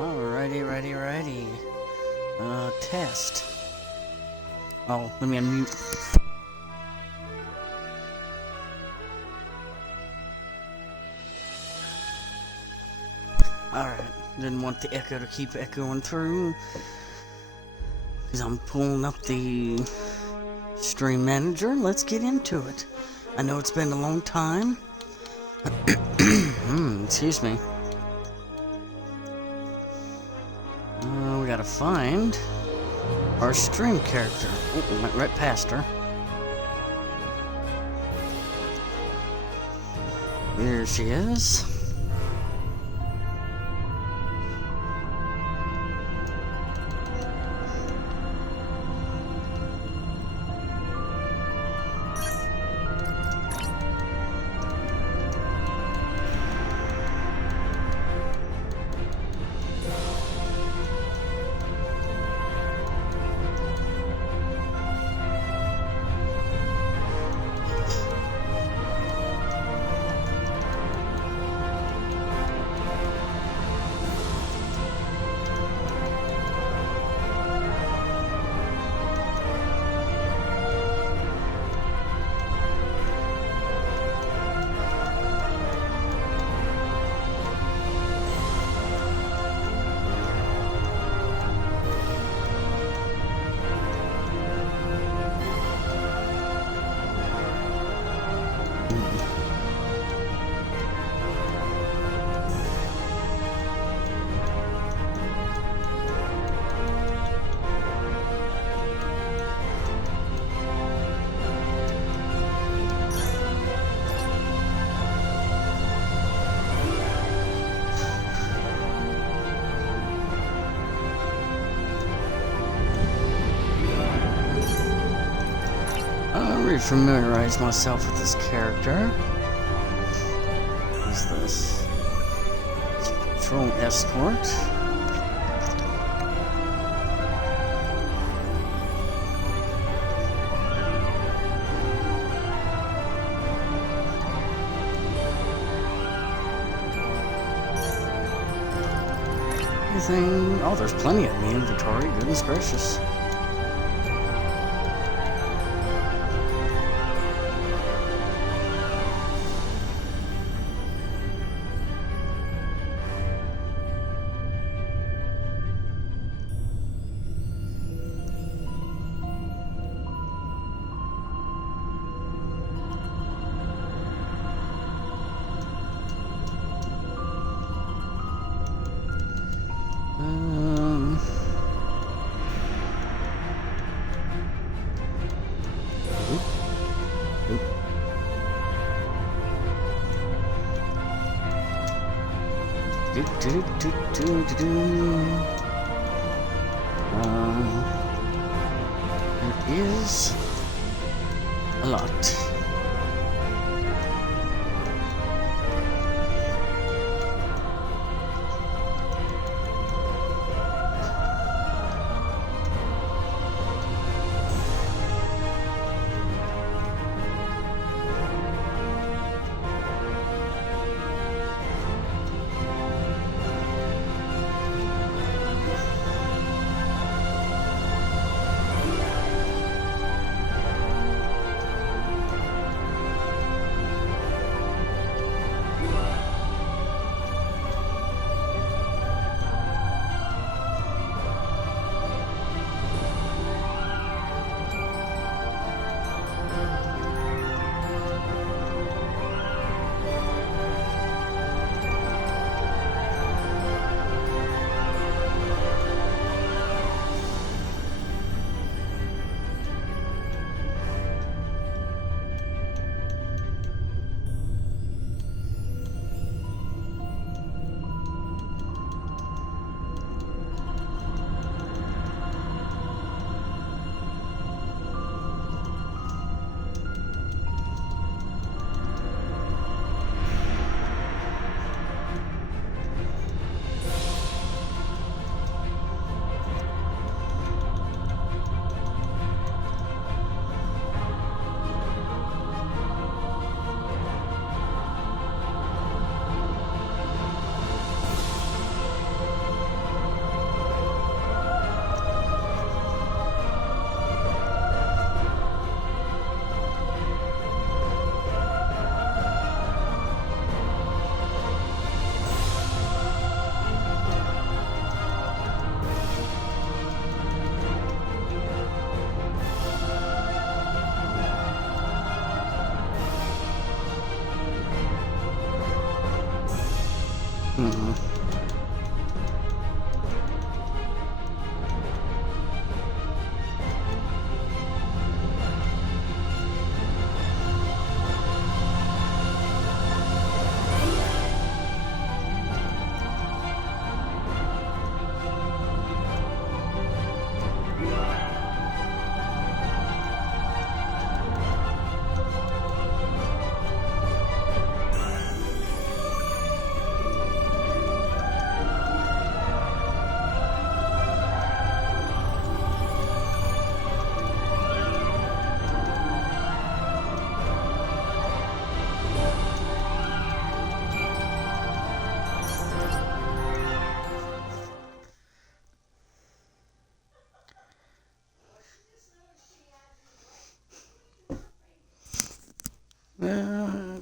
Alrighty. Test. Oh, let me unmute. Alright, didn't want the echo to keep echoing through. Because I'm pulling up the stream manager. Let's get into it. I know it's been a long time. Excuse me. We gotta find our stream character. Oh, went right past her. There she is. Familiarize myself with this character. What's this? It's patrol escort. Anything? Oh, there's plenty of the inventory. Goodness gracious. There is a lot. Mm-hmm.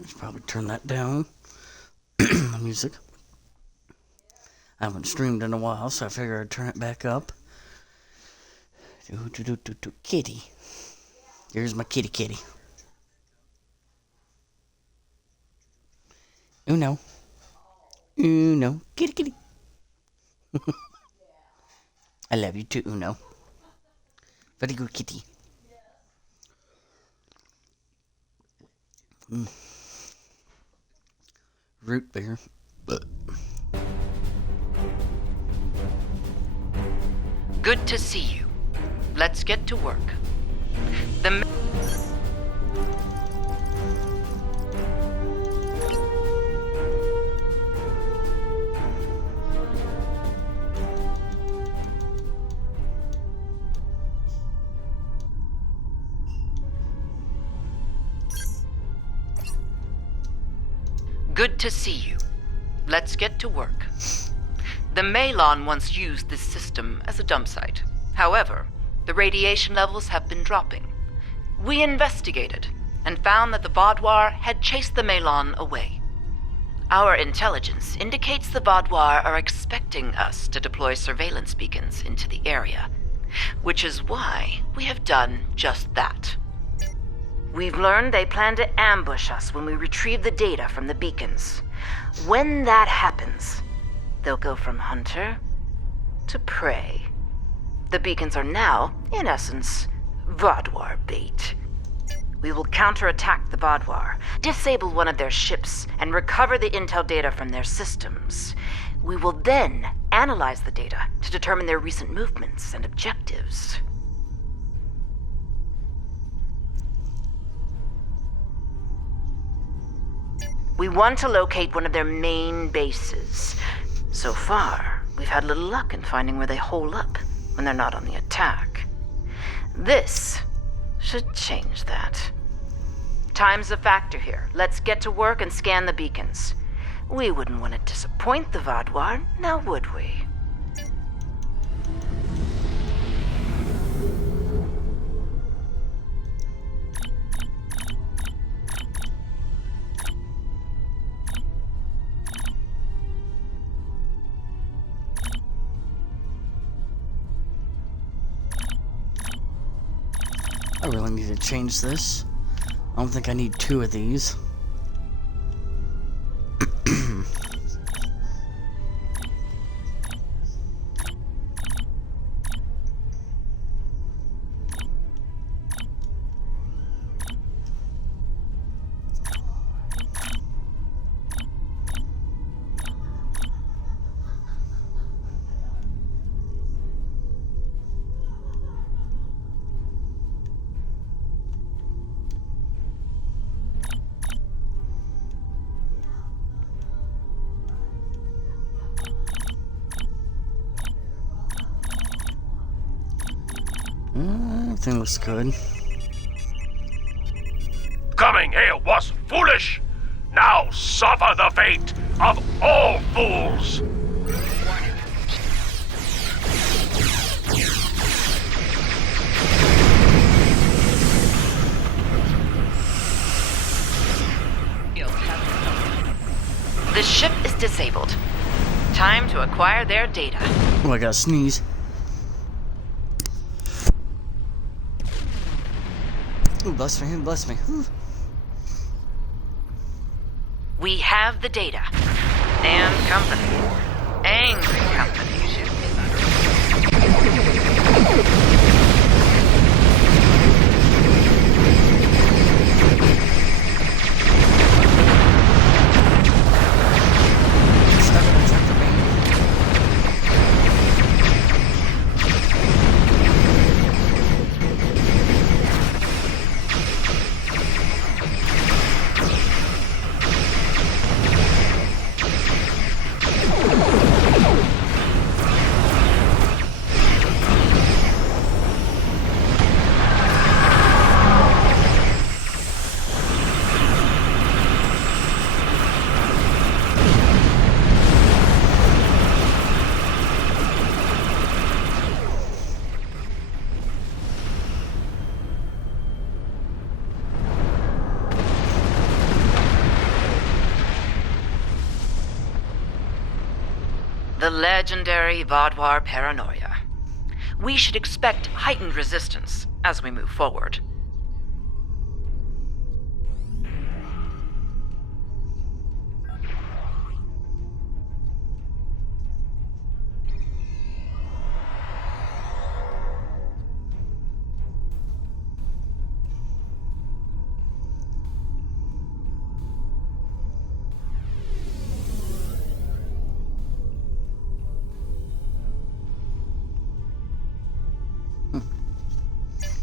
Should probably turn that down. The music. I haven't streamed in a while, so I figured I'd turn it back up. Kitty. Here's my kitty. Uno. Kitty. I love you too, Uno. Very good kitty. Root beer. Good to see you. Let's get to work. Good to see you. Let's get to work. The Malon once used this system as a dump site. However, the radiation levels have been dropping. We investigated and found that the Vaadwaur had chased the Malon away. Our intelligence indicates the Vaadwaur are expecting us to deploy surveillance beacons into the area, which is why we have done just that. We've learned they plan to ambush us when we retrieve the data from the beacons. When that happens, they'll go from hunter to prey. The beacons are now, in essence, Vaadwaur bait. We will counterattack the Vaadwaur, disable one of their ships, and recover the intel data from their systems. We will then analyze the data to determine their recent movements and objectives. We want to locate one of their main bases. So far, we've had little luck in finding where they hole up when they're not on the attack. This should change that. Time's a factor here. Let's get to work and scan the beacons. We wouldn't want to disappoint the Vaadwaur, now would we? I really need to change this. I don't think I need two of these. Everything looks good. Coming here was foolish. Now suffer the fate of all fools. The ship is disabled. Time to acquire their data. Oh, I gotta sneeze. Ooh, bless me, bless me. Ooh. We have the data. And company. Angry company, to Stuck in the tractor beam. the legendary Vaadwaur paranoia. We should expect heightened resistance as we move forward.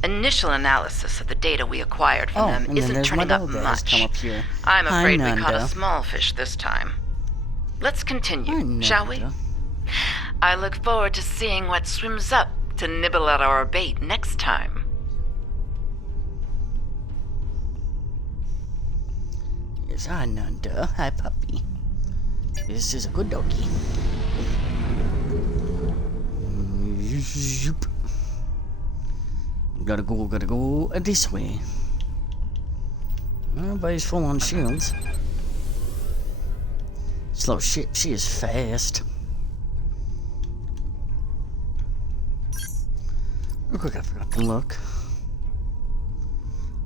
Initial analysis of the data we acquired from them and then isn't there's my turning up dog that has much. come up here. I'm Hi, afraid we caught a Nanda. small fish this time. Let's continue, Hi, shall we? Nanda. I look forward to seeing what swims up to nibble at our bait next time. Yes, hi, Nanda. Hi, puppy. This is a good doggy. Zoop. Gotta go this way. Everybody's full on shields. Slow ship, she is fast. Real quick, I forgot to look.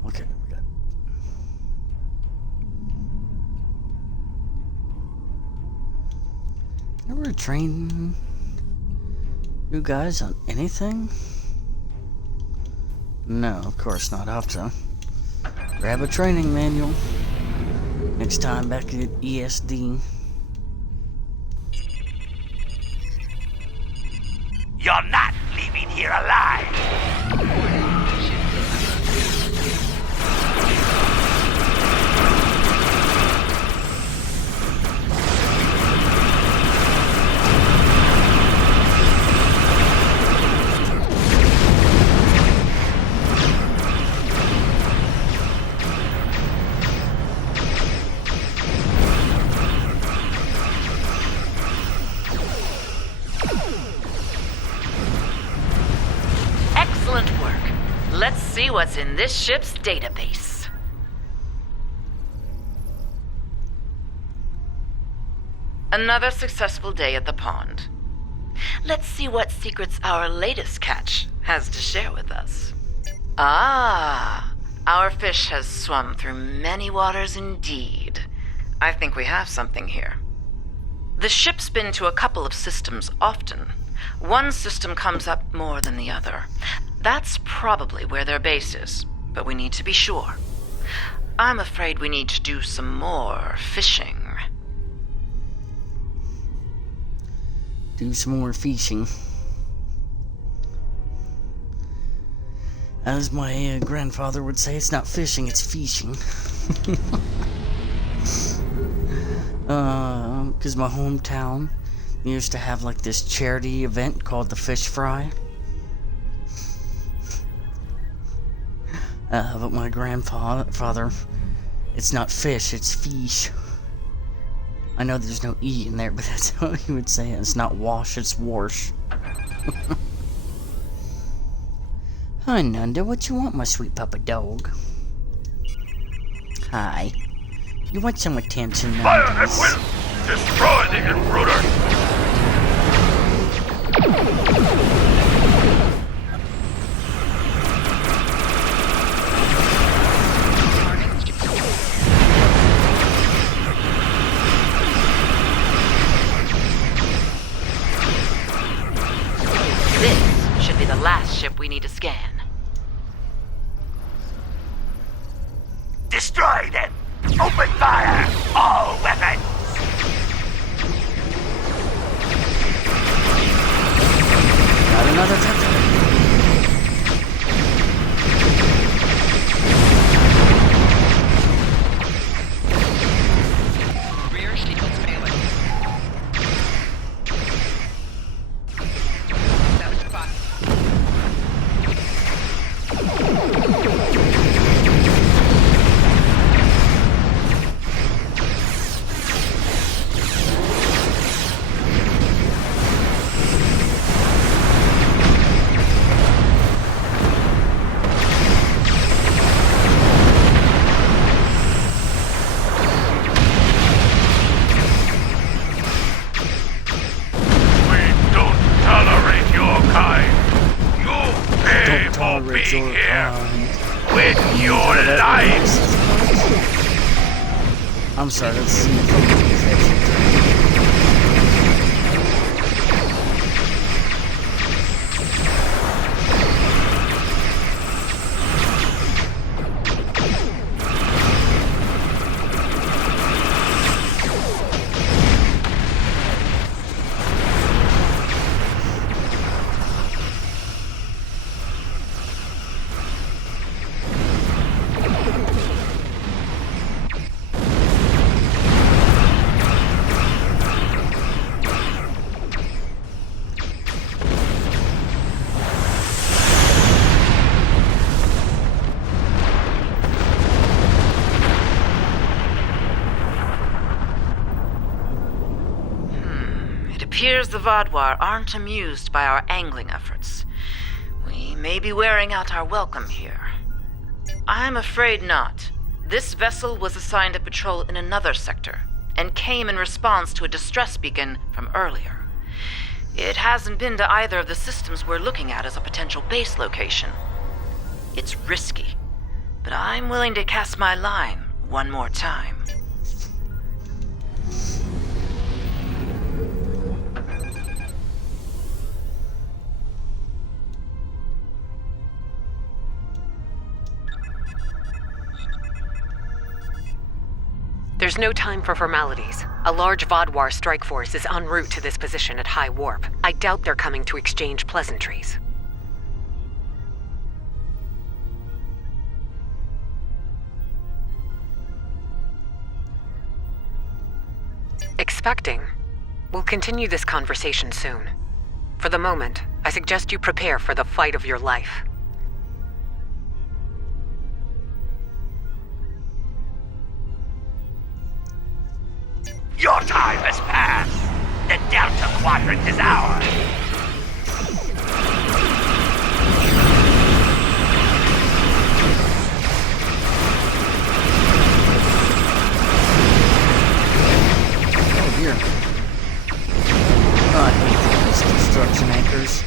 Okay, we got. Ever train new guys on anything? No, of course not. I'll have to grab a training manual next time back at ESD. You're not leaving here alive. Excellent work. Let's see what's in this ship's database. Another successful day at the pond. Let's see what secrets our latest catch has to share with us. Ah, our fish has swum through many waters indeed. I think we have something here. The ship's been to a couple of systems often. One system comes up more than the other. That's probably where their base is, but we need to be sure. I'm afraid we need to do some more fishing. Do some more fishing. As my grandfather would say, it's not fishing, it's fishing. Because my hometown used to have like this charity event called the Fish Fry. But my grandfather, it's not fish, it's fish. I know there's no E in there, but that's how he would say it. It's not wash, it's wash. Hi, Nanda, what you want, my sweet papa dog? Hi. You want some attention, Fire at Nanda? will! Destroy the intruder! need to scan. Destroy them! Open fire! All weapons! Got another Tether. Rear shields failing. 75. We don't tolerate your kind. You pay Don't for tolerate being your here kind. with your life. I'm sorry, that's It appears the Vaadwaur aren't amused by our angling efforts. We may be wearing out our welcome here. I'm afraid not. This vessel was assigned a patrol in another sector, and came in response to a distress beacon from earlier. It hasn't been to either of the systems we're looking at as a potential base location. It's risky, but I'm willing to cast my line one more time. There's no time for formalities. A large Vaadwaur strike force is en route to this position at high warp. I doubt they're coming to exchange pleasantries. Expecting. We'll continue this conversation soon. For the moment, I suggest you prepare for the fight of your life. Your time has passed. The Delta Quadrant is ours. oh dear. Oh, I hate these construction anchors.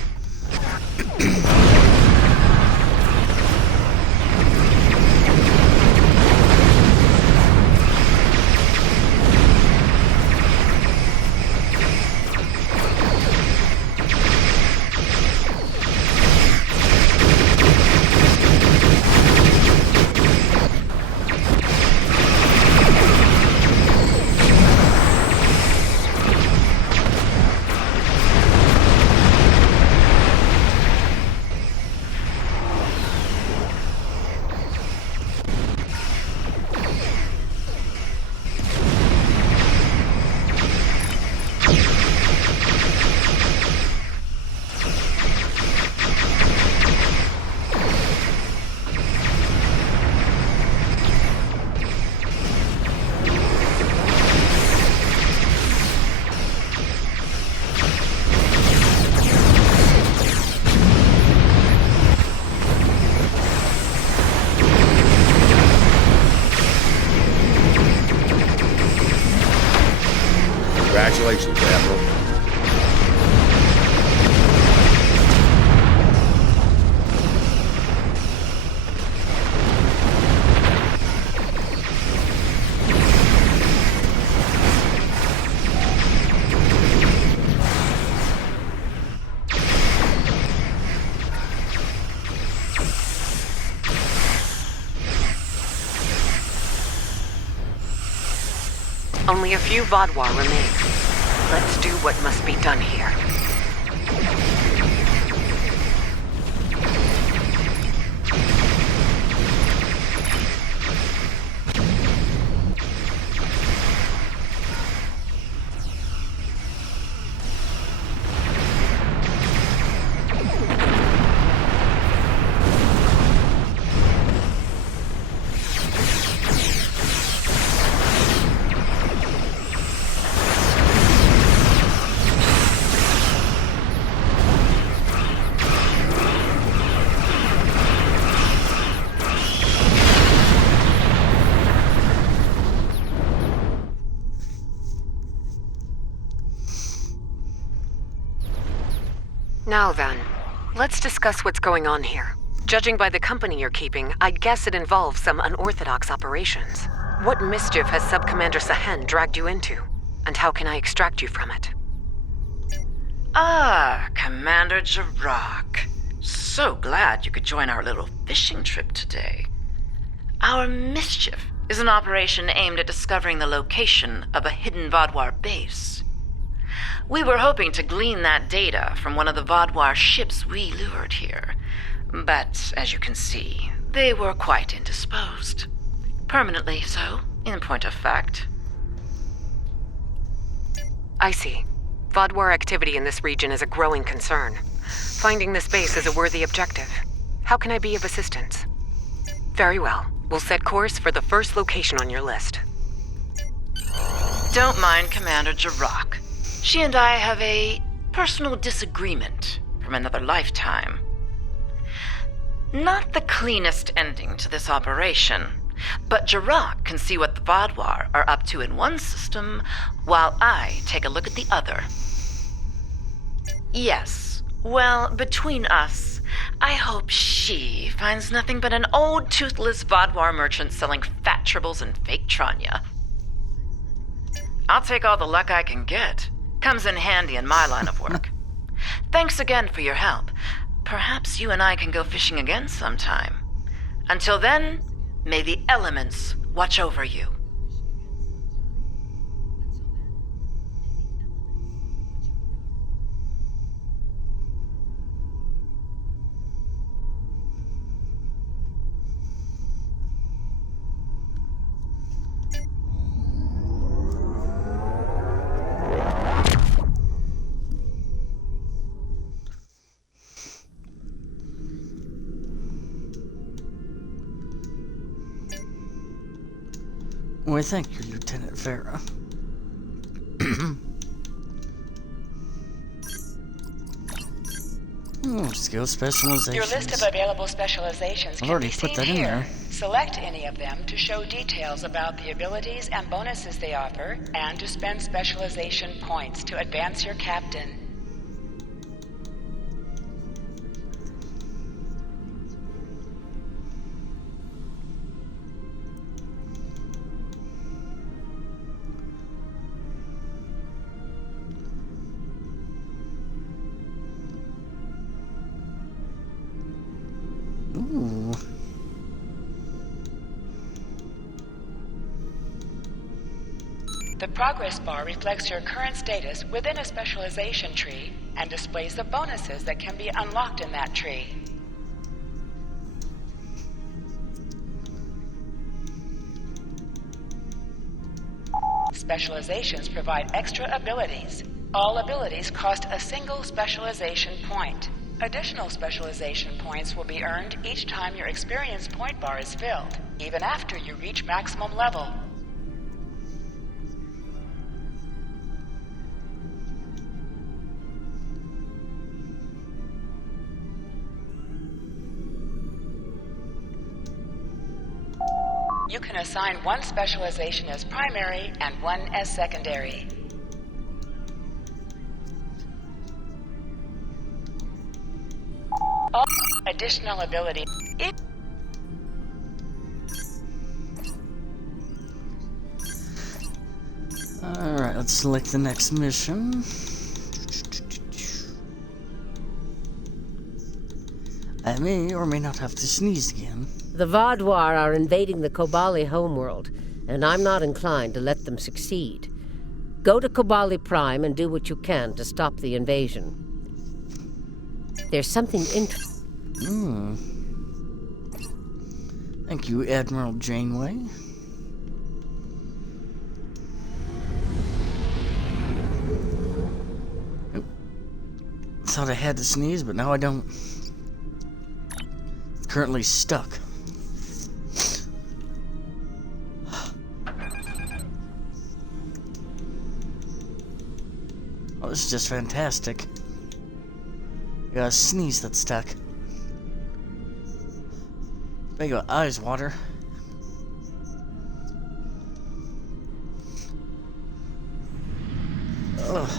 Congratulations, Admiral. Only a few Vodwar remain. Let's do what must be done here. Now then, let's discuss what's going on here. Judging by the company you're keeping, I'd guess it involves some unorthodox operations. What mischief has Sub-Commander Sahen dragged you into? And how can I extract you from it? Ah, Commander Jarak. So glad you could join our little fishing trip today. Our mischief is an operation aimed at discovering the location of a hidden Vodwar base. We were hoping to glean that data from one of the Vodwar ships we lured here. But, as you can see, they were quite indisposed. Permanently so, in point of fact. I see. Vodwar activity in this region is a growing concern. Finding this base is a worthy objective. How can I be of assistance? Very well. We'll set course for the first location on your list. Don't mind Commander Jarak. She and I have a personal disagreement from another lifetime. Not the cleanest ending to this operation, but Jarak can see what the Vodwar are up to in one system, while I take a look at the other. Yes, well, between us, I hope she finds nothing but an old toothless Vodwar merchant selling fat tribbles and fake Tranya. I'll take all the luck I can get. Comes in handy in my line of work. Thanks again for your help. Perhaps you and I can go fishing again sometime. Until then, may the elements watch over you. Why, thank you, Lieutenant Vera. Skill specializations. Your list of available specializations I've can already be put seen that in here. there. Select any of them to show details about the abilities and bonuses they offer, and to spend specialization points to advance your captain. Ooh. The progress bar reflects your current status within a specialization tree and displays the bonuses that can be unlocked in that tree. Specializations provide extra abilities. All abilities cost a single specialization point. Additional specialization points will be earned each time your experience point bar is filled, even after you reach maximum level. You can assign one specialization as primary and one as secondary. All additional ability. Alright, let's select the next mission. I may or may not have to sneeze again. The Vodwar are invading the Kobali homeworld. and I'm not inclined to let them succeed. Go to Kobali Prime and do what you can to stop the invasion. There's something interesting. Thank you, Admiral Janeway. Oop. Thought I had to sneeze, but now I don't. Currently stuck. Oh, this is just fantastic. I got a sneeze that's stuck. Make my eyes water. Ugh.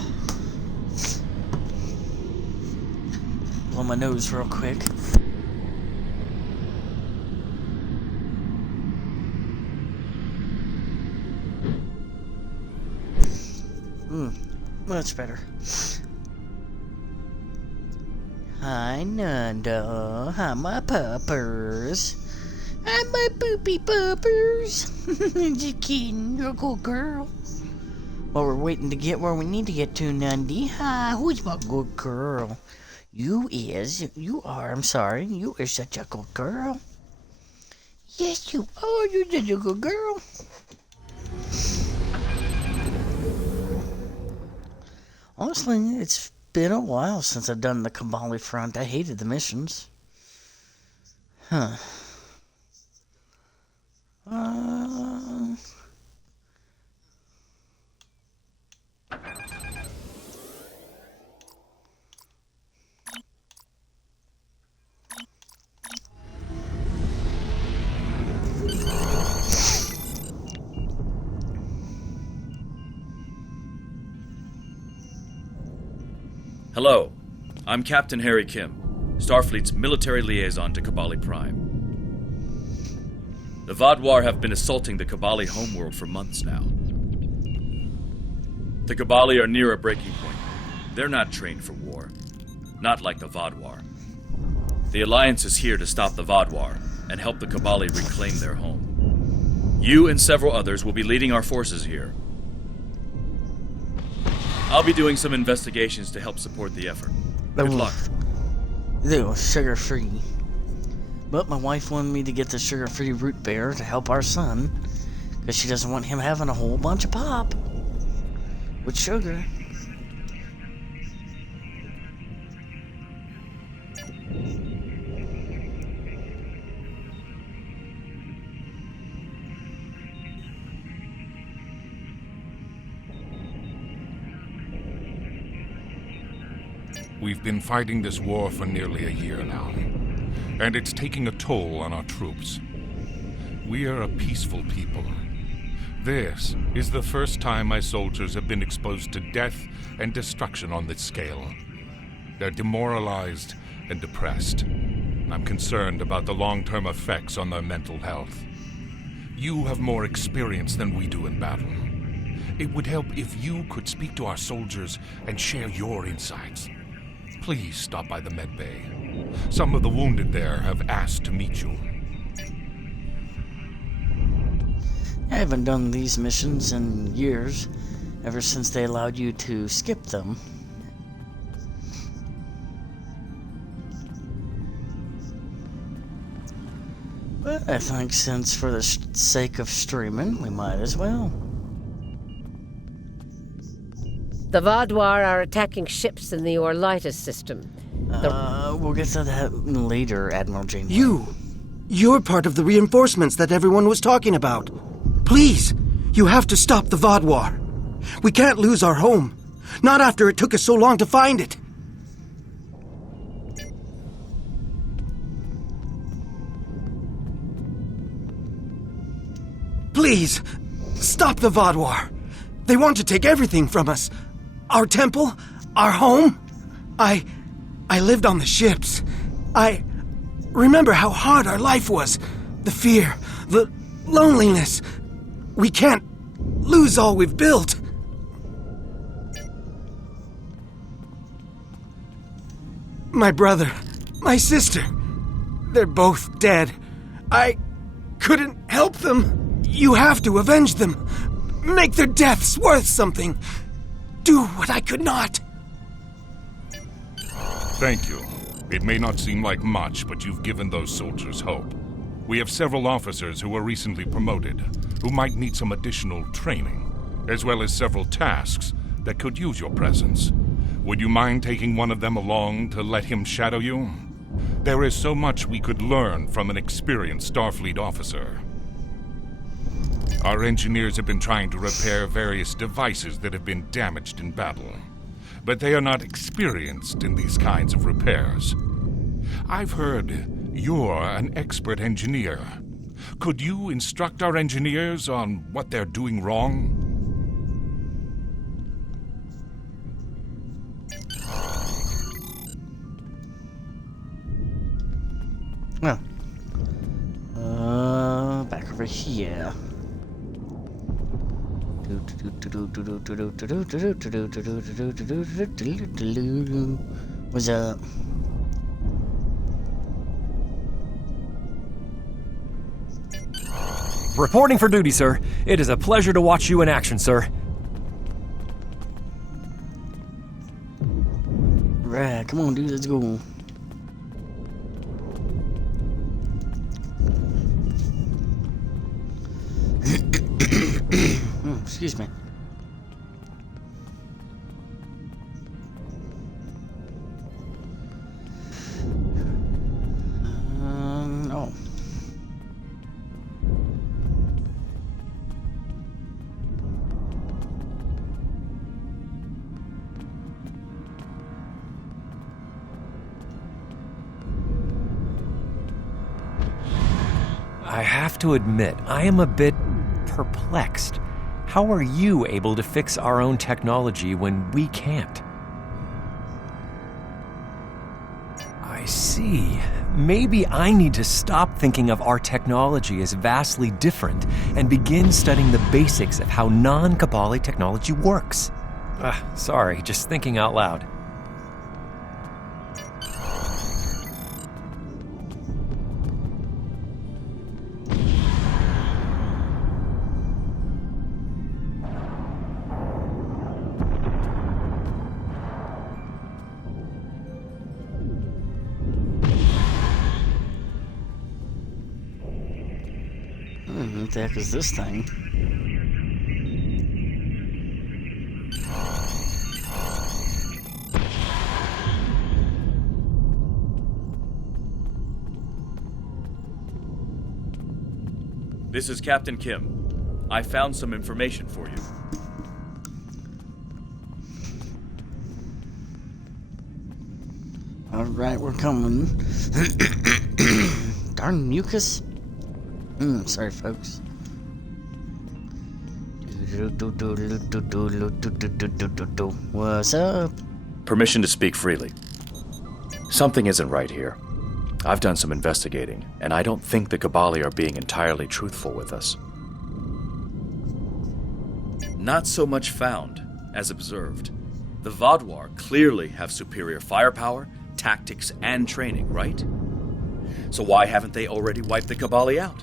Blow my nose real quick. Much better. Hi, Nando. Hi, my puppers. Hi, my poopy puppers. Just kidding. You're a good girl. While we're waiting to get where we need to get to, Nundy. Hi, who's my good girl? You are, I'm sorry. You are such a good girl. Yes, you are. You're such a good girl. Honestly, it's been a while since I've done the Kobali front. I hated the missions. Huh. Hello, I'm Captain Harry Kim, Starfleet's military liaison to Kobali Prime. The Vaadwaur have been assaulting the Kobali homeworld for months now. The Kobali are near a breaking point. They're not trained for war, not like the Vaadwaur. The Alliance is here to stop the Vaadwaur and help the Kobali reclaim their home. You and several others will be leading our forces here. I'll be doing some investigations to help support the effort. Good luck. They were sugar-free. But my wife wanted me to get the sugar-free root beer to help our son, because she doesn't want him having a whole bunch of pop with sugar. We've been fighting this war for nearly a year now, and it's taking a toll on our troops. We are a peaceful people. This is the first time my soldiers have been exposed to death and destruction on this scale. They're demoralized and depressed. I'm concerned about the long-term effects on their mental health. You have more experience than we do in battle. It would help if you could speak to our soldiers and share your insights. Please stop by the med bay. Some of the wounded there have asked to meet you. I haven't done these missions in years, ever since they allowed you to skip them. But I think since for the sake of streaming, we might as well. The Vaadwaur are attacking ships in the Orlitis system. We'll get to that later, Admiral Jane. You're part of the reinforcements that everyone was talking about. Please, you have to stop the Vaadwaur. We can't lose our home. Not after it took us so long to find it. Please, stop the Vaadwaur. They want to take everything from us. Our temple, our home. I lived on the ships. I remember how hard our life was. The fear, the loneliness. We can't lose all we've built. My brother, my sister, they're both dead. I couldn't help them. You have to avenge them. Make their deaths worth something. Do what I could not. Thank you. It may not seem like much, but you've given those soldiers hope. We have several officers who were recently promoted, who might need some additional training, as well as several tasks that could use your presence. Would you mind taking one of them along to let him shadow you? There is so much we could learn from an experienced Starfleet officer. Our engineers have been trying to repair various devices that have been damaged in battle, but they are not experienced in these kinds of repairs. I've heard you're an expert engineer. Could you instruct our engineers on what they're doing wrong? Well, back over here. What's up? Reporting for duty, sir. It is a pleasure to watch you in action, sir. Right, come on, dude, let's go. Excuse me. Oh. I have to admit, I am a bit perplexed. How are you able to fix our own technology when we can't? I see. Maybe I need to stop thinking of our technology as vastly different and begin studying the basics of how non-Kabali technology works. Sorry, just thinking out loud. What the heck is this thing? This is Captain Kim. I found some information for you. Alright, we're coming. Darn mucus. Sorry, folks. What's up? Permission to speak freely. Something isn't right here. I've done some investigating, and I don't think the Kabali are being entirely truthful with us. Not so much found as observed. The Vaadwaur clearly have superior firepower, tactics, and training, right? So why haven't they already wiped the Kabali out?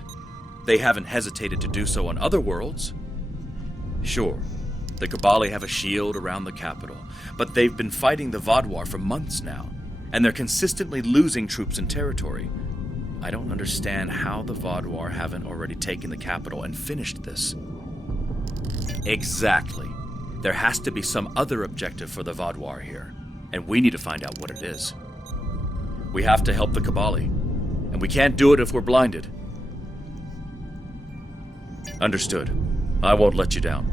They haven't hesitated to do so on other worlds. Sure, the Kabali have a shield around the capital, but they've been fighting the Vaadwaur for months now, and they're consistently losing troops and territory. I don't understand how the Vaadwaur haven't already taken the capital and finished this. Exactly. There has to be some other objective for the Vaadwaur here, and we need to find out what it is. We have to help the Kabali, and we can't do it if we're blinded. Understood. I won't let you down.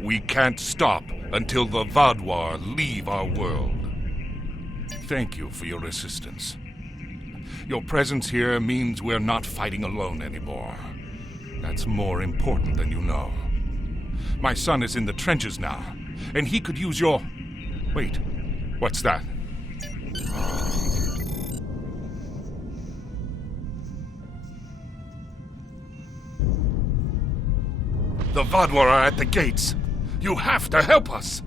We can't stop until the Vaadwaur leave our world. Thank you for your assistance. Your presence here means we're not fighting alone anymore. That's more important than you know. My son is in the trenches now, and he could use your... Wait, what's that? The Vaadwaur are at the gates. You have to help us!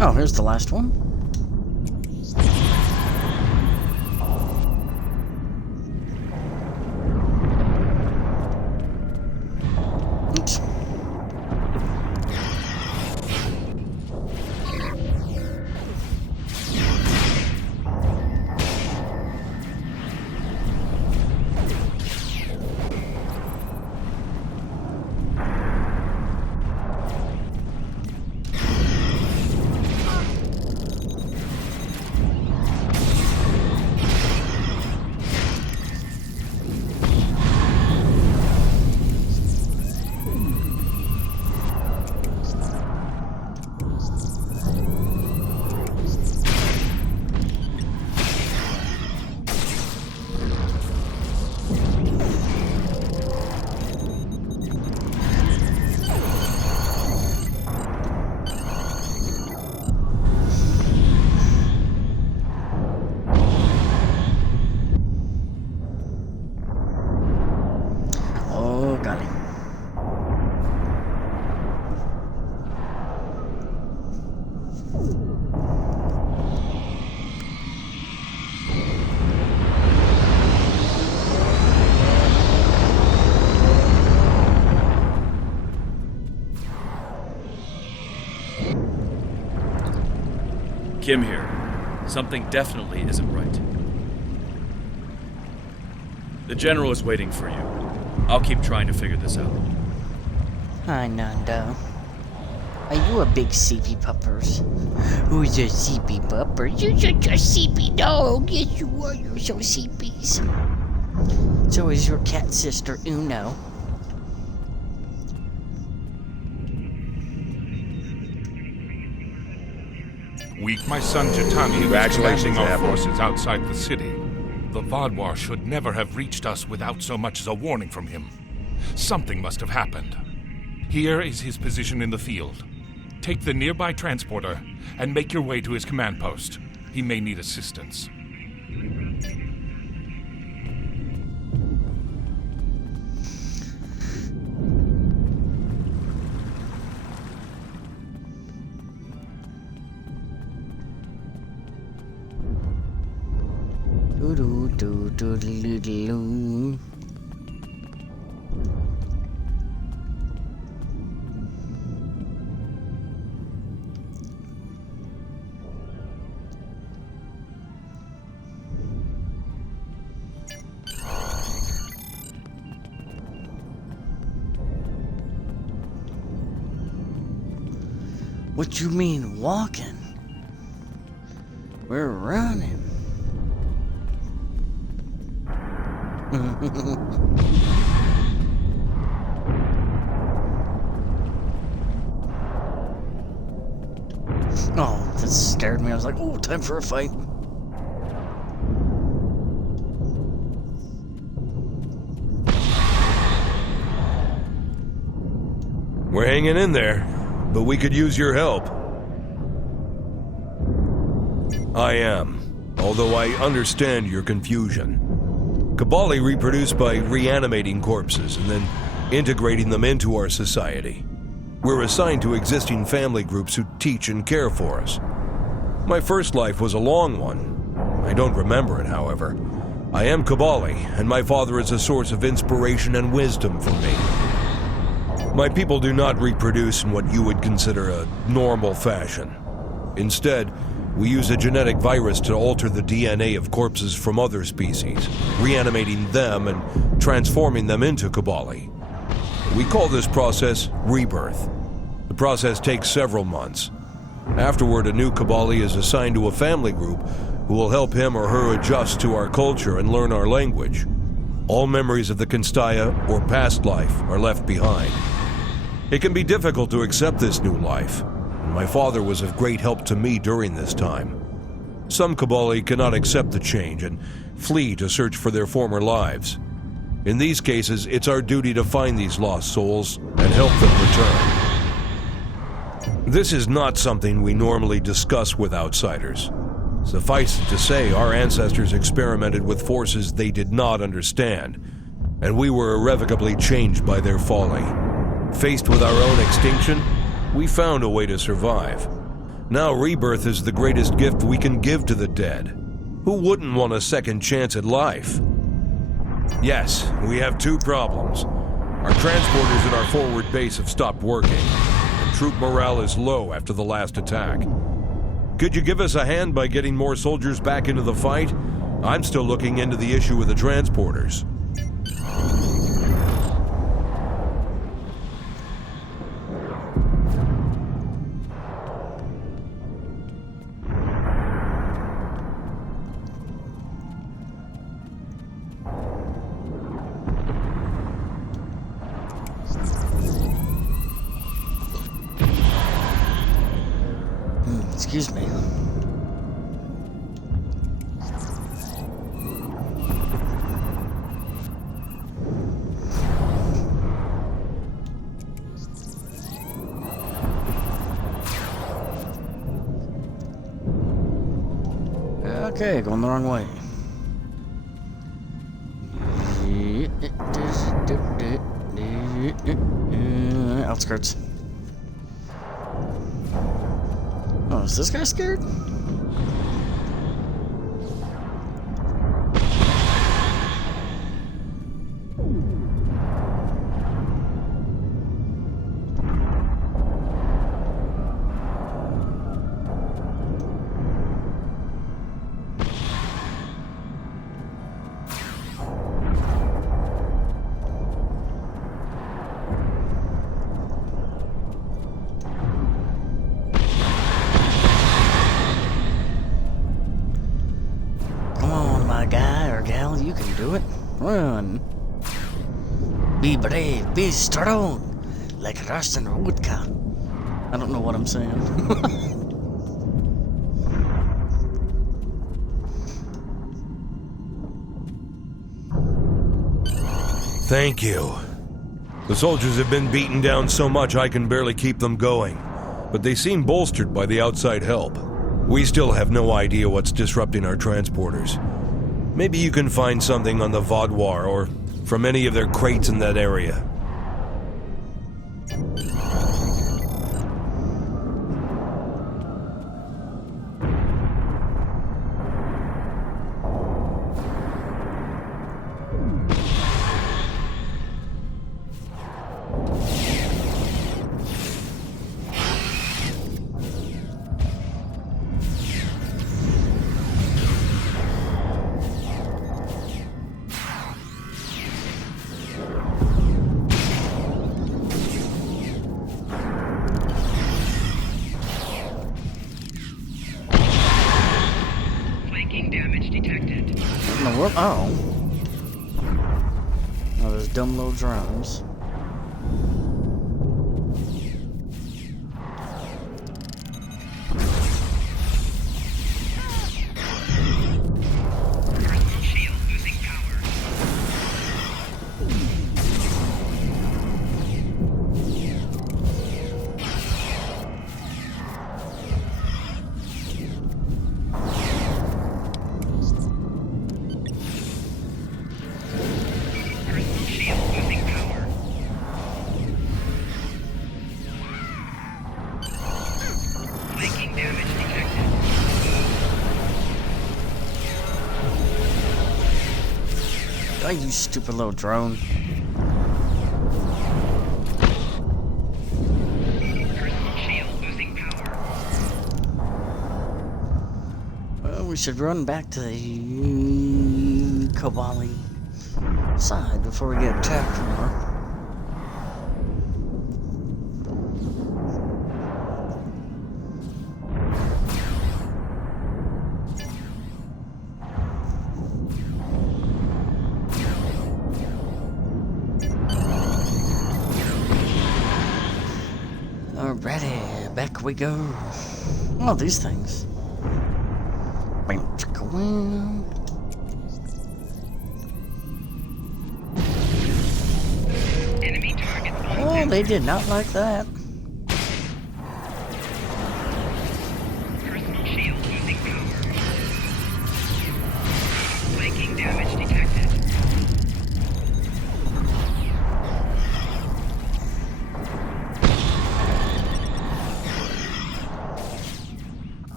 Oh, here's the last one. Oops. Got it. Kim here. Something definitely isn't right. The General is waiting for you. I'll keep trying to figure this out. Hi, Nando. Are you a big sleepy puppers? Who's a sleepy pupper? You're such a sleepy dog. Yes, you are. You're so sleepies. So is your cat sister, Uno. My son Jitani was Congratulations, commanding our Admiral. forces outside the city. The Vodwar should never have reached us without so much as a warning from him. Something must have happened. Here is his position in the field. Take the nearby transporter and make your way to his command post. He may need assistance. Do-do-do-do-do-do-do. What you mean walking? We're running. Oh, that scared me. I was like, oh, time for a fight. We're hanging in there, but we could use your help. I am, although I understand your confusion. Kabali reproduce by reanimating corpses and then integrating them into our society. We're assigned to existing family groups who teach and care for us. My first life was a long one. I don't remember it, however. I am Kabali, and my father is a source of inspiration and wisdom for me. My people do not reproduce in what you would consider a normal fashion. Instead, we use a genetic virus to alter the DNA of corpses from other species, reanimating them and transforming them into Kabali. We call this process rebirth. The process takes several months. Afterward, a new Kabali is assigned to a family group who will help him or her adjust to our culture and learn our language. All memories of the Kinstaya or past life are left behind. It can be difficult to accept this new life. My father was of great help to me during this time. Some Kabali cannot accept the change and flee to search for their former lives. In these cases, it's our duty to find these lost souls and help them return. This is not something we normally discuss with outsiders. Suffice it to say, our ancestors experimented with forces they did not understand, and we were irrevocably changed by their folly. Faced with our own extinction, we found a way to survive. Now rebirth is the greatest gift we can give to the dead. Who wouldn't want a second chance at life? Yes, we have two problems. Our transporters at our forward base have stopped working, and troop morale is low after the last attack. Could you give us a hand by getting more soldiers back into the fight? I'm still looking into the issue with the transporters. Excuse me. Okay, going the wrong way. Outskirts. Oh, is this guy scared? You can do it. Run. Be brave, be strong, like Russian vodka. I don't know what I'm saying. Thank you. The soldiers have been beaten down so much I can barely keep them going, but they seem bolstered by the outside help. We still have no idea what's disrupting our transporters. Maybe you can find something on the Vaadwaur or from any of their crates in that area. Oh. Oh, those dumb little drones. Oh, you stupid little drone. Well, we should run back to the Kobali side before we get attacked more. Alrighty, back we go. Oh, these things. Enemy targets. Oh, they did not like that. Personal shield losing power. Flanking damage detected.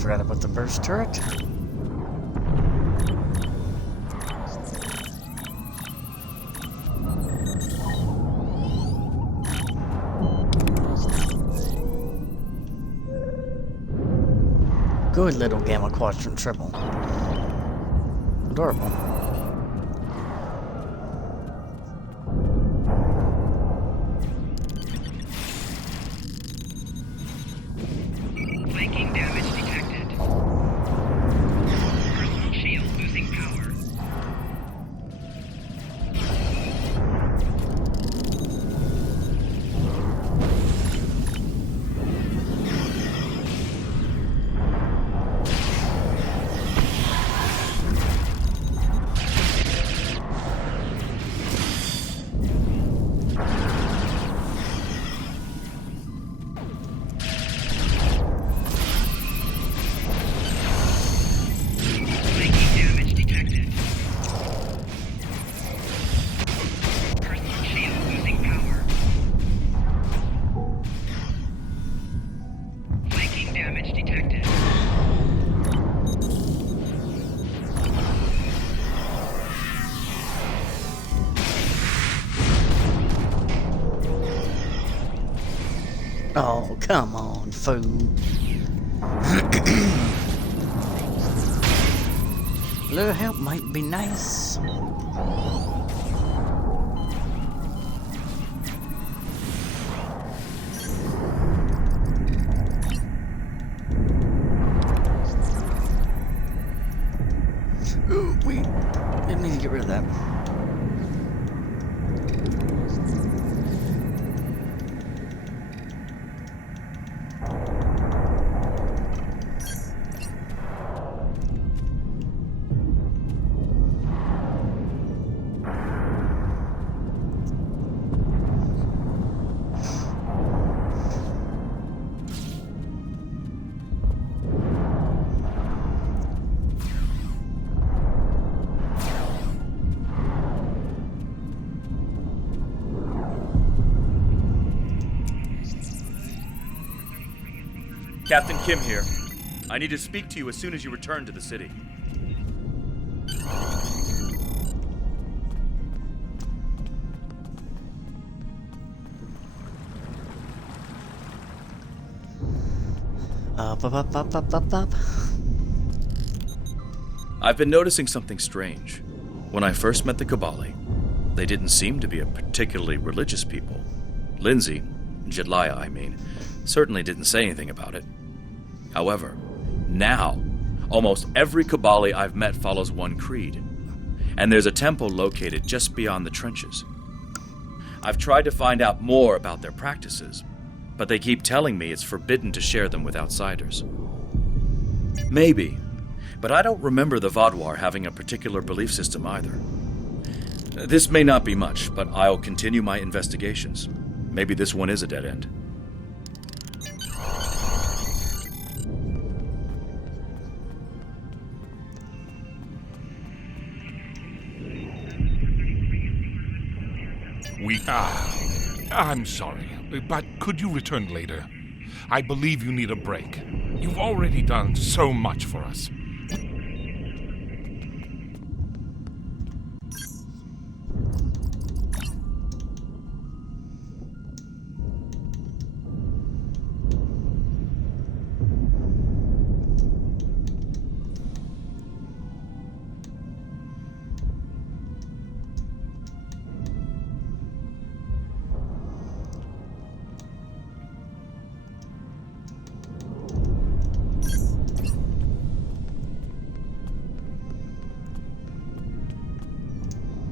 forgot about the burst turret. Good little Gamma Quadrant Triple. Adorable. Flanking damage detected. Personal shield losing power. Oh, come on, fool. A little help might be nice. Ooh, wait. Didn't need to get rid of that. Captain Kim here. I need to speak to you as soon as you return to the city. Up. I've been noticing something strange. When I first met the Kabali, they didn't seem to be a particularly religious people. Lindsay, Jedliah I mean, certainly didn't say anything about it. However, now, almost every Kabali I've met follows one creed, and there's a temple located just beyond the trenches. I've tried to find out more about their practices, but they keep telling me it's forbidden to share them with outsiders. Maybe, but I don't remember the Vaadwaur having a particular belief system either. This may not be much, but I'll continue my investigations. Maybe this one is a dead end. I'm sorry, but could you return later? I believe you need a break. You've already done so much for us.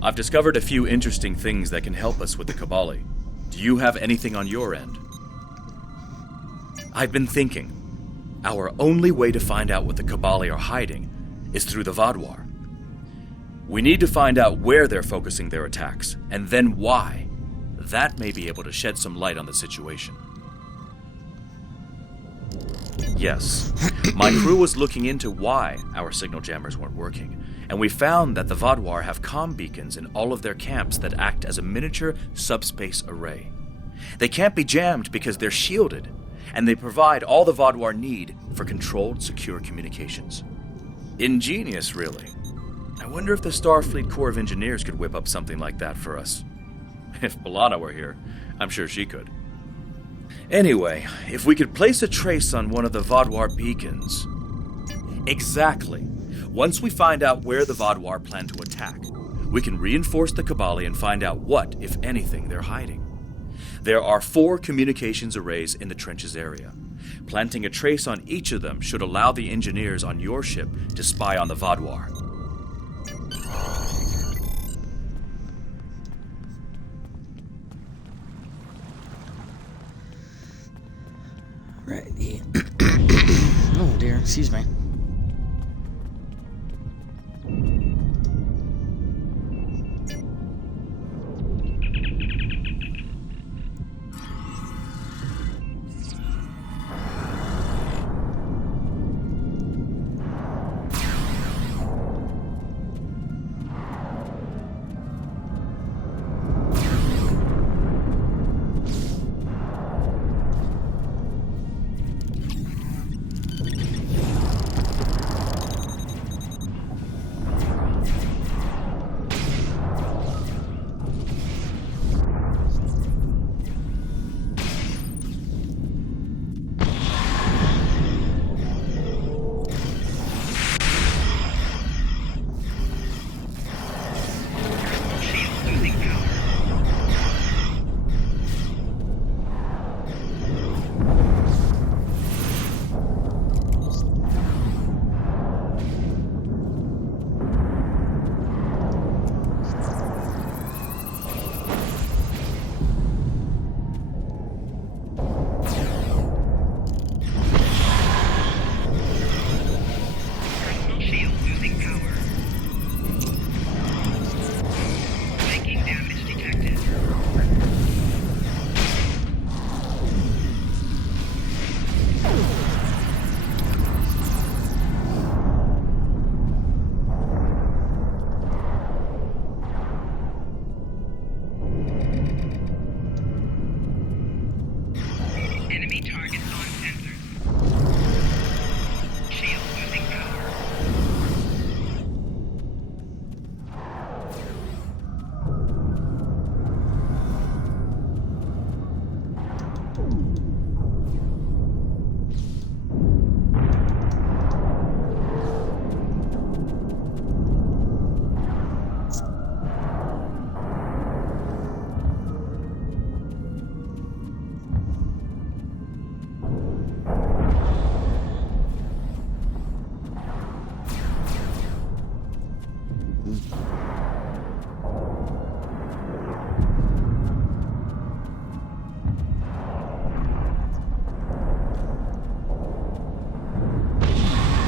I've discovered a few interesting things that can help us with the Kabali. Do you have anything on your end? I've been thinking, our only way to find out what the Kabali are hiding is through the Vaadwaur. We need to find out where they're focusing their attacks, and then why. That may be able to shed some light on the situation. Yes, my crew was looking into why our signal jammers weren't working, and we found that the Vaadwaur have comm beacons in all of their camps that act as a miniature subspace array. They can't be jammed because they're shielded, and they provide all the Vaadwaur need for controlled, secure communications. Ingenious, really. I wonder if the Starfleet Corps of Engineers could whip up something like that for us. If B'Elanna were here, I'm sure she could. Anyway, if we could place a trace on one of the Vaadwaur beacons... Exactly. Once we find out where the Vaadwaur plan to attack, we can reinforce the Kibali and find out what, if anything, they're hiding. There are 4 communications arrays in the trenches area. Planting a trace on each of them should allow the engineers on your ship to spy on the Vaadwaur. Righty. Oh dear, excuse me.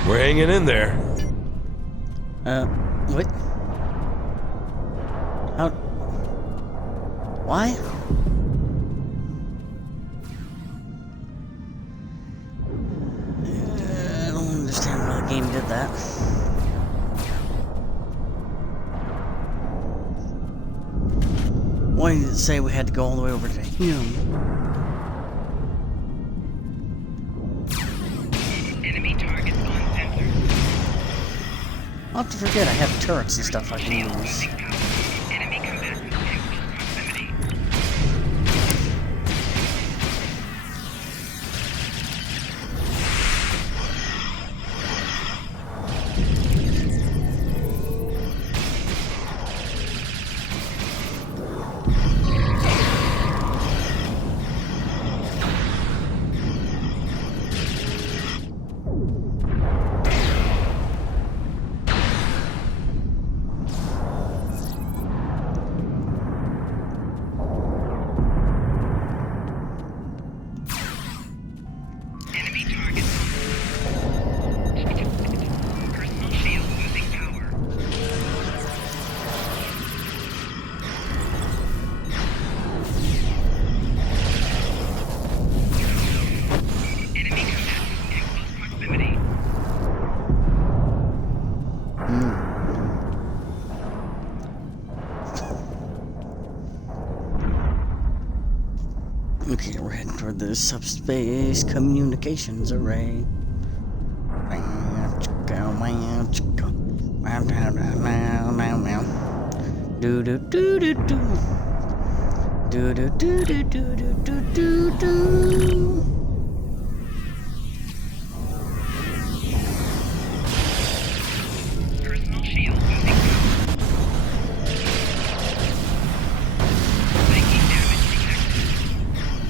We're hanging in there. What? How? Why? I don't understand why the game did that. Why did it say we had to go all the way over to him? I'll have to forget I have turrets and stuff I can use. Okay, we're heading toward the subspace communications array. Do do do do do. Do do do do do do do do. Personal shield moving. Making damage detected. Personal shield losing power.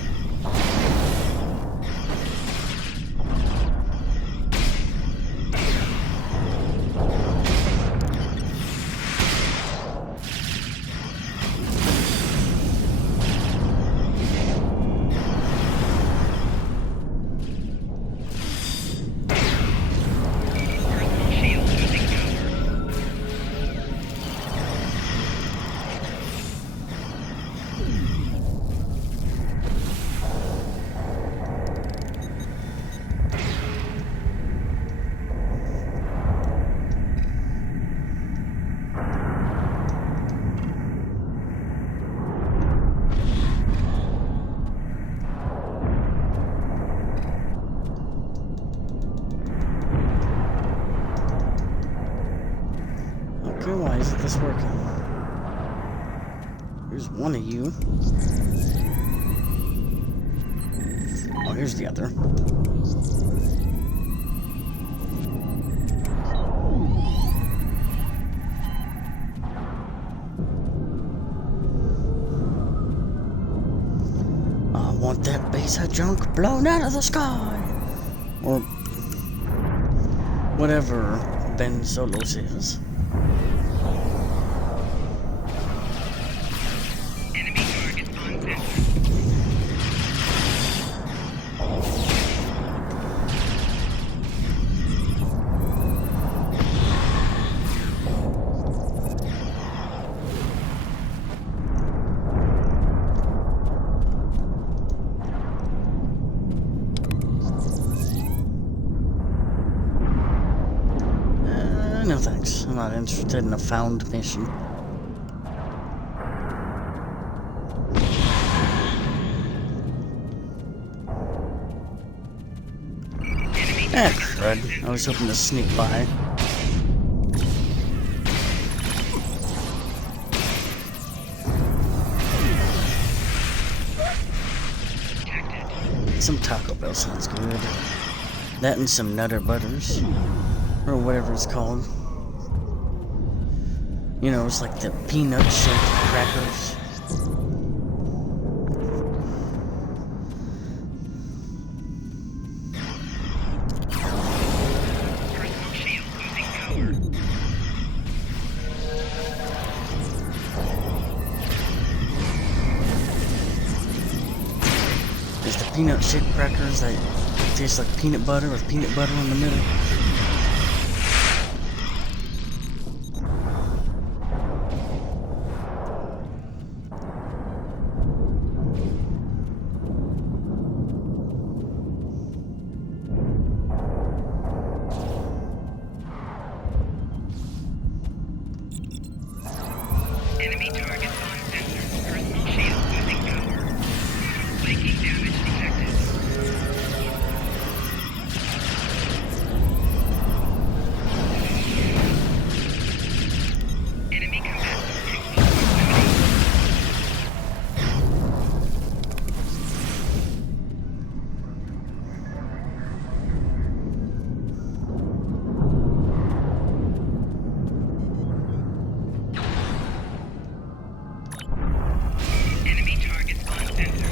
Okay, why isn't this working? Here's one of you. Oh, here's the other. I want that piece of junk blown out of the sky. Or whatever Ben Solo says. Enemy targets on center. No thanks. I'm not interested in a found mission. Ah, crud. I was hoping to sneak by. Some Taco Bell sounds good. That and some Nutter Butters. Or whatever it's called. You know, it's like the peanut-shaped crackers. Personal shield losing power. There's the peanut-shaped crackers that taste like peanut butter with peanut butter in the middle. Enemy targets on center. Personal shield losing power. Making damage detected. Enemy combatants in close proximity. Enemy targets on center.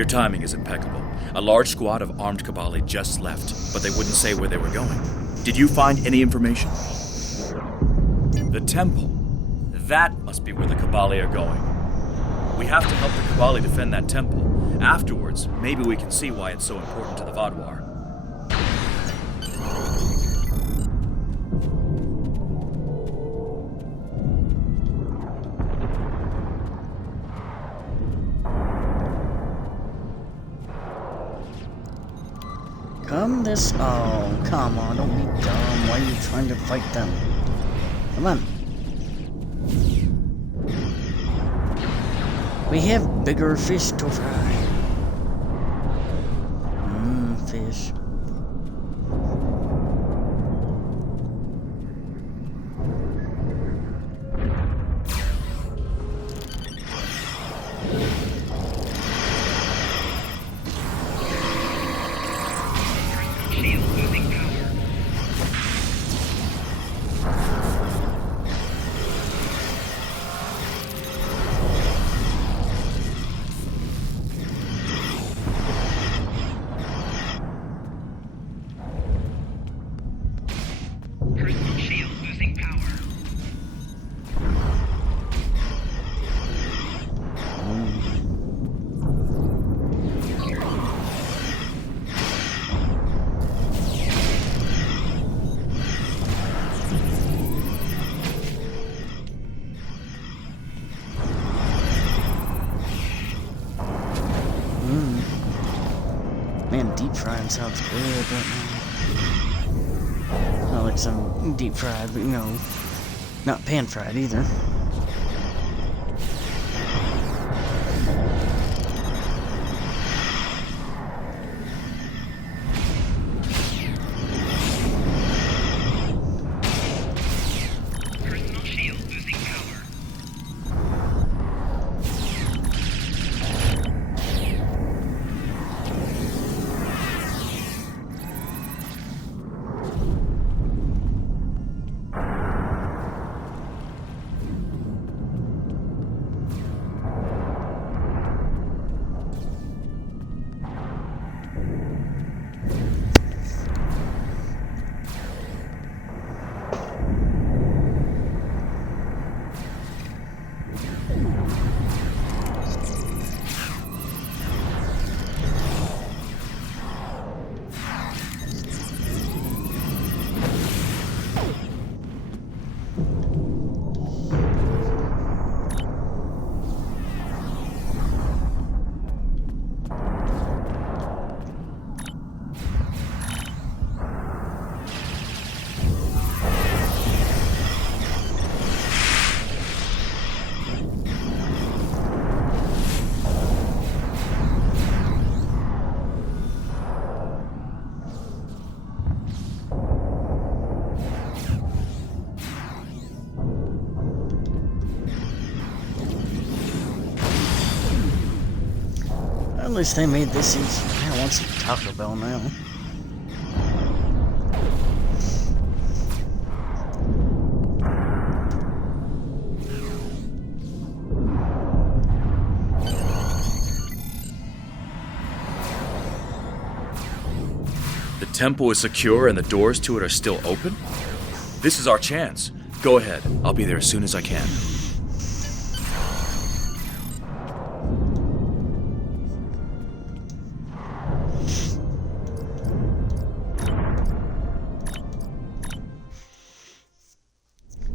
Your timing is impeccable. A large squad of armed Kabali just left, but they wouldn't say where they were going. Did you find any information? The temple. That must be where the Kabali are going. We have to help the Kabali defend that temple. Afterwards, maybe we can see why it's so important to the Vaadwaur. Come this... Oh, come on, don't be dumb. Why are you trying to fight them? Come on. We have bigger fish to fry. Fish. Man, deep frying sounds good right now. Not like some deep fried, but you know, not pan fried either. At least they made this easy. I want some Taco Bell now. The temple is secure and the doors to it are still open? This is our chance. Go ahead. I'll be there as soon as I can.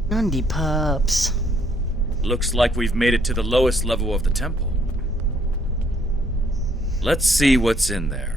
Nundy pups. Looks like we've made it to the lowest level of the temple. Let's see what's in there.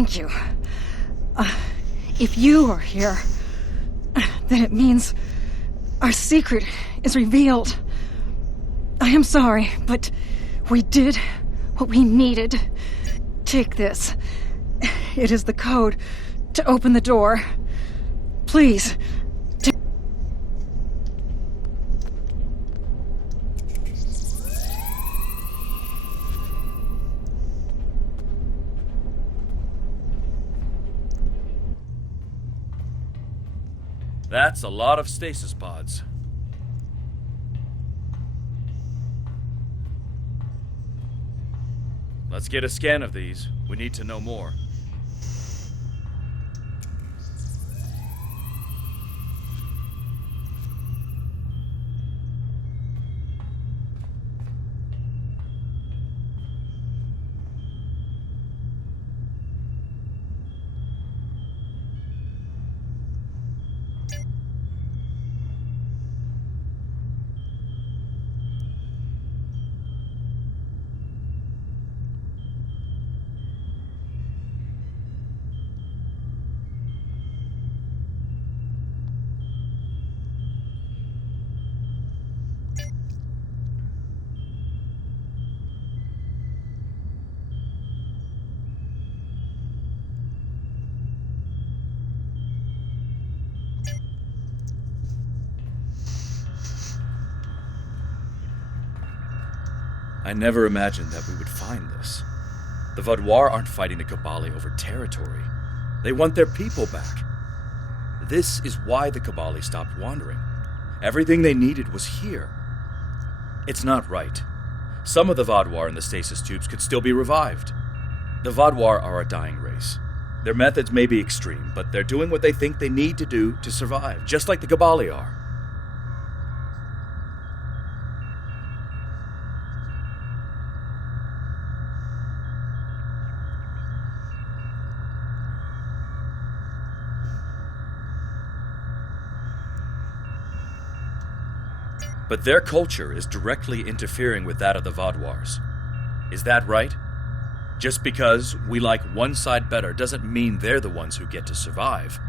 Thank you. If you are here, then it means our secret is revealed. I am sorry, but we did what we needed. Take this. It is the code to open the door. Please. That's a lot of stasis pods. Let's get a scan of these. We need to know more. I never imagined that we would find this. The Vaadwaur aren't fighting the Kabali over territory. They want their people back. This is why the Kabali stopped wandering. Everything they needed was here. It's not right. Some of the Vaadwaur in the stasis tubes could still be revived. The Vaadwaur are a dying race. Their methods may be extreme, but they're doing what they think they need to do to survive, just like the Kabali are. But their culture is directly interfering with that of the Vaadwaurs. Is that right? Just because we like one side better doesn't mean they're the ones who get to survive.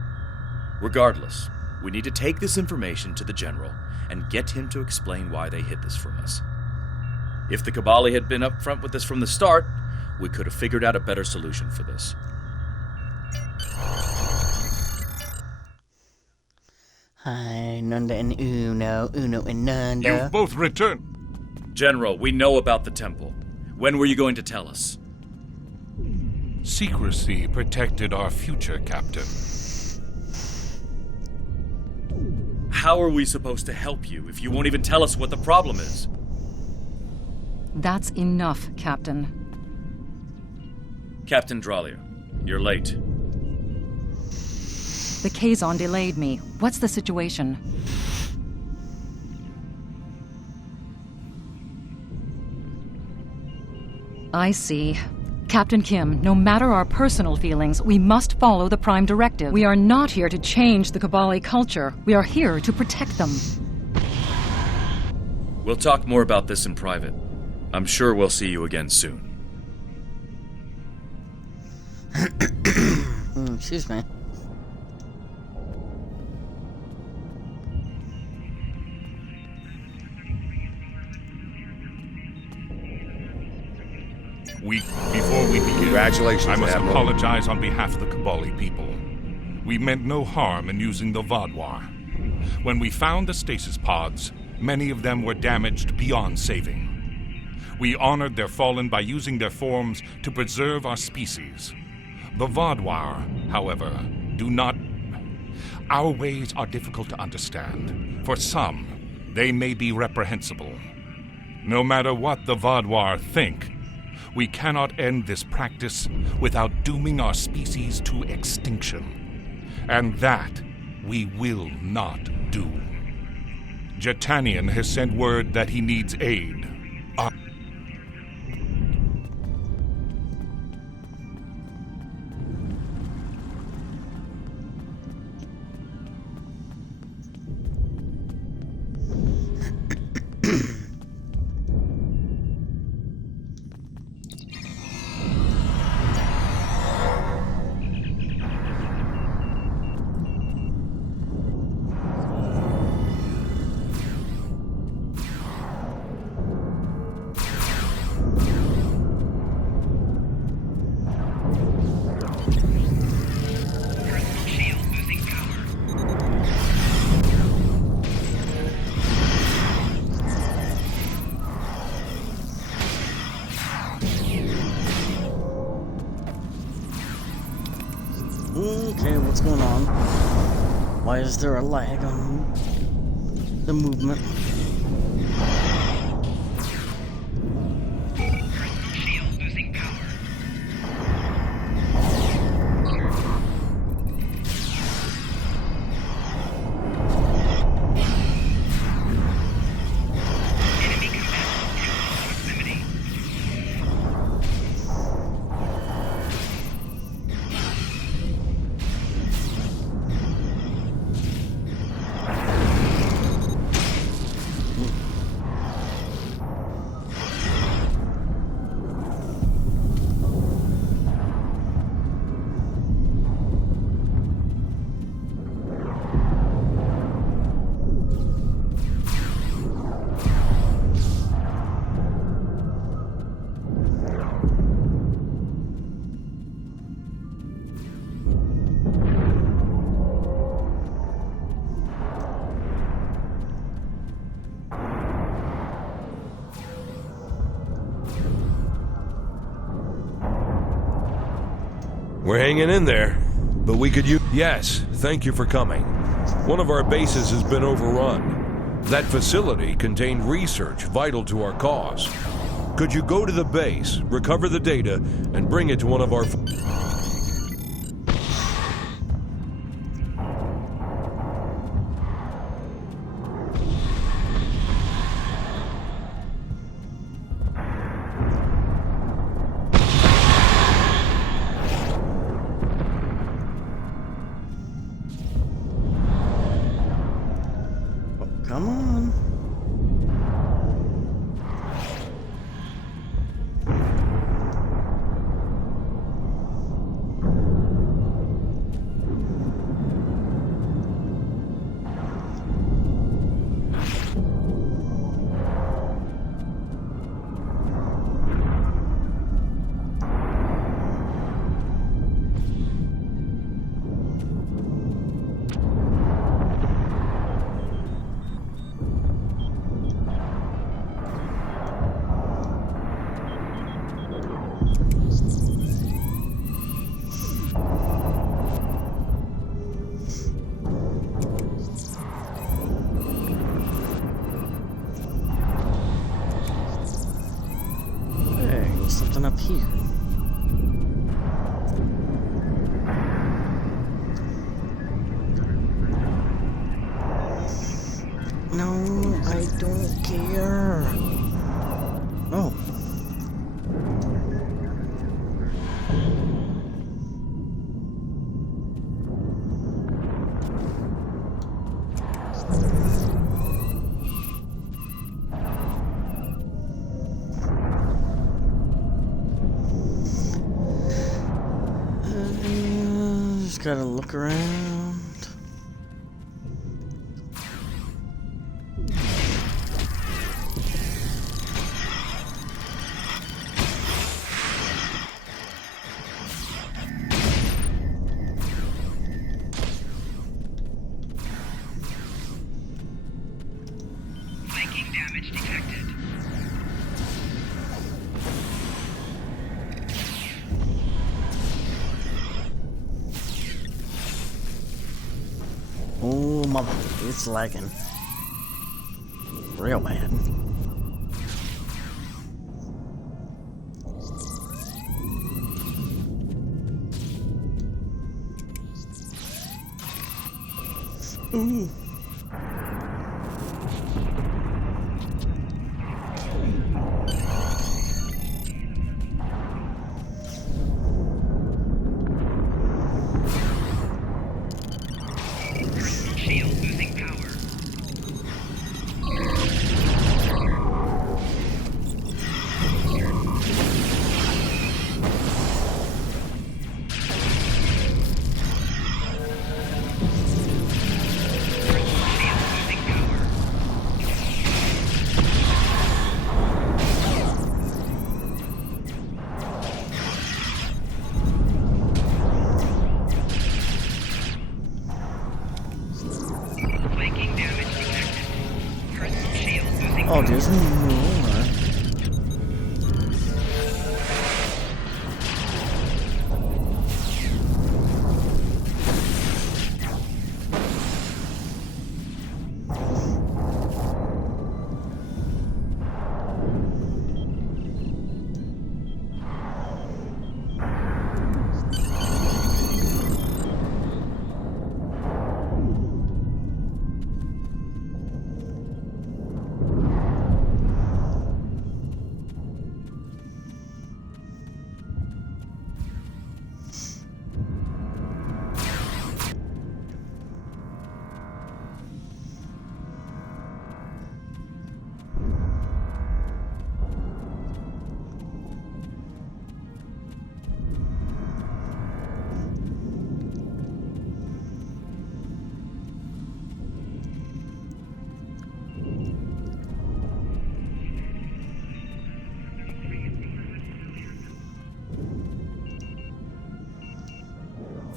Regardless, we need to take this information to the General and get him to explain why they hid this from us. If the Kabali had been upfront with this from the start, we could have figured out a better solution for this. Hi, Nunda and Uno, Uno and Nunda. You've both returned. General, we know about the temple. When were you going to tell us? Secrecy protected our future, Captain. How are we supposed to help you if you won't even tell us what the problem is? That's enough, Captain. Captain Dralia, you're late. The Kazon delayed me. What's the situation? I see. Captain Kim, no matter our personal feelings, we must follow the Prime Directive. We are not here to change the Kabali culture. We are here to protect them. We'll talk more about this in private. I'm sure we'll see you again soon. Excuse me. Before we begin, Congratulations, I must Admiral. apologize on behalf of the Kabali people. We meant no harm in using the Vaadwaur. When we found the stasis pods, many of them were damaged beyond saving. We honored their fallen by using their forms to preserve our species. The Vaadwaur, however, do not... Our ways are difficult to understand. For some, they may be reprehensible. No matter what the Vaadwaur think, we cannot end this practice without dooming our species to extinction. And that we will not do. Jetanian has sent word that he needs aid. Okay, what's going on? Why is there a lag on the movement? Shield losing power. Enemy combatants in proximity. We're hanging in there, but we could use... Yes, thank you for coming. One of our bases has been overrun. That facility contained research vital to our cause. Could you go to the base, recover the data, and bring it to one of our... Come on. Something up here. No, I don't care. Oh. Just gotta look around. Flanking damage detected. Oh my, it's lagging. Real bad. Ooh. Shield losing power. Flanking damage detected. Personal shield losing Oh, there's more.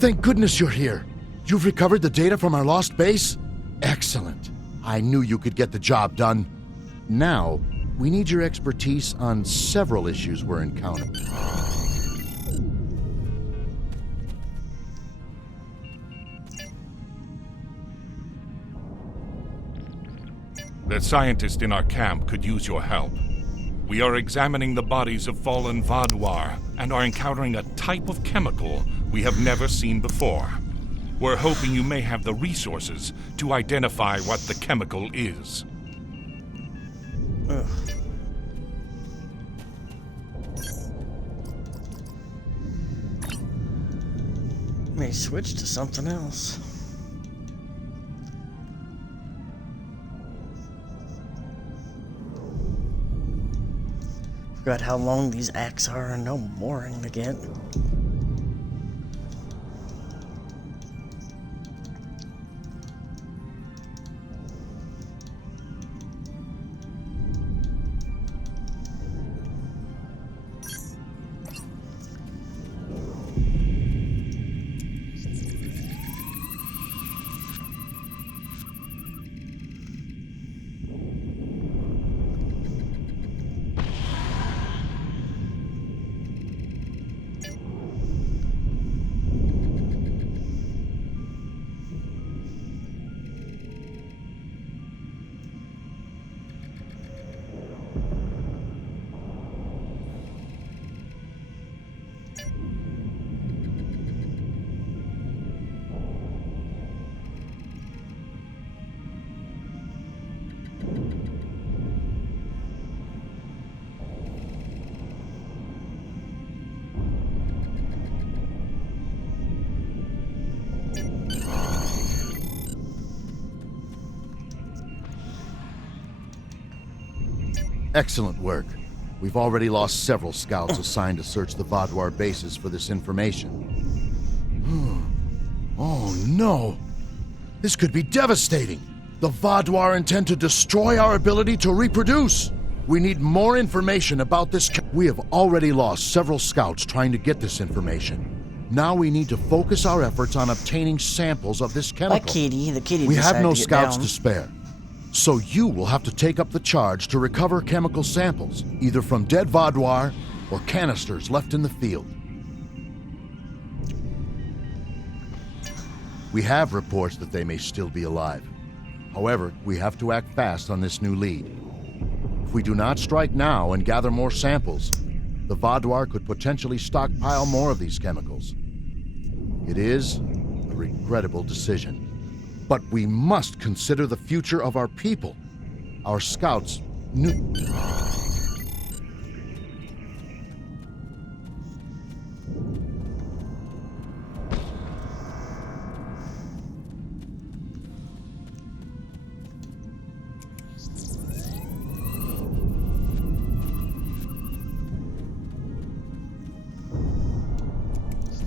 Thank goodness you're here. You've recovered the data from our lost base? Excellent. I knew you could get the job done. Now, we need your expertise on several issues we're encountering. The scientist in our camp could use your help. We are examining the bodies of fallen Vaadwaur and are encountering a type of chemical we have never seen before. We're hoping you may have the resources to identify what the chemical is. Ugh. May switch to something else. Forgot how long these acts are and how boring they get. Excellent work. We've already lost several scouts assigned to search the Vaadwaur bases for this information. Oh no! This could be devastating! The Vaadwaur intend to destroy our ability to reproduce! We need more information about this. We have already lost several scouts trying to get this information. Now we need to focus our efforts on obtaining samples of this chemical. The kitty We have decided no to get scouts down. to spare. So you will have to take up the charge to recover chemical samples, either from dead Vaadwaur or canisters left in the field. We have reports that they may still be alive. However, we have to act fast on this new lead. If we do not strike now and gather more samples, the Vaadwaur could potentially stockpile more of these chemicals. It is a regrettable decision. But we must consider the future of our people. Our scouts knew.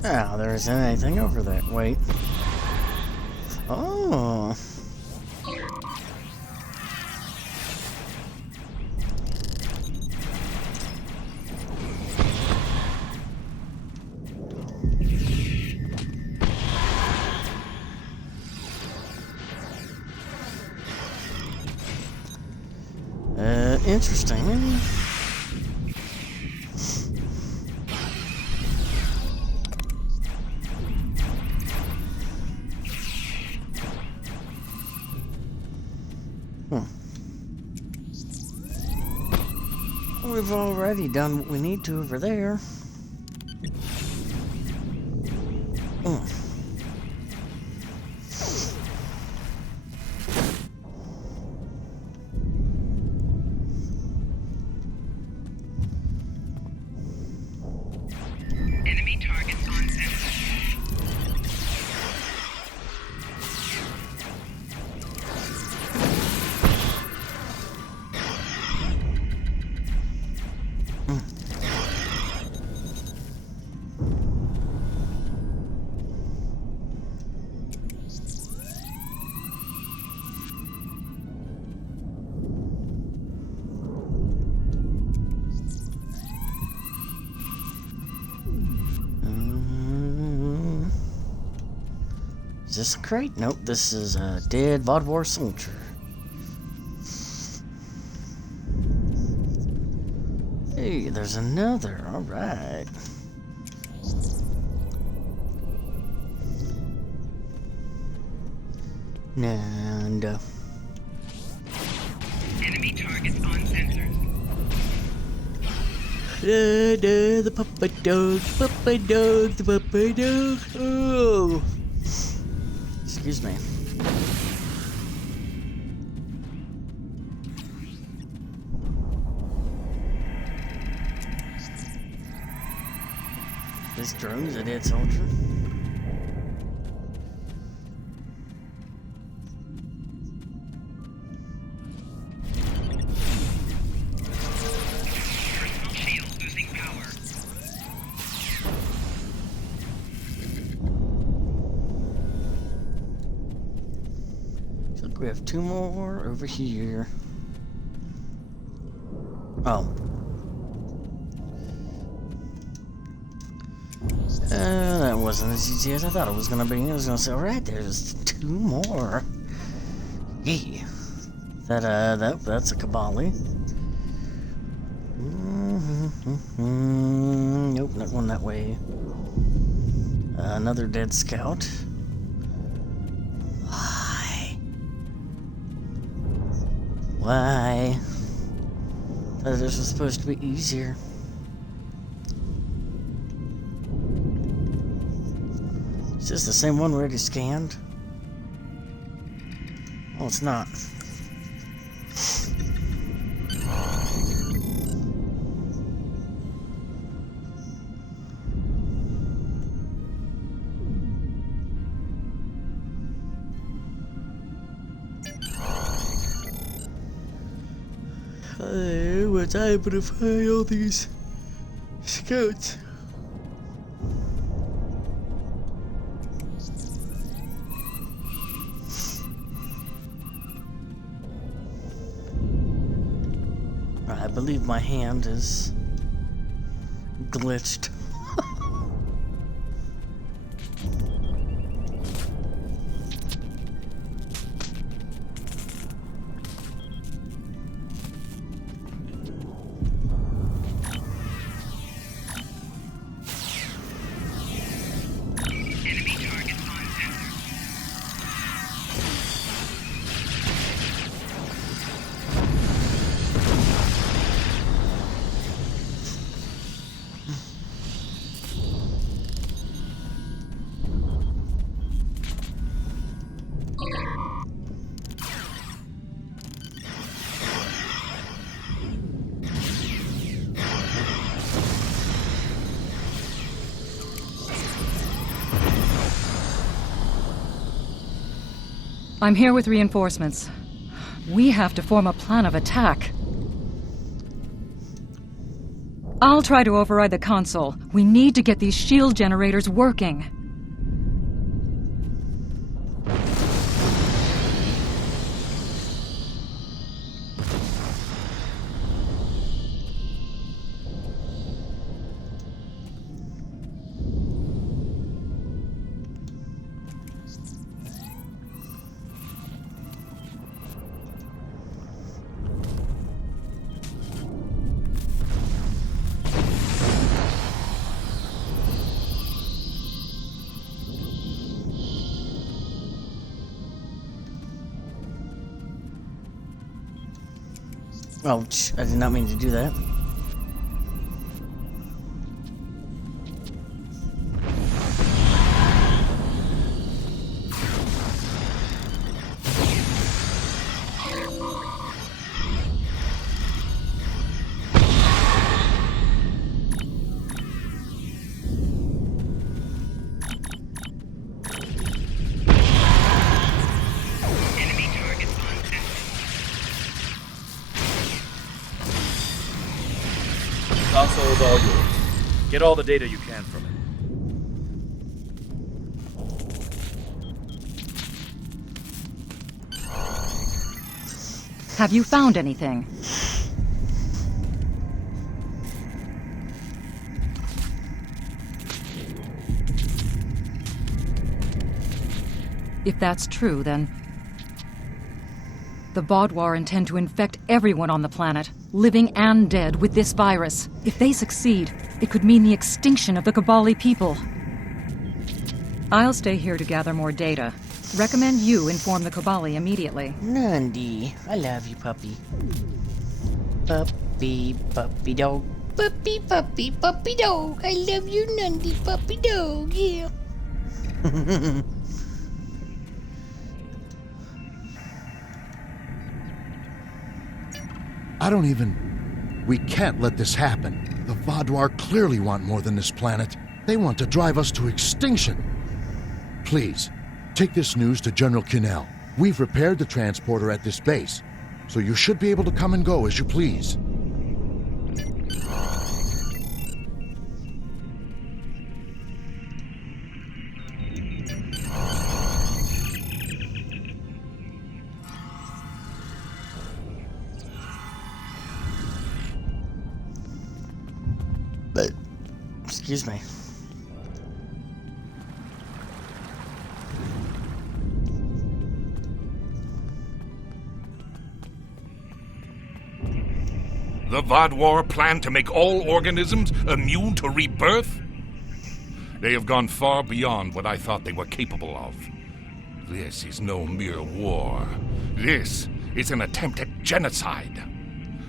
Oh, there isn't anything over there. Wait. Oh. Interesting. We've already done what we need to over there. Enemy targets on center. Is this a crate? Nope, this is a dead Vodwar soldier. Hey, there's another. Alright. And, Enemy targets on sensors. the puppy dog, puppy dog, the puppy dog. Oh. Excuse me. This drone is a dead soldier. Personal shield losing power. So we have two more over here. Oh. That wasn't as easy as I thought it was gonna be. I was gonna say, alright, there's two more. Yeah. That's a Kabali. Nope, not going that way. Another dead scout. Why? Thought this was supposed to be easier. Is this the same one we already scanned? Oh, it's not. I was able to find all these scouts. I believe my hand is glitched. I'm here with reinforcements. We have to form a plan of attack. I'll try to override the console. We need to get these shield generators working. Ouch, I did not mean to do that. Console is all yours. Get all the data you can from it. Have you found anything? If that's true, then the Vaadwaur intend to infect everyone on the planet, living and dead, with this virus. If they succeed, it could mean the extinction of the Kabali people. I'll stay here to gather more data. Recommend you inform the Kabali immediately. Nandi, I love you, puppy. Puppy, puppy dog. Puppy, puppy, puppy dog. I love you, Nandi, puppy dog, yeah. We can't let this happen. The Vaadwaur clearly want more than this planet. They want to drive us to extinction. Please, take this news to General Kinnell. We've repaired the transporter at this base, so you should be able to come and go as you please. Excuse me. The Vaadwaur plan to make all organisms immune to rebirth? They have gone far beyond what I thought they were capable of. This is no mere war. This is an attempt at genocide.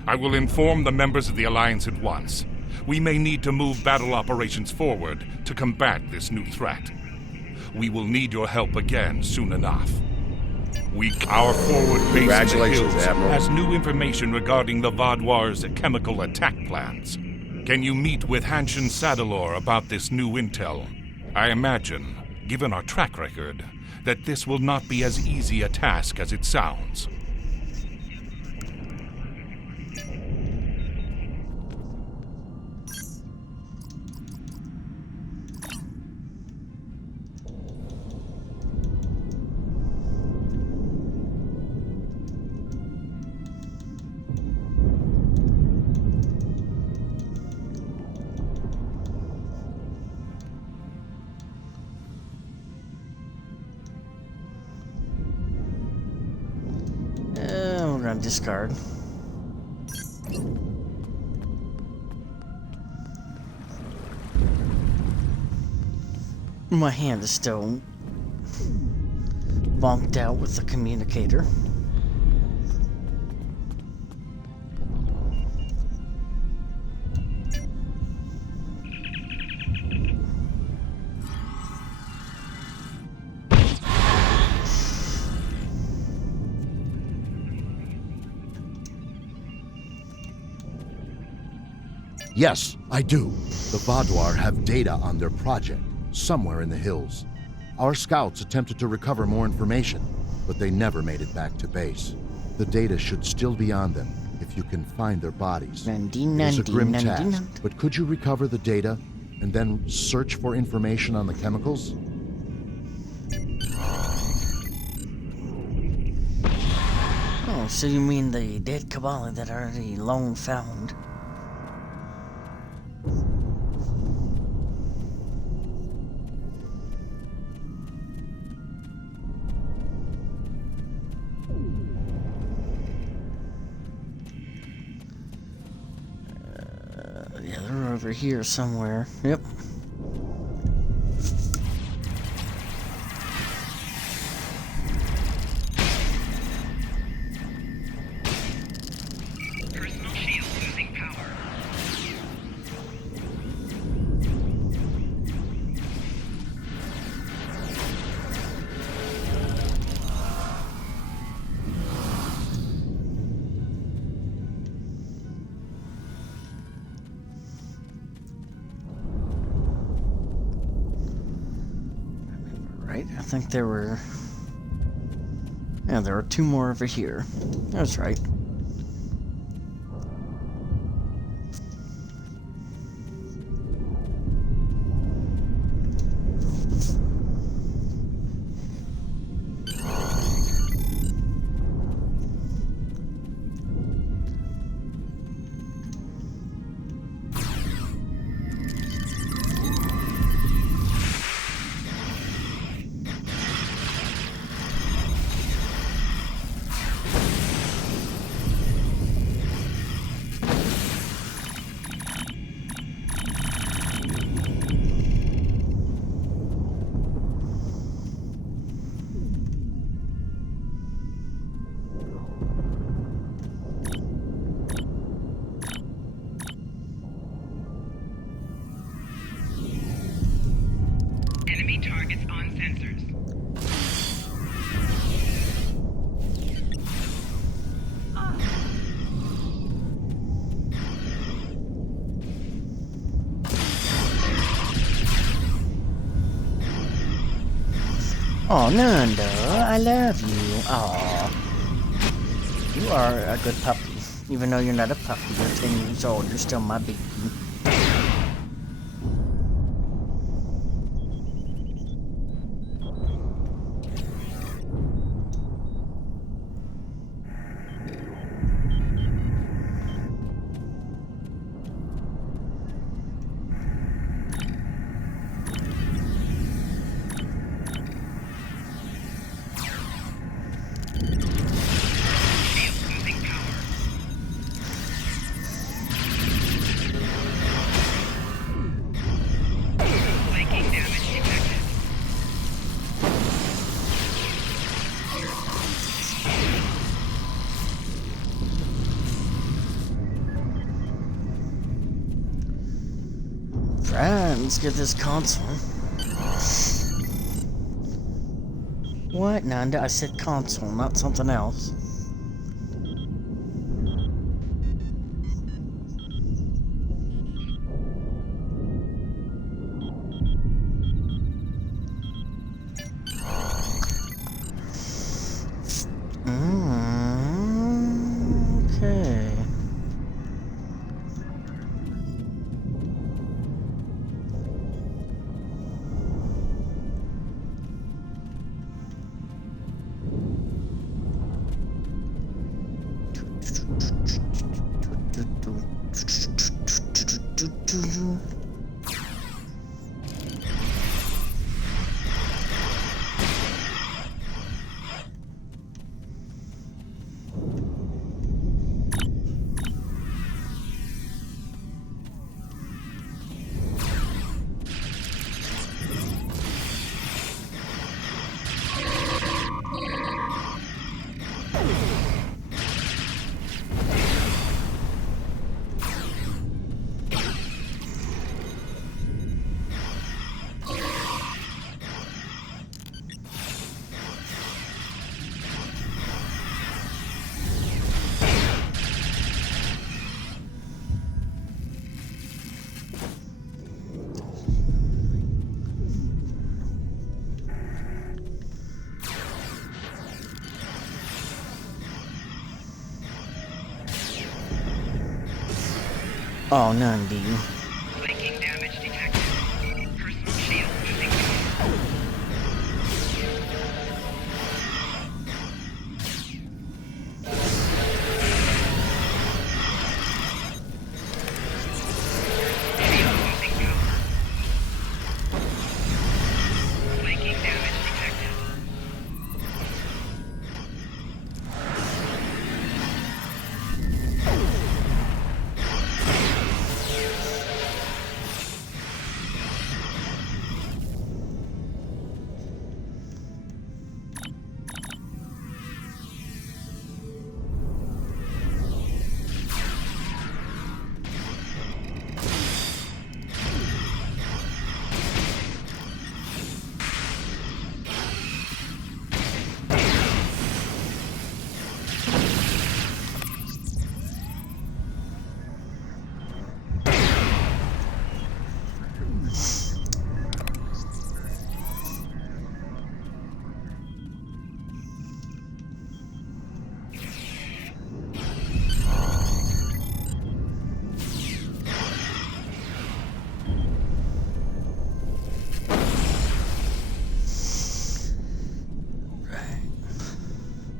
I will inform the members of the Alliance at once. We may need to move battle operations forward to combat this new threat. We will need your help again soon enough. Our forward base in the Congratulations, hills Admiral. has new information regarding the Vaadwaur's chemical attack plans. Can you meet with Hanshin Sadalor about this new intel? I imagine, given our track record, that this will not be as easy a task as it sounds. We're gonna discard. My hand is still bonked out with the communicator. Yes, I do. The Vaadwaur have data on their project, somewhere in the hills. Our scouts attempted to recover more information, but they never made it back to base. The data should still be on them, if you can find their bodies. It's a grim task, but could you recover the data, and then search for information on the chemicals? Oh, so you mean the dead Kabali that are already long found? Yeah, they're over here somewhere. Yep. Personal shield losing power. Right, I think there were... Yeah, there were two more over here. That's right. Oh, Nando, I love you. Aw. You are a good puppy. Even though you're not a puppy, you're 10 years old, you're still my baby. Let's get this console. What, Nanda? I said console, not something else. Okay. Oh, Nandi. Flanking damage detected. Personal shield losing power. Shield losing power. Flanking damage detected.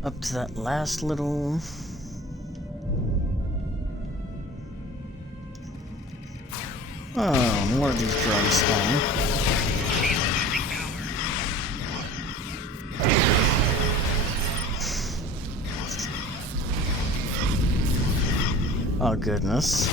Up to that last little... Oh, more of these drums spawn. Oh, goodness.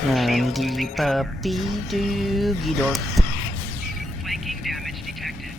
Andy Puppy Doogie Dork. Flanking damage detected.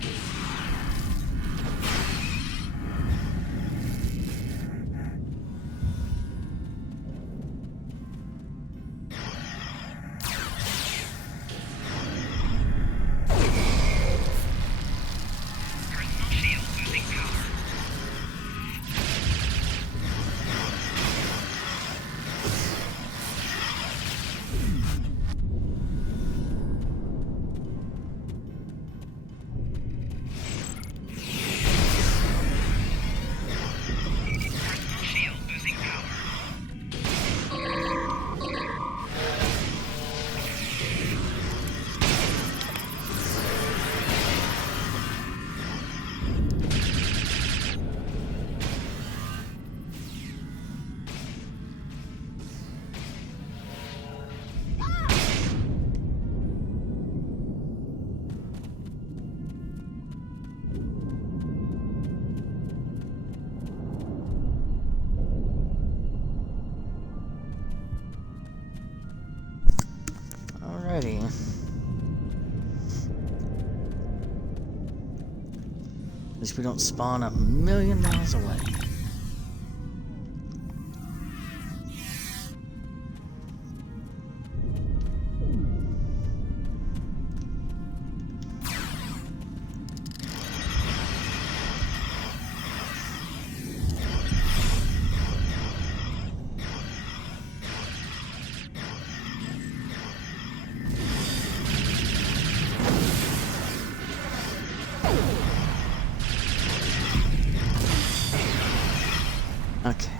Alrighty. At least we don't spawn a million miles away. Okay.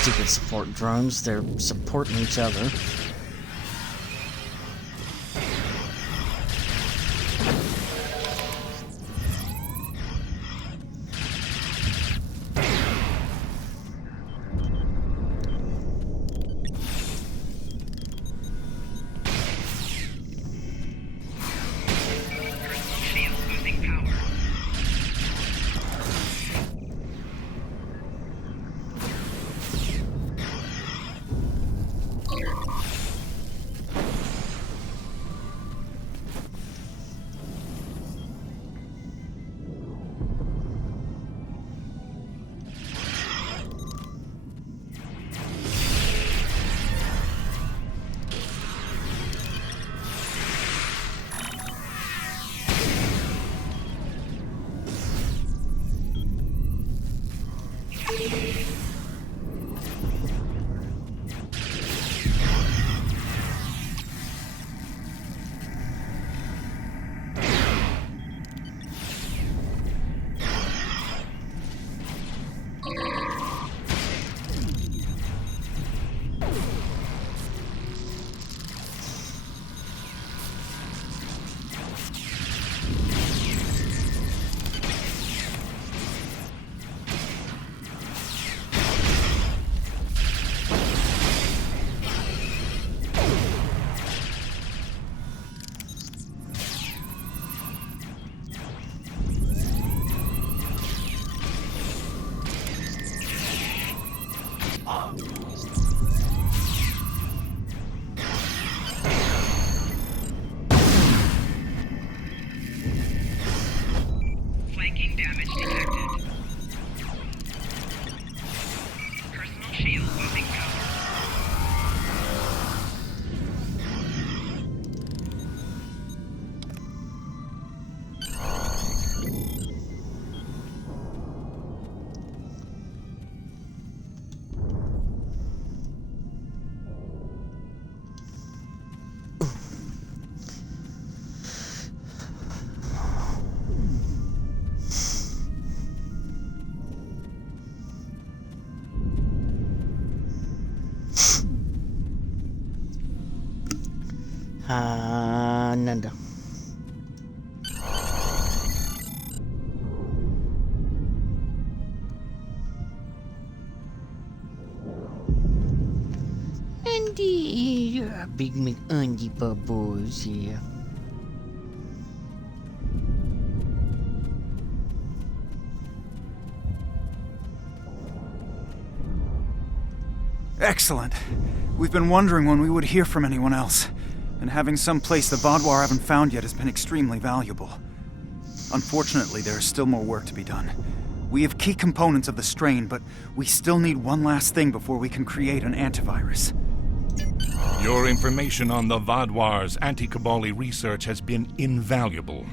Stupid support drones, they're supporting each other. Shield losing power. Flanking damage detected. Personal shield losing power. Nanda. Andy, you're a big McUndy bubbles here. Excellent. We've been wondering when we would hear from anyone else, and having some place the Vaadwaur haven't found yet has been extremely valuable. Unfortunately, there is still more work to be done. We have key components of the strain, but we still need one last thing before we can create an antivirus. Your information on the Vaadwaur's anti-Cabali research has been invaluable.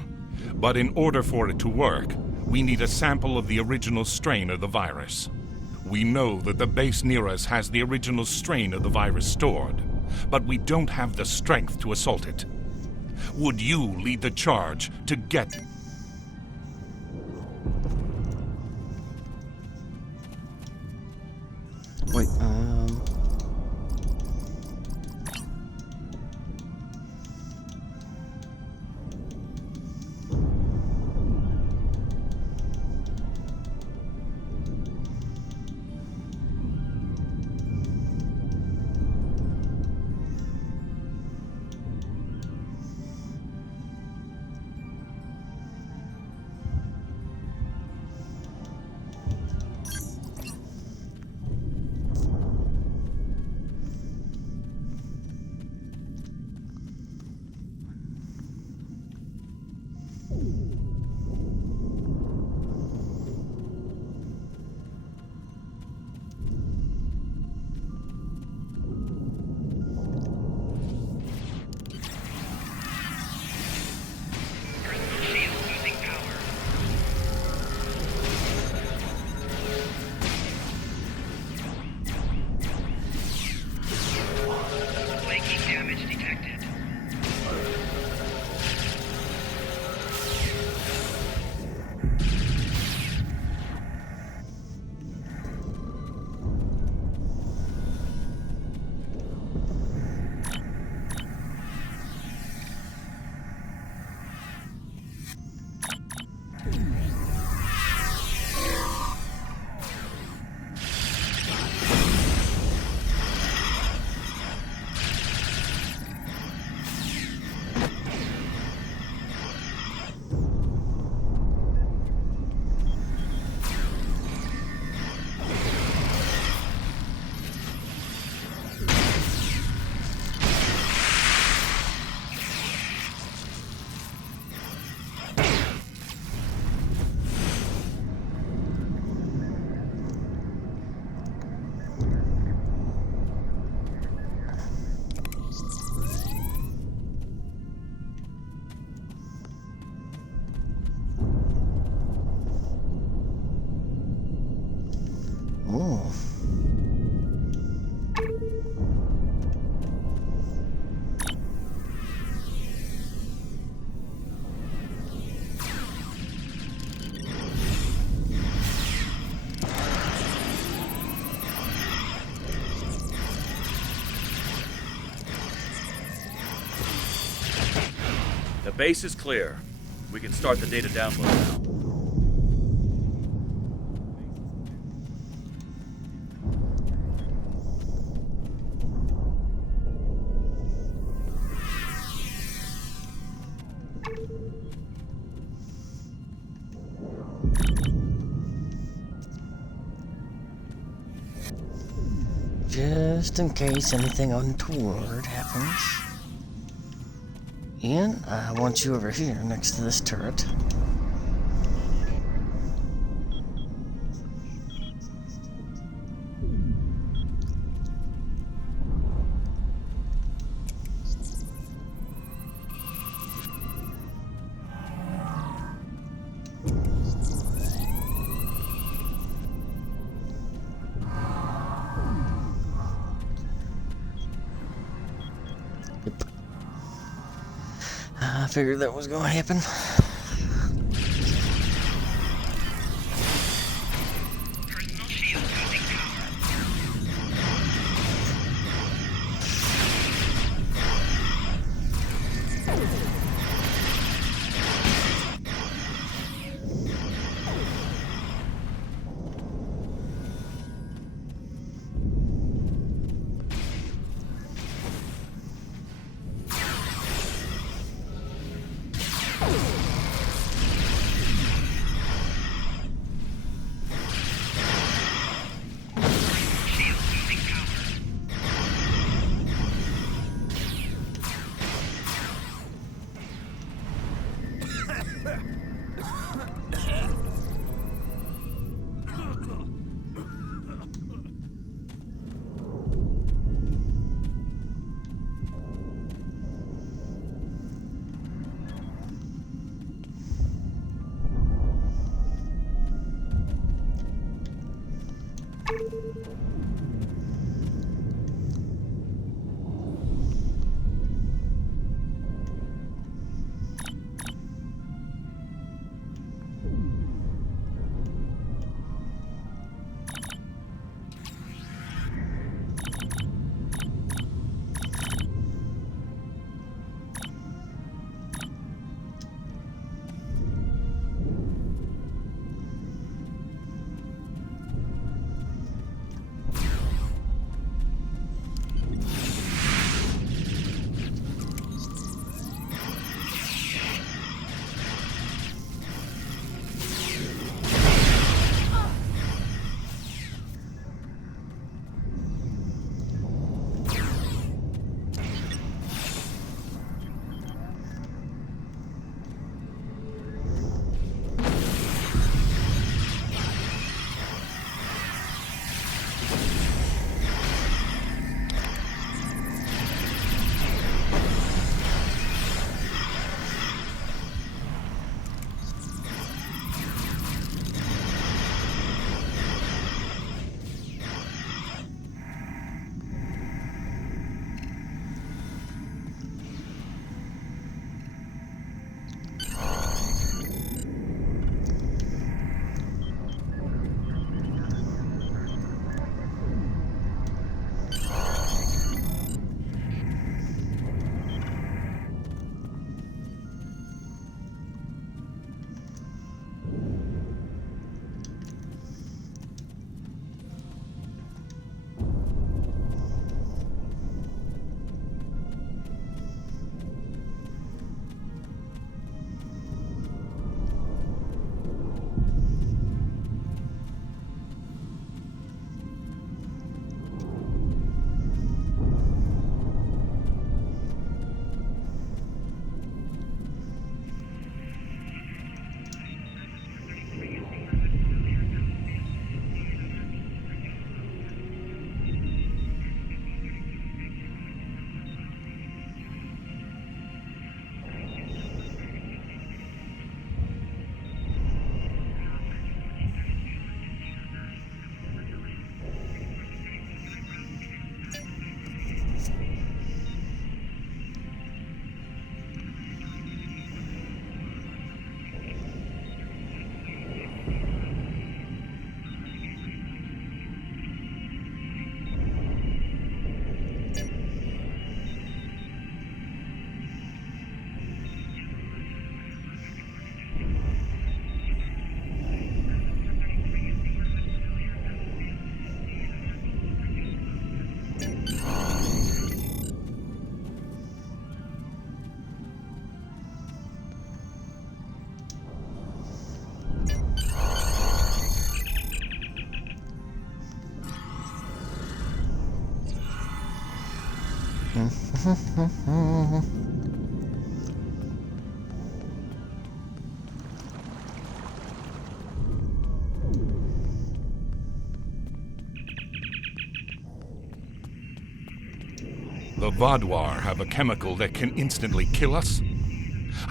But in order for it to work, we need a sample of the original strain of the virus. We know that the base near us has the original strain of the virus stored, but we don't have the strength to assault it. Would you lead the charge to get... The base is clear. We can start the data download now. Just in case anything untoward happens. Ian, I want you over here next to this turret. I figured that was going to happen. Personal shield losing power. The Vaadwaur have a chemical that can instantly kill us?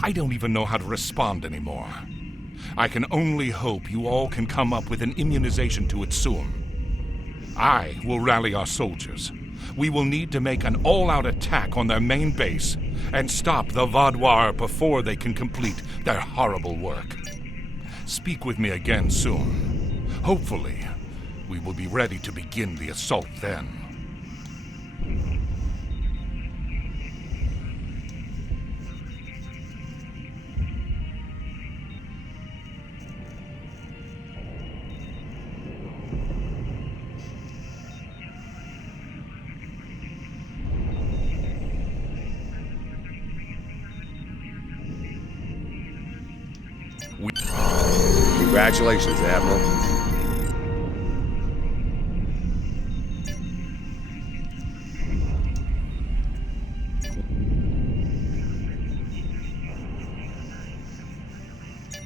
I don't even know how to respond anymore. I can only hope you all can come up with an immunization to it soon. I will rally our soldiers. We will need to make an all-out attack on their main base and stop the Vaadwaur before they can complete their horrible work. Speak with me again soon. Hopefully, we will be ready to begin the assault then. Congratulations, Admiral.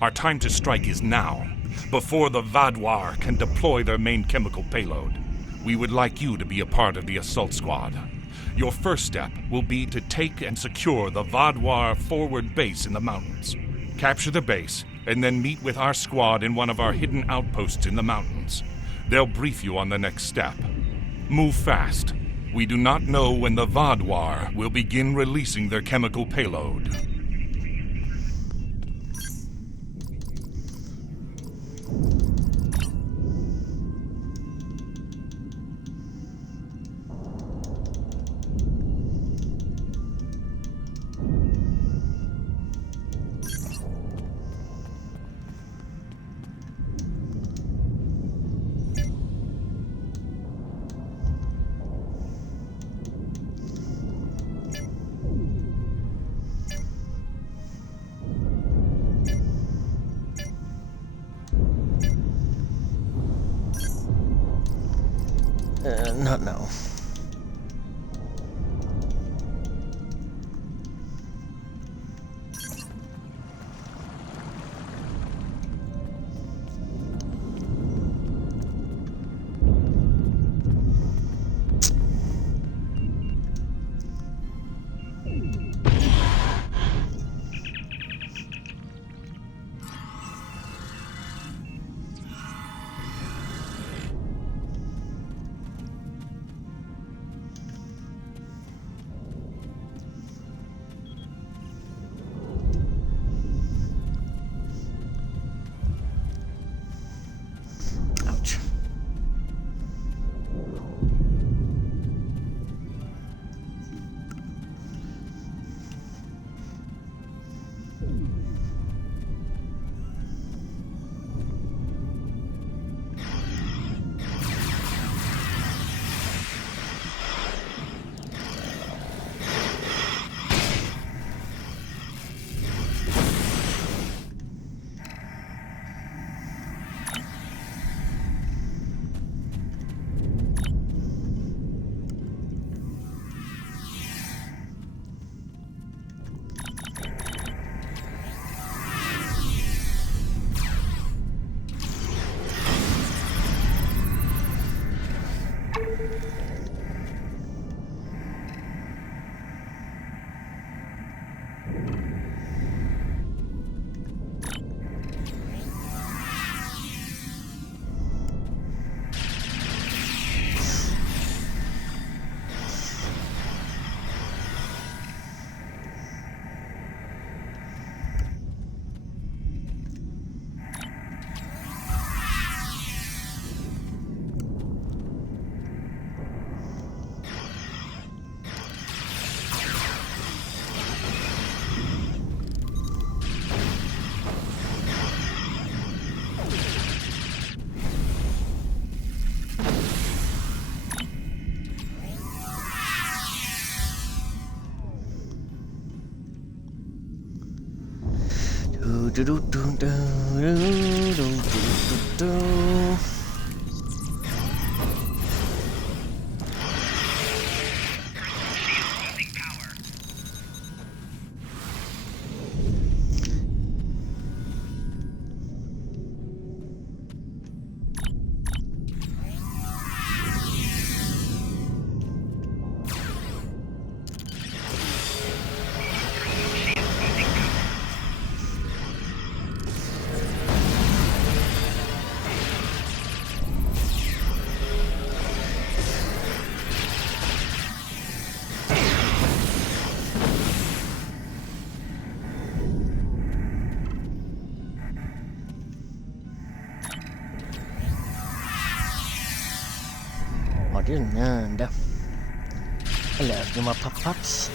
Our time to strike is now, before the Vaadwaur can deploy their main chemical payload. We would like you to be a part of the assault squad. Your first step will be to take and secure the Vaadwaur forward base in the mountains. Capture the base, and then meet with our squad in one of our hidden outposts in the mountains. They'll brief you on the next step. Move fast. We do not know when the Vaadwaur will begin releasing their chemical payload. Not now. Nanda. Hello, you my pup-pups.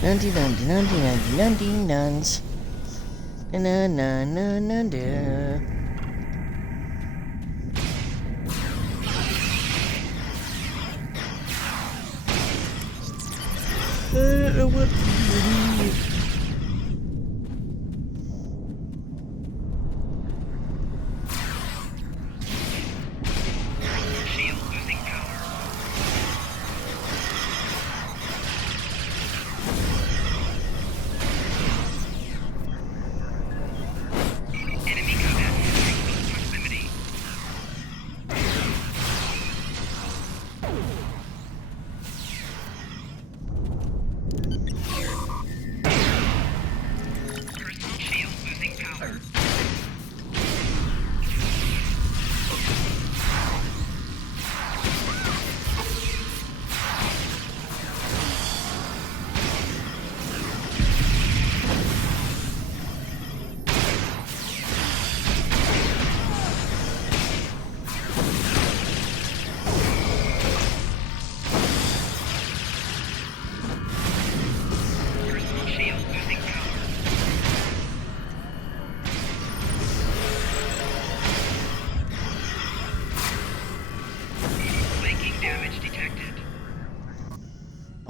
Nundy nundy nundy nundy nundy nuns. Na na na na na. What?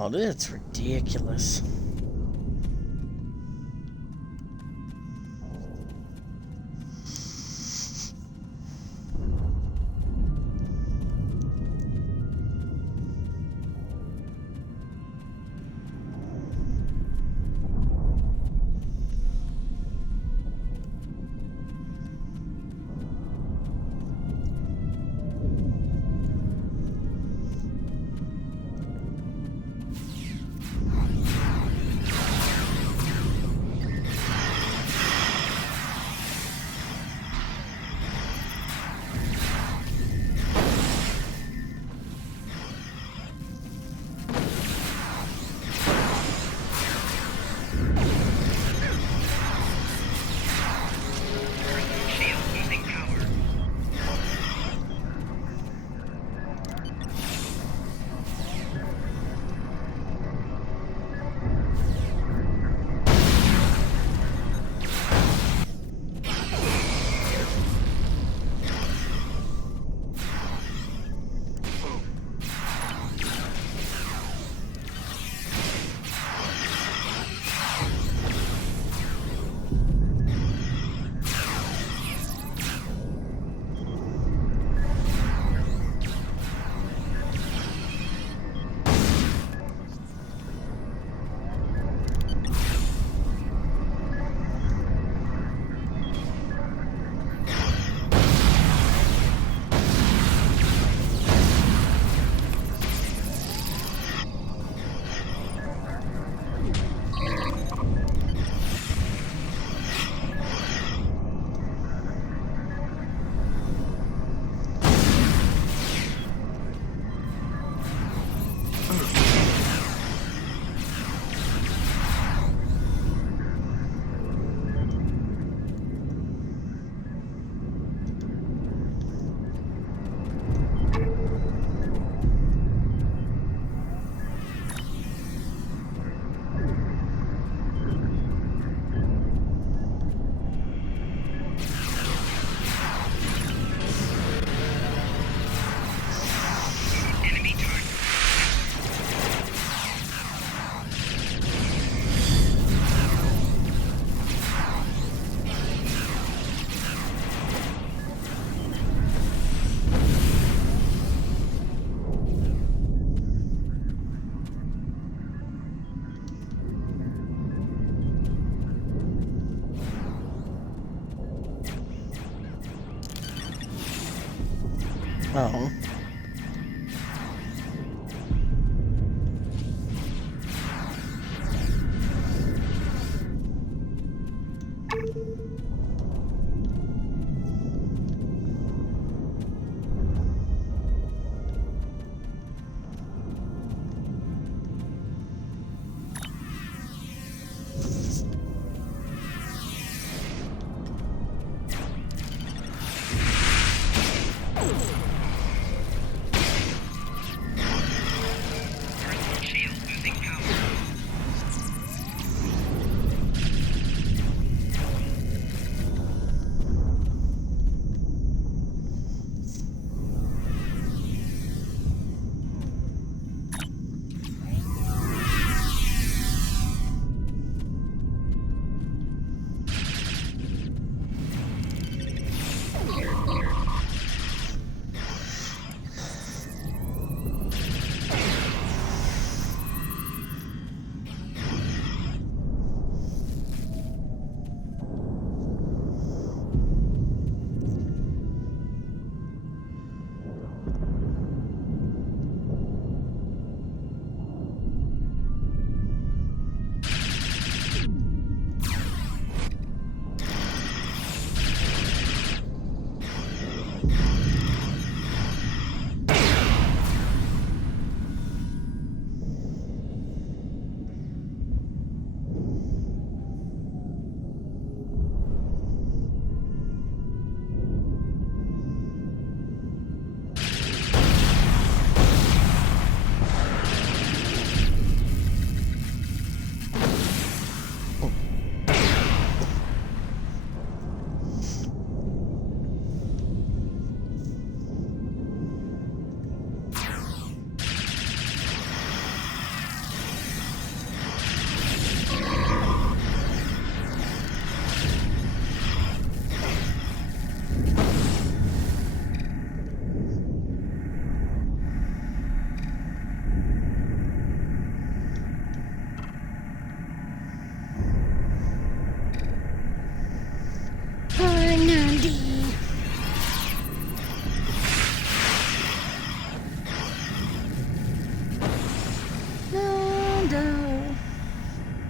Oh, that's ridiculous. Oh.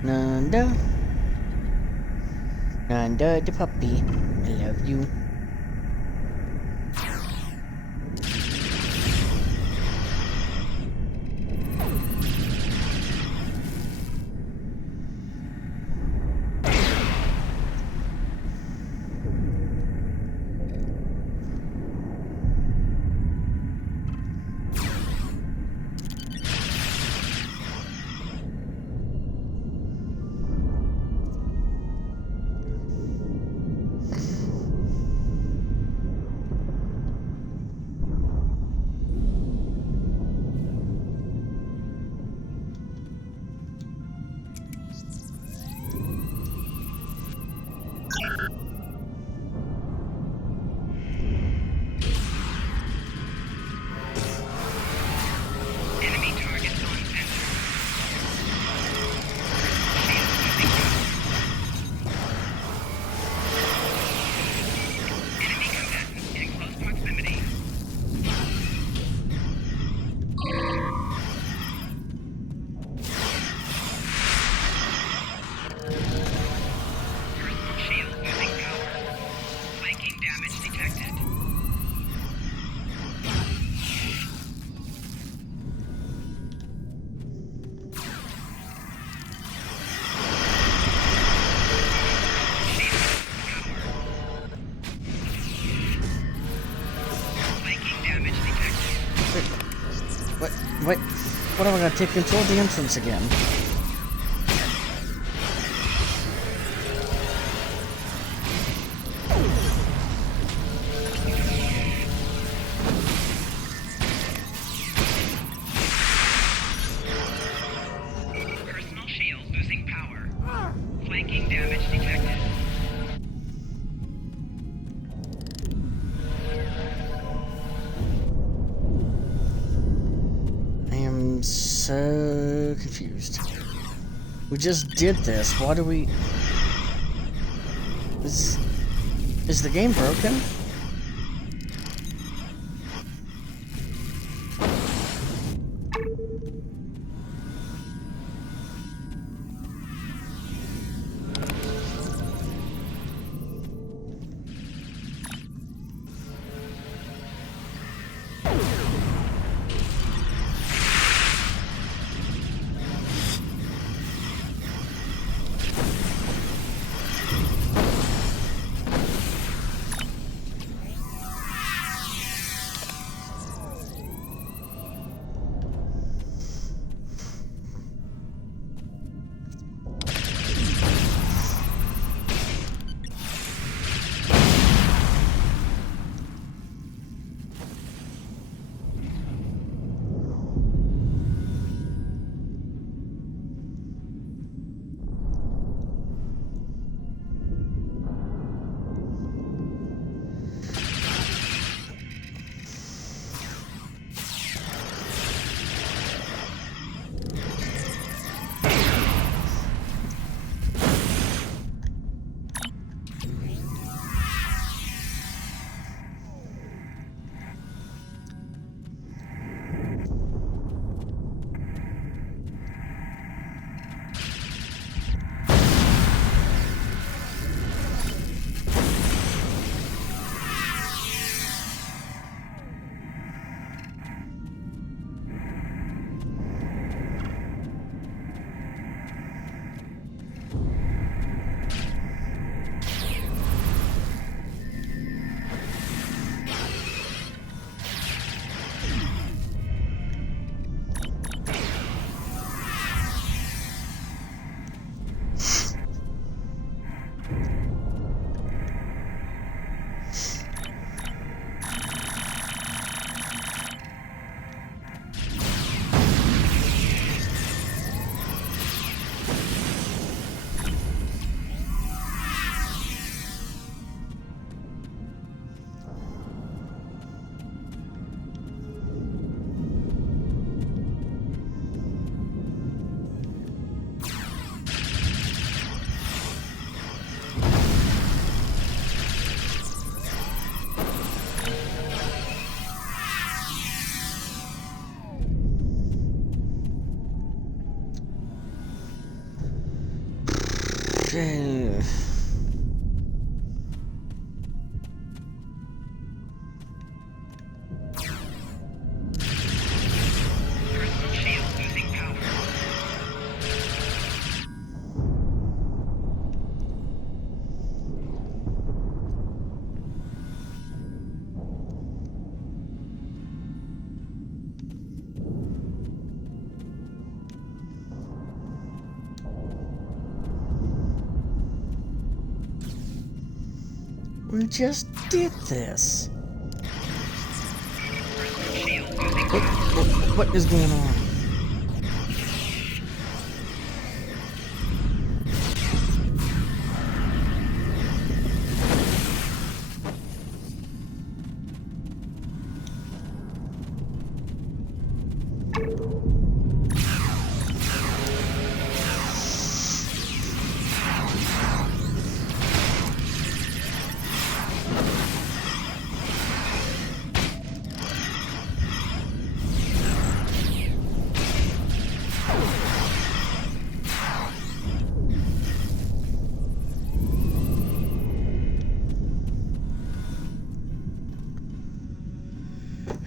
Nanda. Nanda the puppy. I love you. What am I gonna take control of the entrance again? Personal shield losing power. Flanking damage detected. So confused. We just did this. Why do we... Is the game broken? Okay. Personal shield losing power. We just did this. What is going on?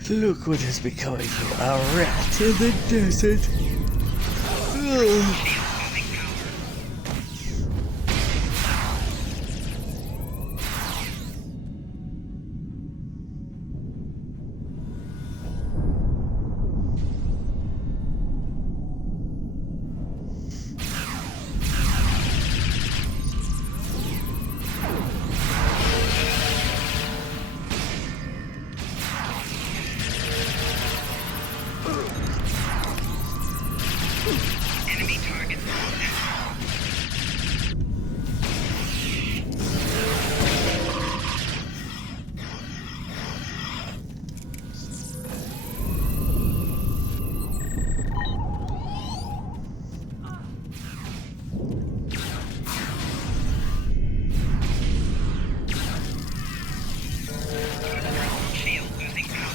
Look what has become of you, a rat in the desert. Ugh. Enemy target. Shield losing power.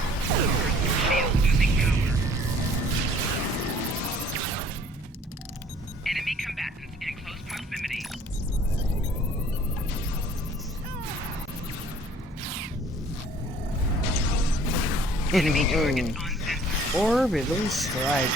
Shield losing power. Enemy combatants in close proximity. Enemy targets on center. Orbital strike.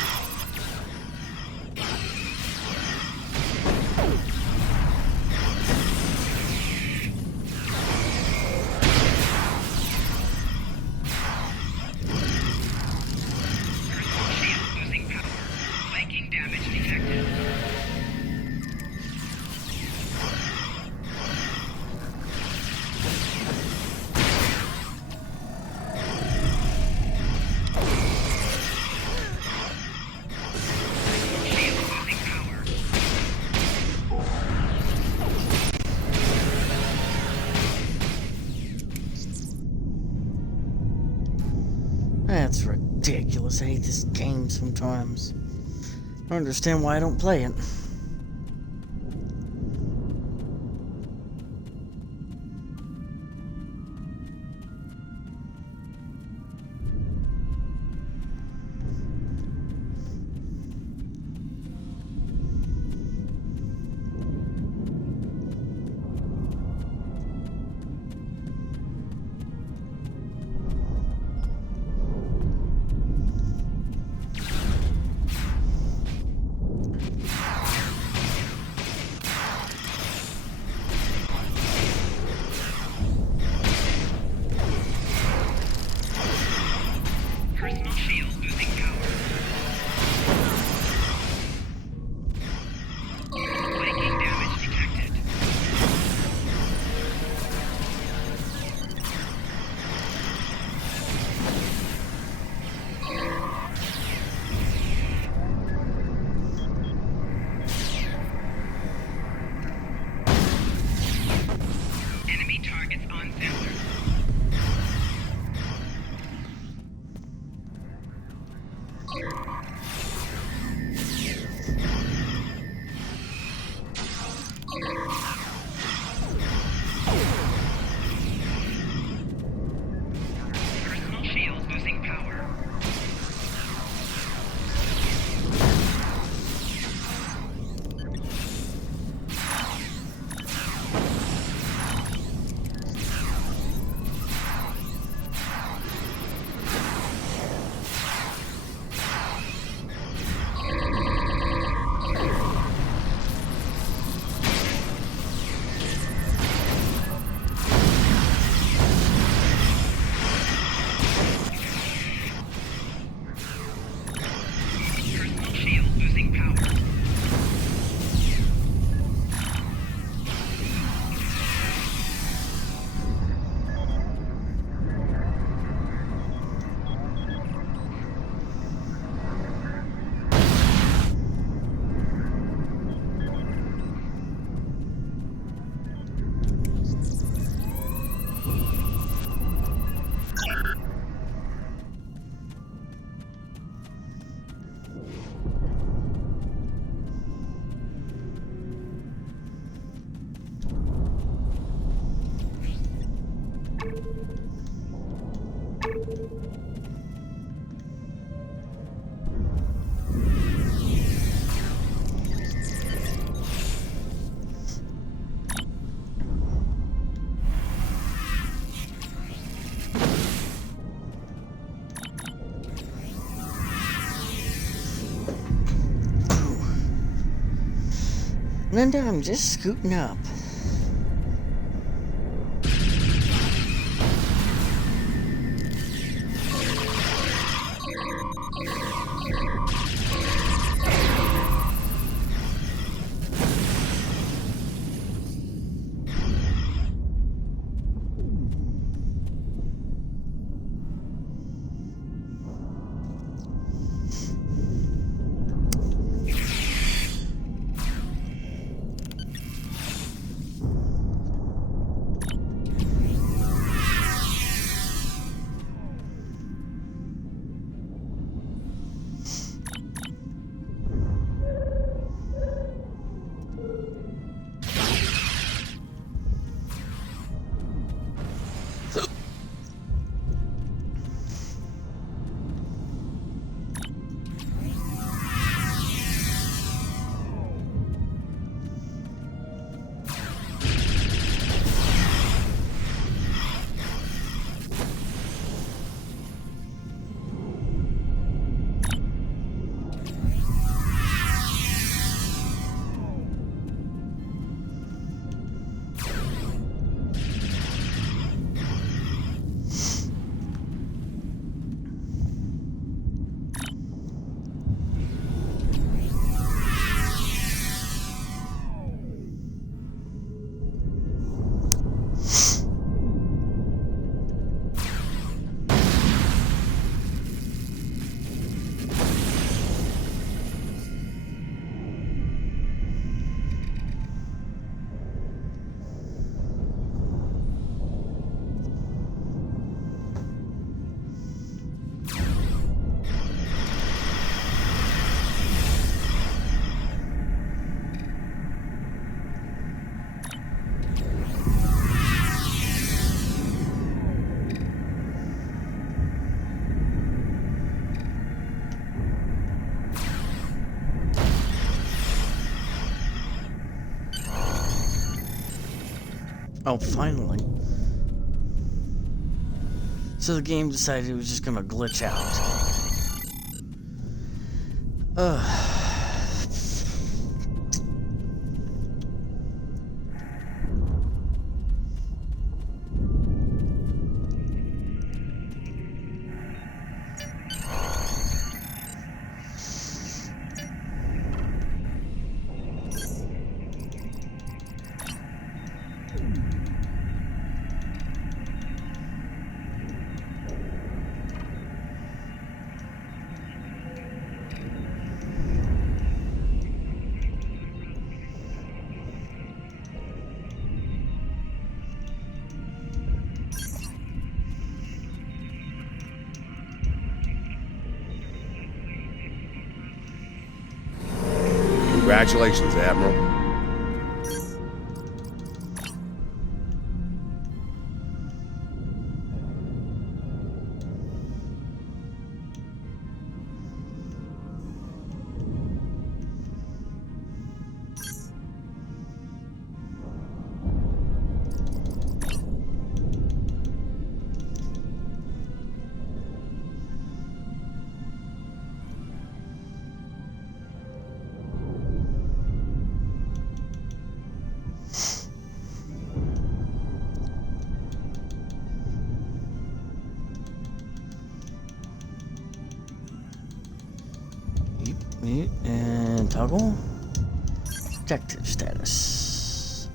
Shield losing power. Flanking damage detected. Shield losing power. That's ridiculous. I hate this game sometimes. I don't understand why I don't play it. Personal shield losing power. Personal shield losing power. Linda, I'm just scooting up. Oh, finally. So the game decided it was just gonna glitch out. Ugh. Congratulations, Admiral. And toggle. Objective status.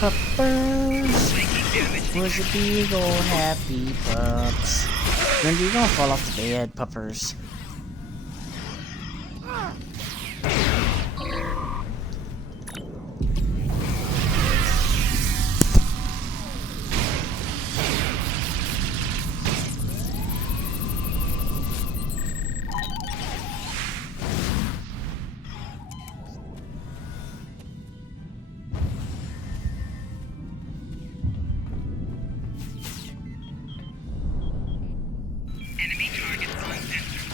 Puppers was a big old happy pups. When you gonna fall off the bed, puppers? Enemy targets on sensor.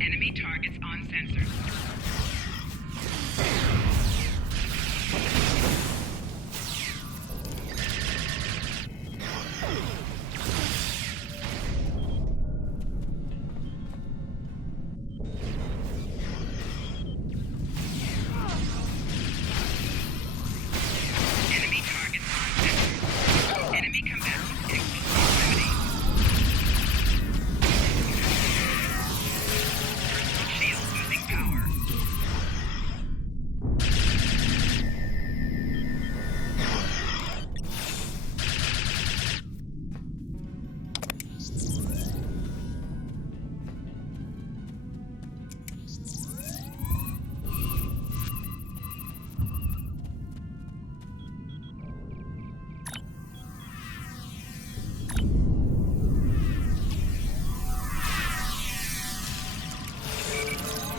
Enemy targets on sensor. Enemy targets on sensor. Enemy combatants in close proximity. Personal shield losing power.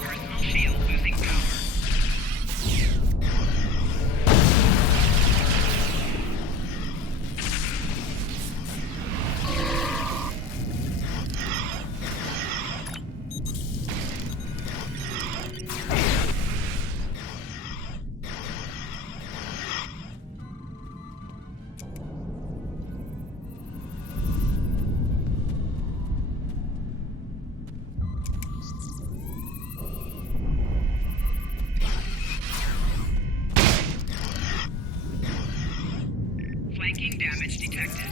Personal shield losing power. Flanking damage detected.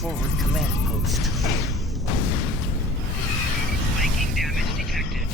Forward command post. Flanking damage detected.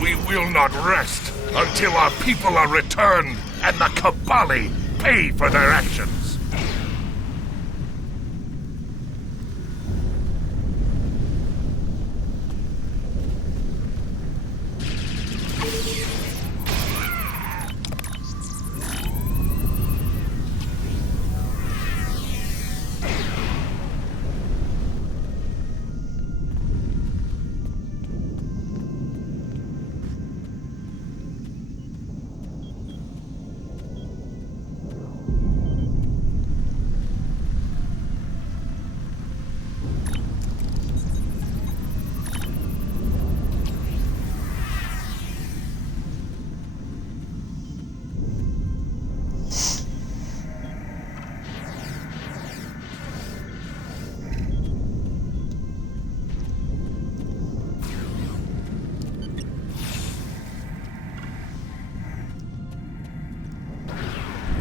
We will not rest until our people are returned and the Kabali pay for their actions.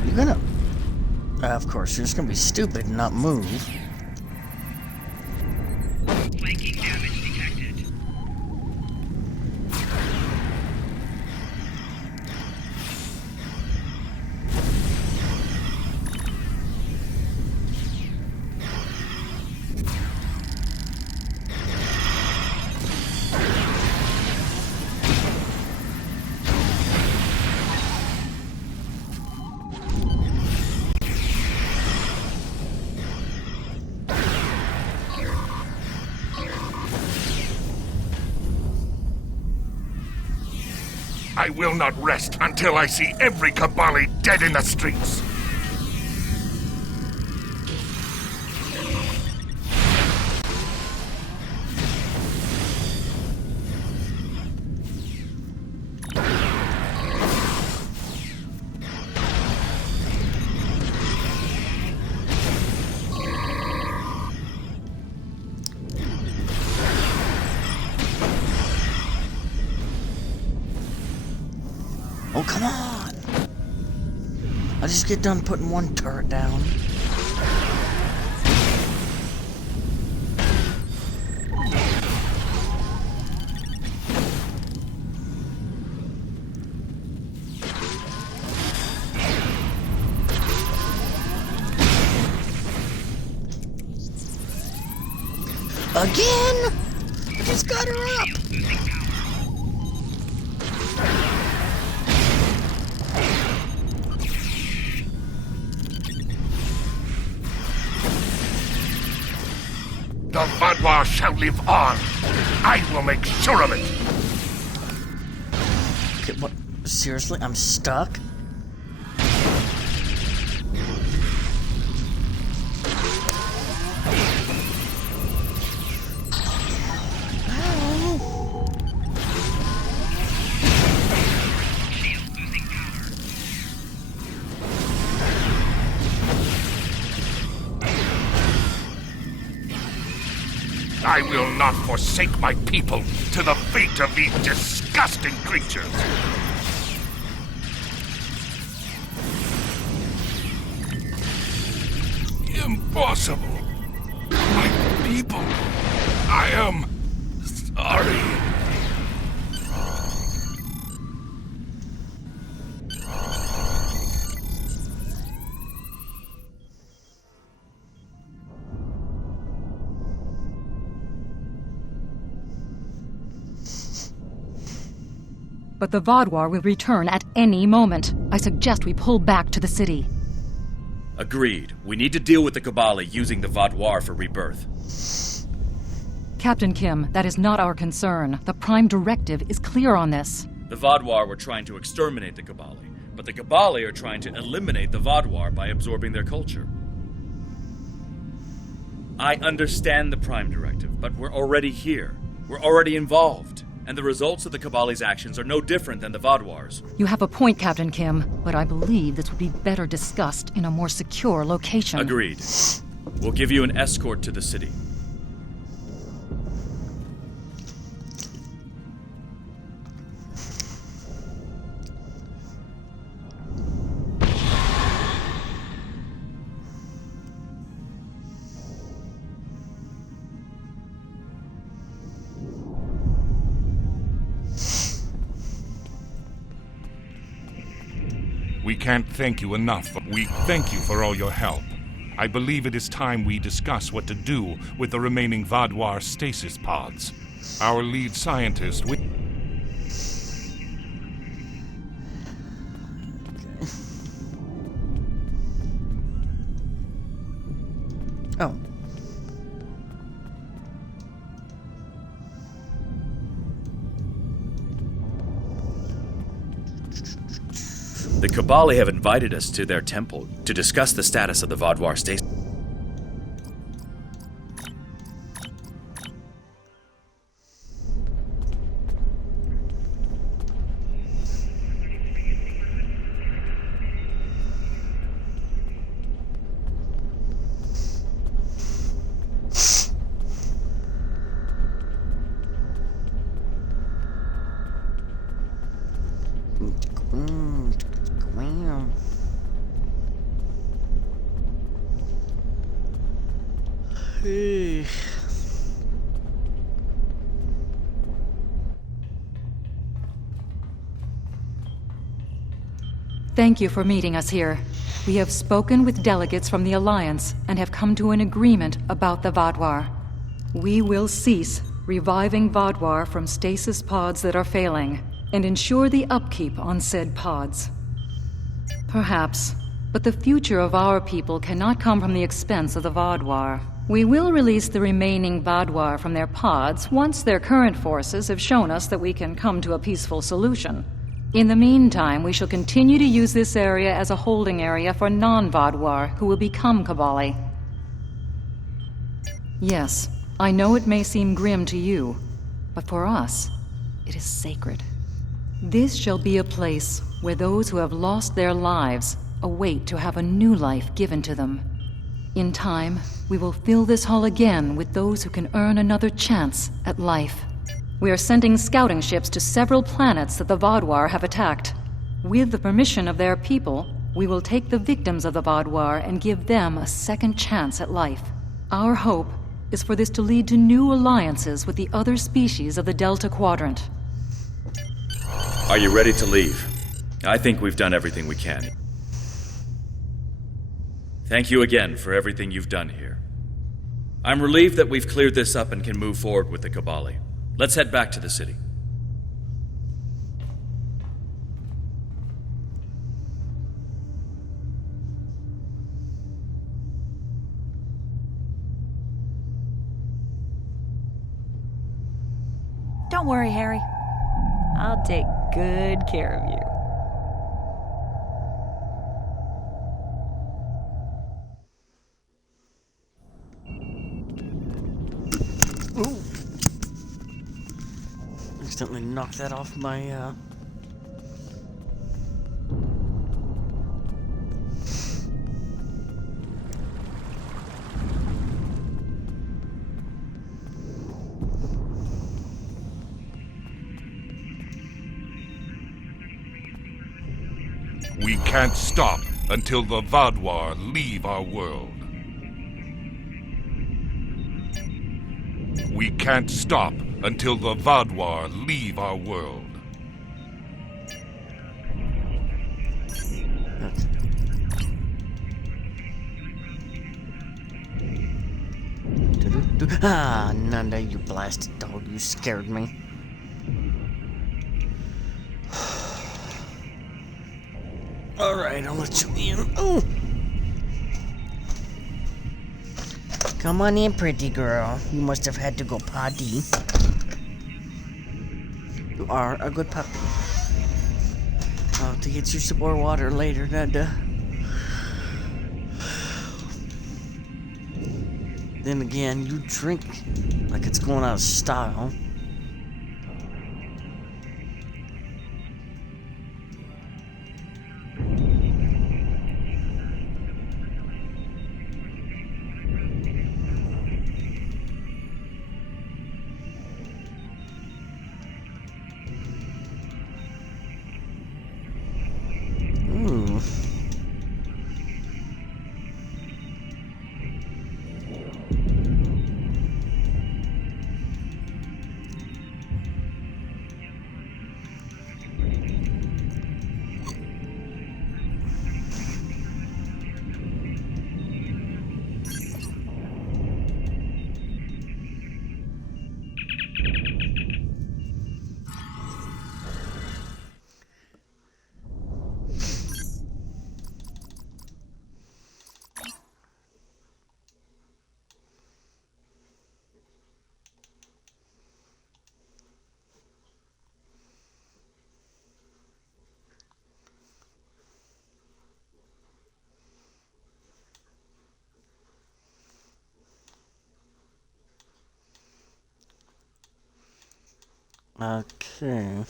You're gonna... of course, you're just gonna be stupid and not move. Flanking damage detected. I will not rest until I see every Kabali dead in the streets. Oh, come on! I just get done putting one turret down. Again? I just got her up! The Vadwar shall live on. I will make sure of it. Okay, what? Seriously? I'm stuck? I will not forsake my people to the fate of these disgusting creatures. Impossible. My people. I am sorry. But the Vaadwaur will return at any moment. I suggest we pull back to the city. Agreed. We need to deal with the Kabali using the Vaadwaur for rebirth. Captain Kim, that is not our concern. The Prime Directive is clear on this. The Vaadwaur were trying to exterminate the Kabali, but the Kabali are trying to eliminate the Vaadwaur by absorbing their culture. I understand the Prime Directive, but we're already here. We're already involved. And the results of the Kabali's actions are no different than the Vaadwaur's. You have a point, Captain Kim, but I believe this would be better discussed in a more secure location. Agreed. We'll give you an escort to the city. We can't thank you enough. We thank you for all your help. I believe it is time we discuss what to do with the remaining Vaadwaur stasis pods. Our lead scientist with... Oh. The Kabali have invited us to their temple to discuss the status of the Vaadwaur stasis. Thank you for meeting us here. We have spoken with delegates from the Alliance and have come to an agreement about the Vaadwaur. We will cease reviving Vaadwaur from stasis pods that are failing and ensure the upkeep on said pods. Perhaps, but the future of our people cannot come from the expense of the Vaadwaur. We will release the remaining Vaadwaur from their pods once their current forces have shown us that we can come to a peaceful solution. In the meantime, we shall continue to use this area as a holding area for non-Vaadwaur who will become Kabali. Yes, I know it may seem grim to you, but for us, it is sacred. This shall be a place where those who have lost their lives await to have a new life given to them. In time, we will fill this hall again with those who can earn another chance at life. We are sending scouting ships to several planets that the Vaadwaur have attacked. With the permission of their people, we will take the victims of the Vaadwaur and give them a second chance at life. Our hope is for this to lead to new alliances with the other species of the Delta Quadrant. Are you ready to leave? I think we've done everything we can. Thank you again for everything you've done here. I'm relieved that we've cleared this up and can move forward with the Kabali. Let's head back to the city. Don't worry, Harry. I'll take good care of you. Accidentally knocked that off my, We can't stop until the Vaadwaur leave our world. We can't stop until the Vaadwaur leave our world. Ah, Nanda, you blasted dog, you scared me. Alright, I'll let you in. Oh! Come on in, pretty girl. You must have had to go potty. You are a good puppy. I'll have to get you some more water later, Nanda. Then again, you drink like it's going out of style. Ooh. Okay.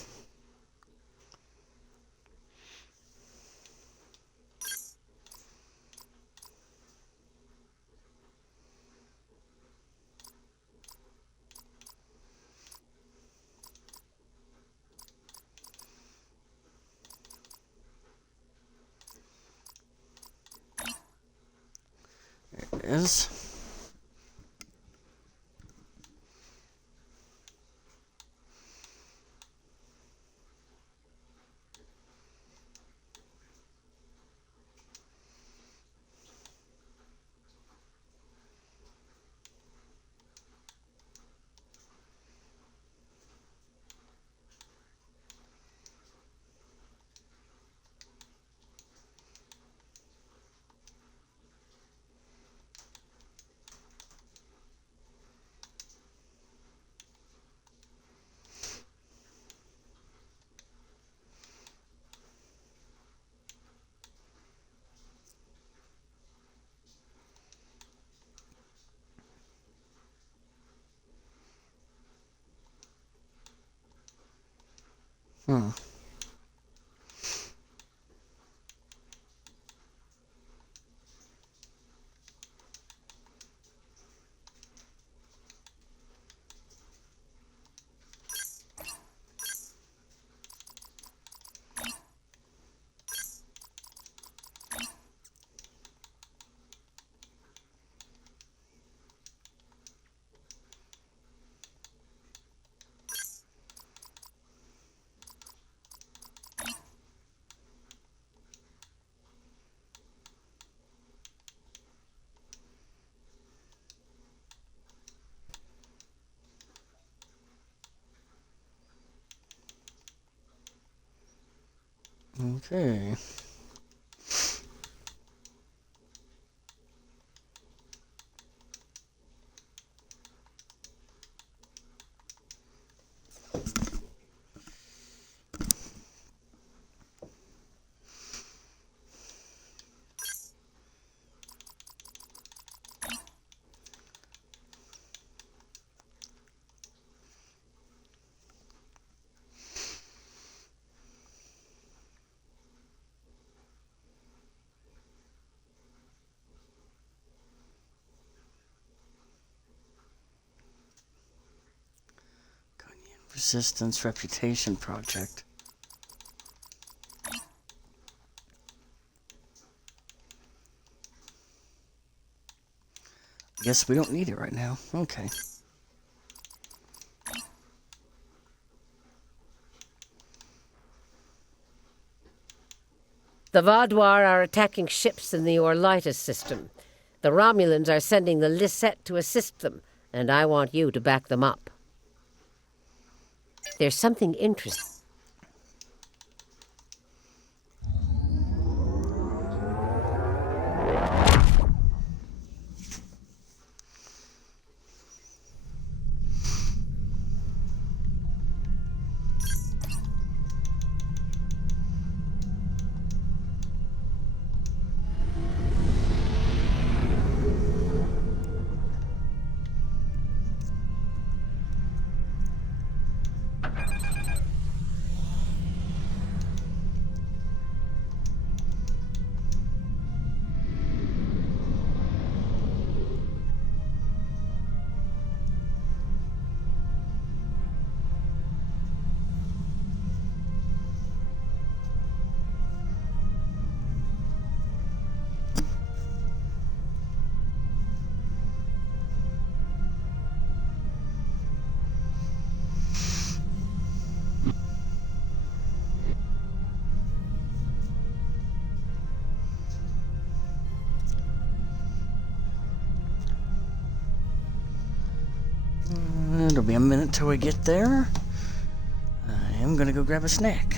There it is. Hmm. Okay. Resistance Reputation Project. Guess we don't need it right now. Okay. The Vaadwaur are attacking ships in the Orlitis system. The Romulans are sending the Lisette to assist them, and I want you to back them up. There's something interesting. It'll be a minute till we get there. I am gonna go grab a snack.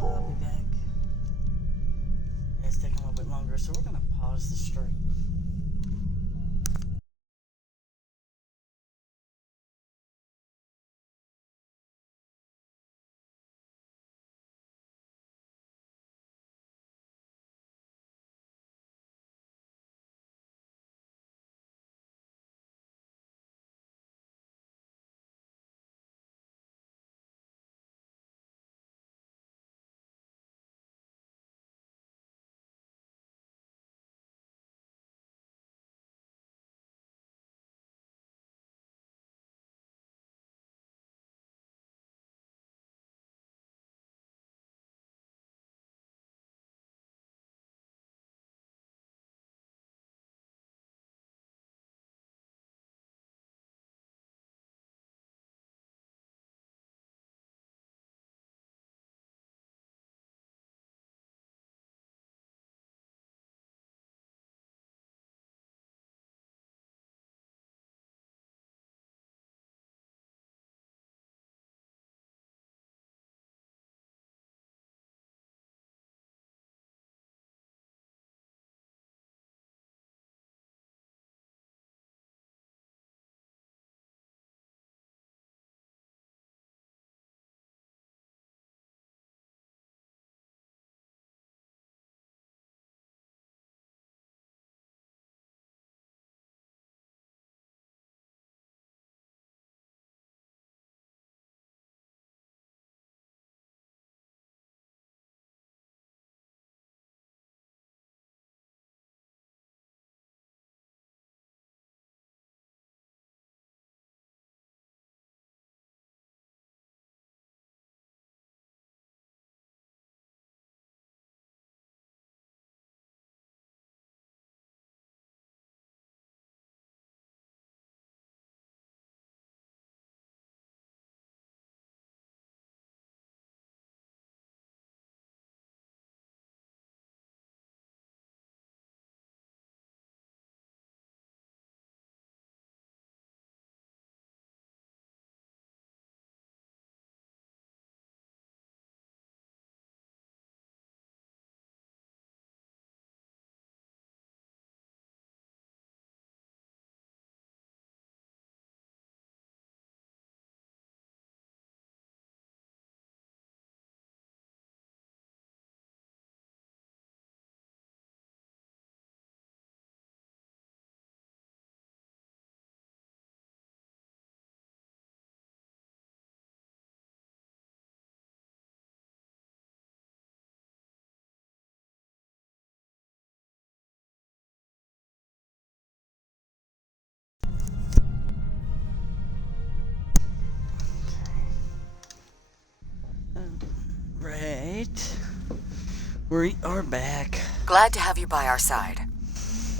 I'll be back. It's taking a little bit longer, so we're gonna pause the stream. Alright. We are back. Glad to have you by our side.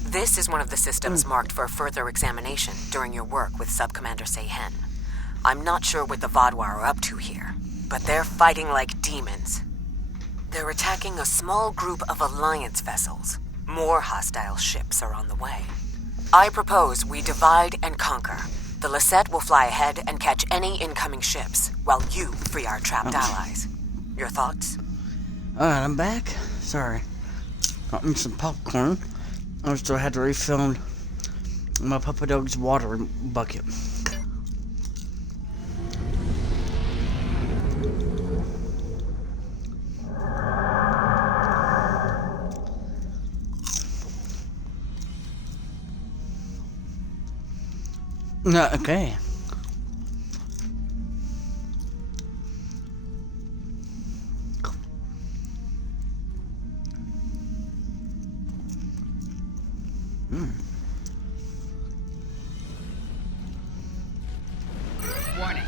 This is one of the systems marked for further examination during your work with Subcommander Sehen. I'm not sure what the Vodwar are up to here, but they're fighting like demons. They're attacking a small group of Alliance vessels. More hostile ships are on the way. I propose we divide and conquer. The Lisette will fly ahead and catch any incoming ships, while you free our trapped allies. Your thoughts? Alright, I'm back. Sorry. Got me some popcorn. I still had to refill my Papa Dog's water bucket. No, okay. Warning.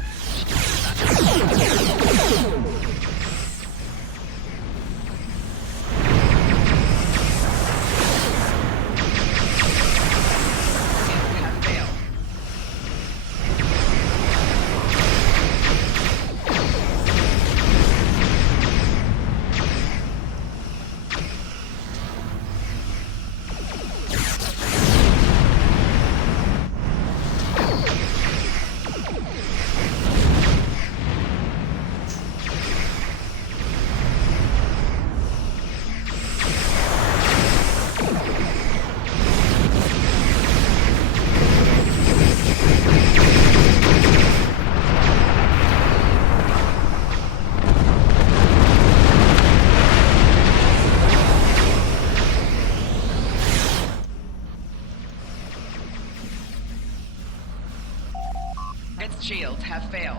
Its shields have failed.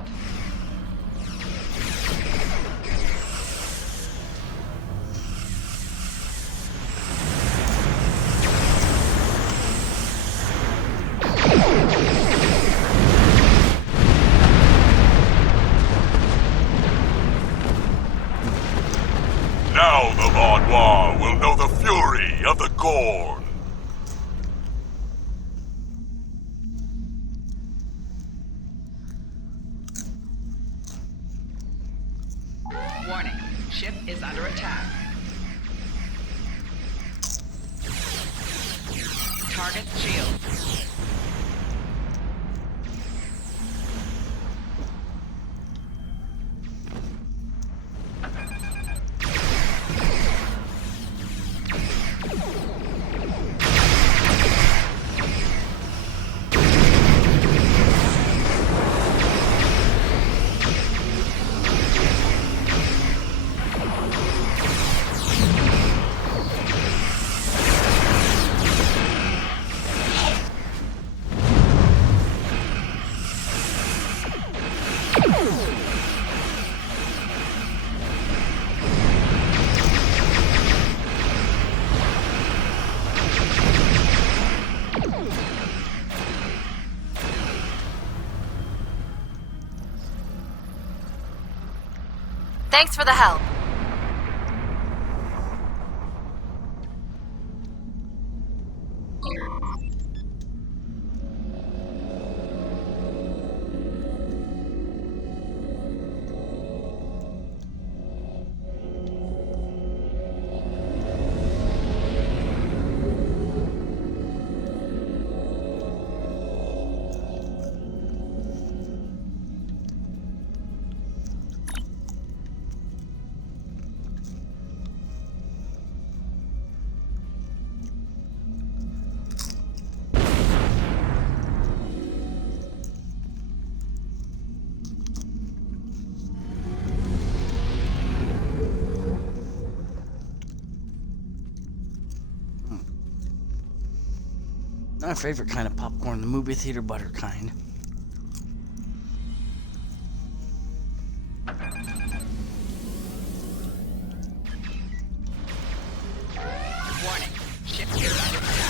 Now the Vodwar will know the fury of the Gorn. Warning. Ship is under attack. Target shield. Thanks for the help. My favorite kind of popcorn, the movie theater butter kind. Warning. Ship is under attack.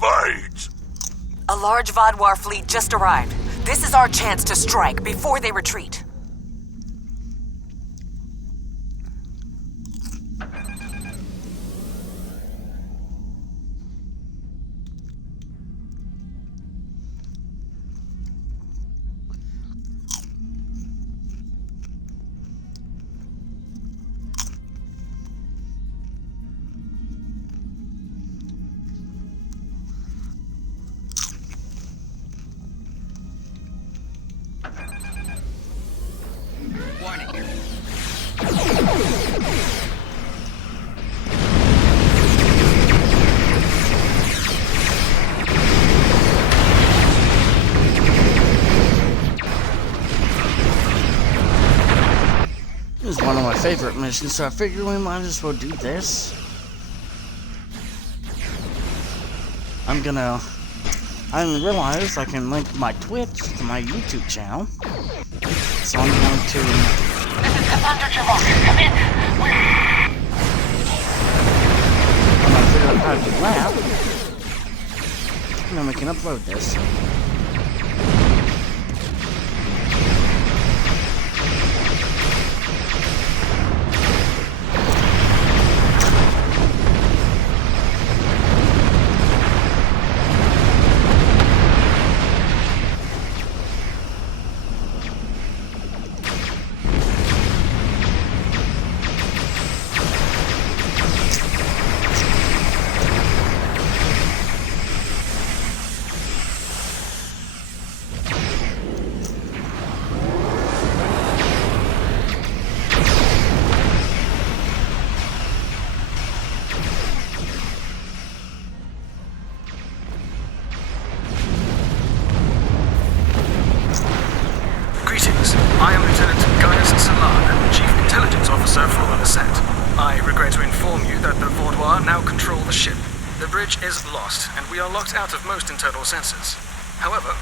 fate! A large Vodwar fleet just arrived. This is our chance to strike before they retreat. This is one of my favorite missions, so I figured we might as well do this. I didn't realize I can link my Twitch to my YouTube channel. So I'm going to... This is Commander Javon. Come in. I'm going to figure out how to do that. And then we can upload this. I am Lieutenant Gaius Salan, Chief Intelligence Officer for the Lasset. I regret to inform you that the Vaudois now control the ship. The bridge is lost, and we are locked out of most internal sensors. However,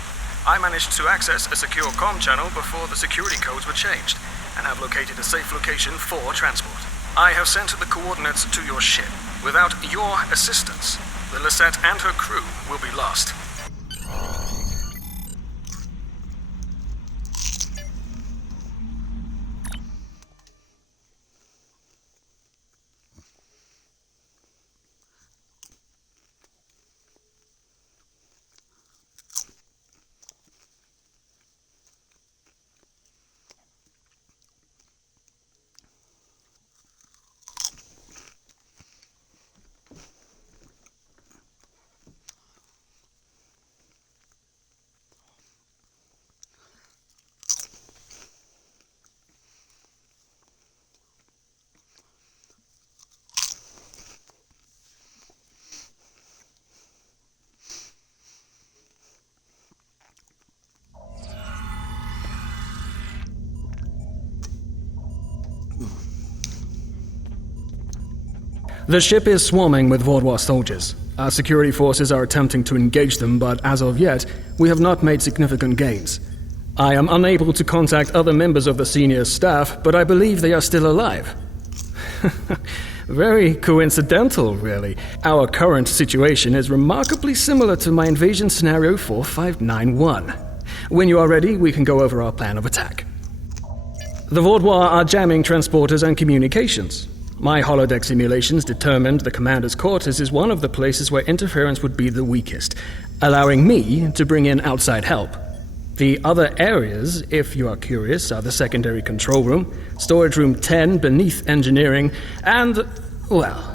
I managed to access a secure comm channel before the security codes were changed, and have located a safe location for transport. I have sent the coordinates to your ship. Without your assistance, the Lasset and her crew will be lost. The ship is swarming with Vaudois soldiers. Our security forces are attempting to engage them, but as of yet, we have not made significant gains. I am unable to contact other members of the senior staff, but I believe they are still alive. Very coincidental, really. Our current situation is remarkably similar to my invasion scenario 4591. When you are ready, we can go over our plan of attack. The Vaudois are jamming transporters and communications. My holodeck simulations determined the commander's quarters is one of the places where interference would be the weakest, allowing me to bring in outside help. The other areas, if you are curious, are the secondary control room, storage room 10 beneath engineering, and, well,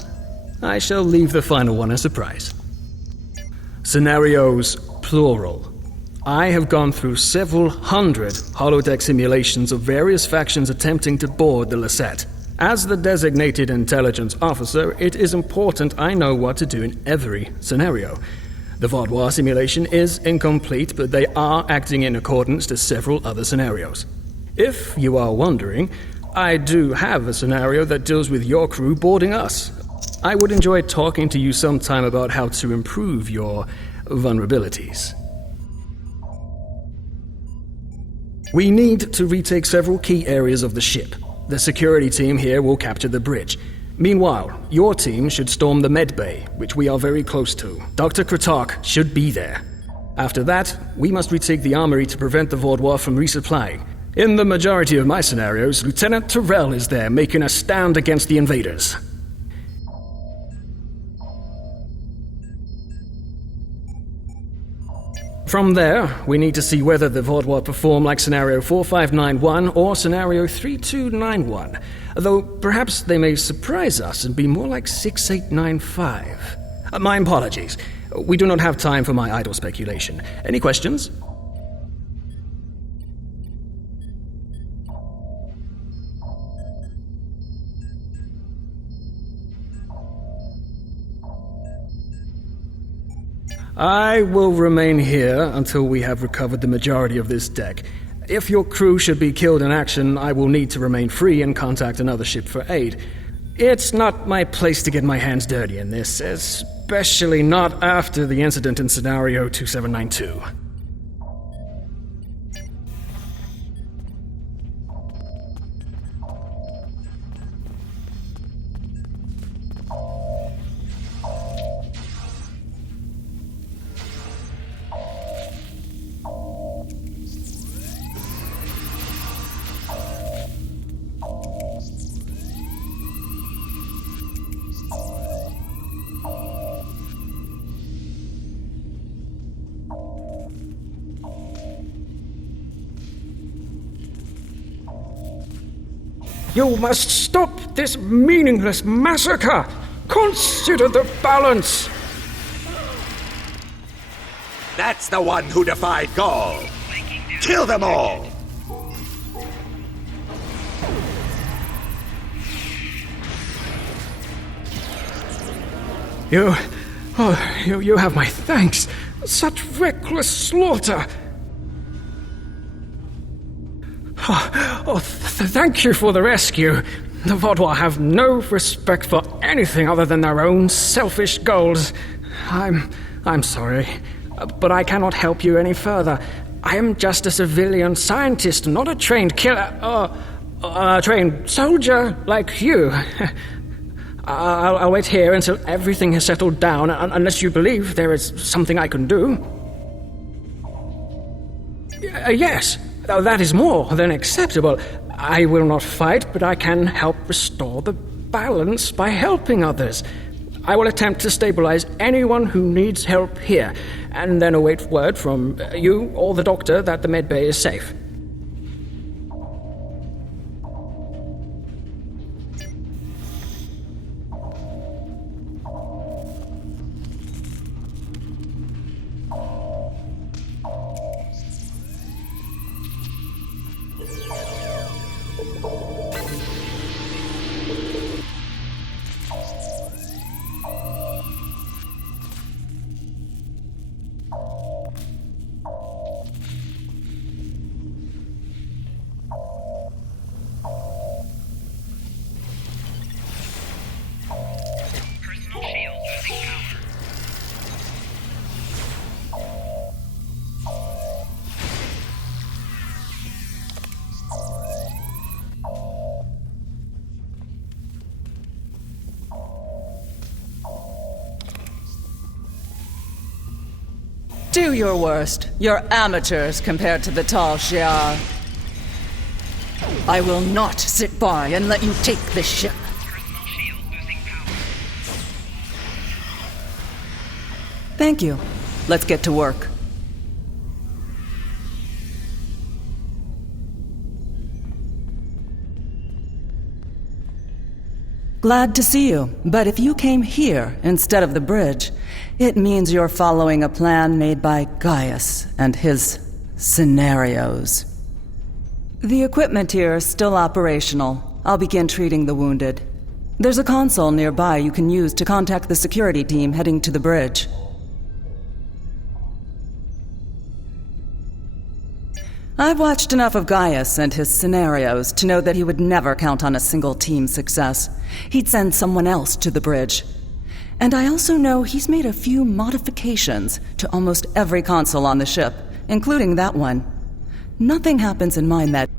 I shall leave the final one a surprise. Scenarios, plural. I have gone through several hundred holodeck simulations of various factions attempting to board the Lasset. As the designated intelligence officer, it is important I know what to do in every scenario. The Vaudois simulation is incomplete, but they are acting in accordance to several other scenarios. If you are wondering, I do have a scenario that deals with your crew boarding us. I would enjoy talking to you sometime about how to improve your vulnerabilities. We need to retake several key areas of the ship. The security team here will capture the bridge. Meanwhile, your team should storm the med bay, which we are very close to. Dr. Kratark should be there. After that, we must retake the armory to prevent the Vaudois from resupplying. In the majority of my scenarios, Lieutenant Terrell is there making a stand against the invaders. From there, we need to see whether the Vaudois perform like Scenario 4591 or Scenario 3291, though perhaps they may surprise us and be more like 6895. My apologies. We do not have time for my idle speculation. Any questions? I will remain here until we have recovered the majority of this deck. If your crew should be killed in action, I will need to remain free and contact another ship for aid. It's not my place to get my hands dirty in this, especially not after the incident in Scenario 2792. You must stop this meaningless massacre! Consider the balance! That's the one who defied Gaul! Kill them all! You have my thanks. Such reckless slaughter! Thank you for the rescue. The Vaudois have no respect for anything other than their own selfish goals. I'm sorry, but I cannot help you any further. I am just a civilian scientist, not a trained killer, a trained soldier like you. I'll wait here until everything has settled down, unless you believe there is something I can do. Yes. That is more than acceptable. I will not fight, but I can help restore the balance by helping others. I will attempt to stabilize anyone who needs help here, and then await word from you or the doctor that the medbay is safe. Do your worst. You're amateurs compared to the Tal Shiar. I will not sit by and let you take this ship. Thank you. Let's get to work. Glad to see you, but if you came here instead of the bridge, it means you're following a plan made by Gaius and his scenarios. The equipment here is still operational. I'll begin treating the wounded. There's a console nearby you can use to contact the security team heading to the bridge. I've watched enough of Gaius and his scenarios to know that he would never count on a single team's success. He'd send someone else to the bridge. And I also know he's made a few modifications to almost every console on the ship, including that one. Nothing happens in my med.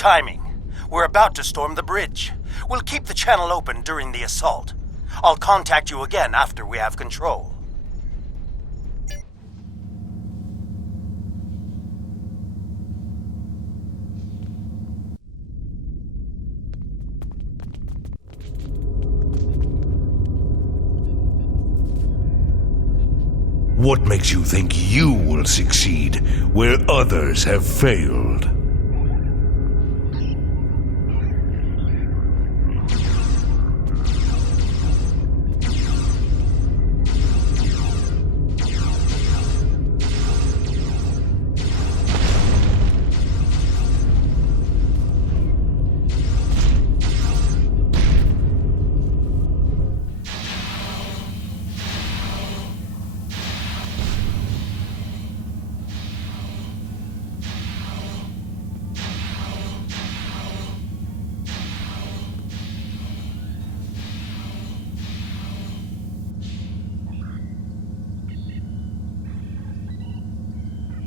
timing. We're about to storm the bridge. We'll keep the channel open during the assault. I'll contact you again after we have control. What makes you think you will succeed where others have failed?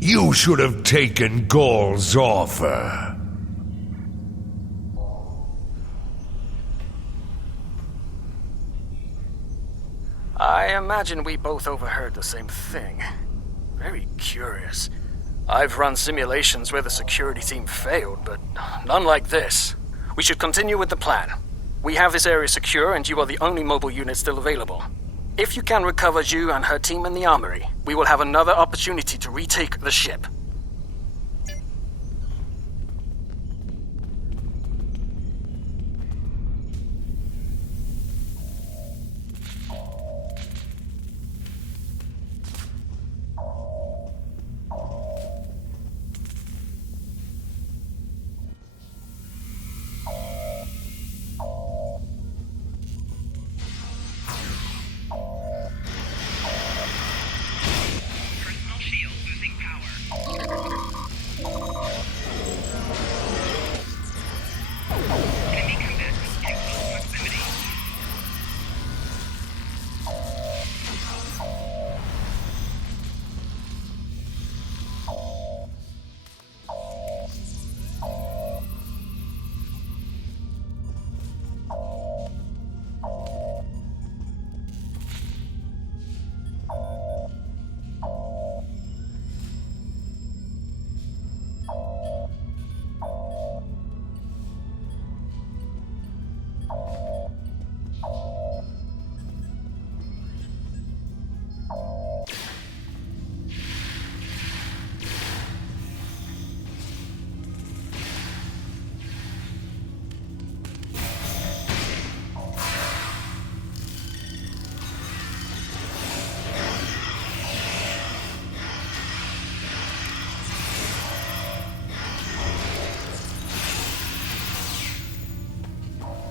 You should have taken Gaul's offer. I imagine we both overheard the same thing. Very curious. I've run simulations where the security team failed, but none like this. We should continue with the plan. We have this area secure, and you are the only mobile unit still available. If you can recover Zhu and her team in the armory, we will have another opportunity to retake the ship.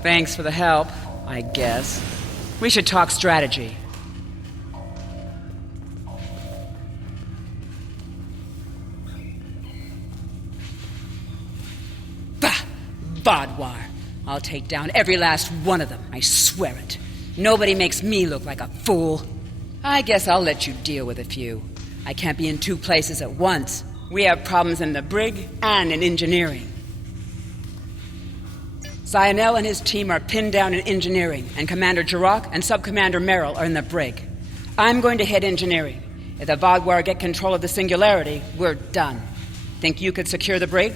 Thanks for the help, I guess. We should talk strategy. Bah! Vodwar. I'll take down every last one of them, I swear it. Nobody makes me look like a fool. I guess I'll let you deal with a few. I can't be in two places at once. We have problems in the brig and in engineering. Zionel and his team are pinned down in engineering, and Commander Jirok and Sub-Commander Merrill are in the brig. I'm going to head engineering. If the Vodwar get control of the Singularity, we're done. Think you could secure the brig?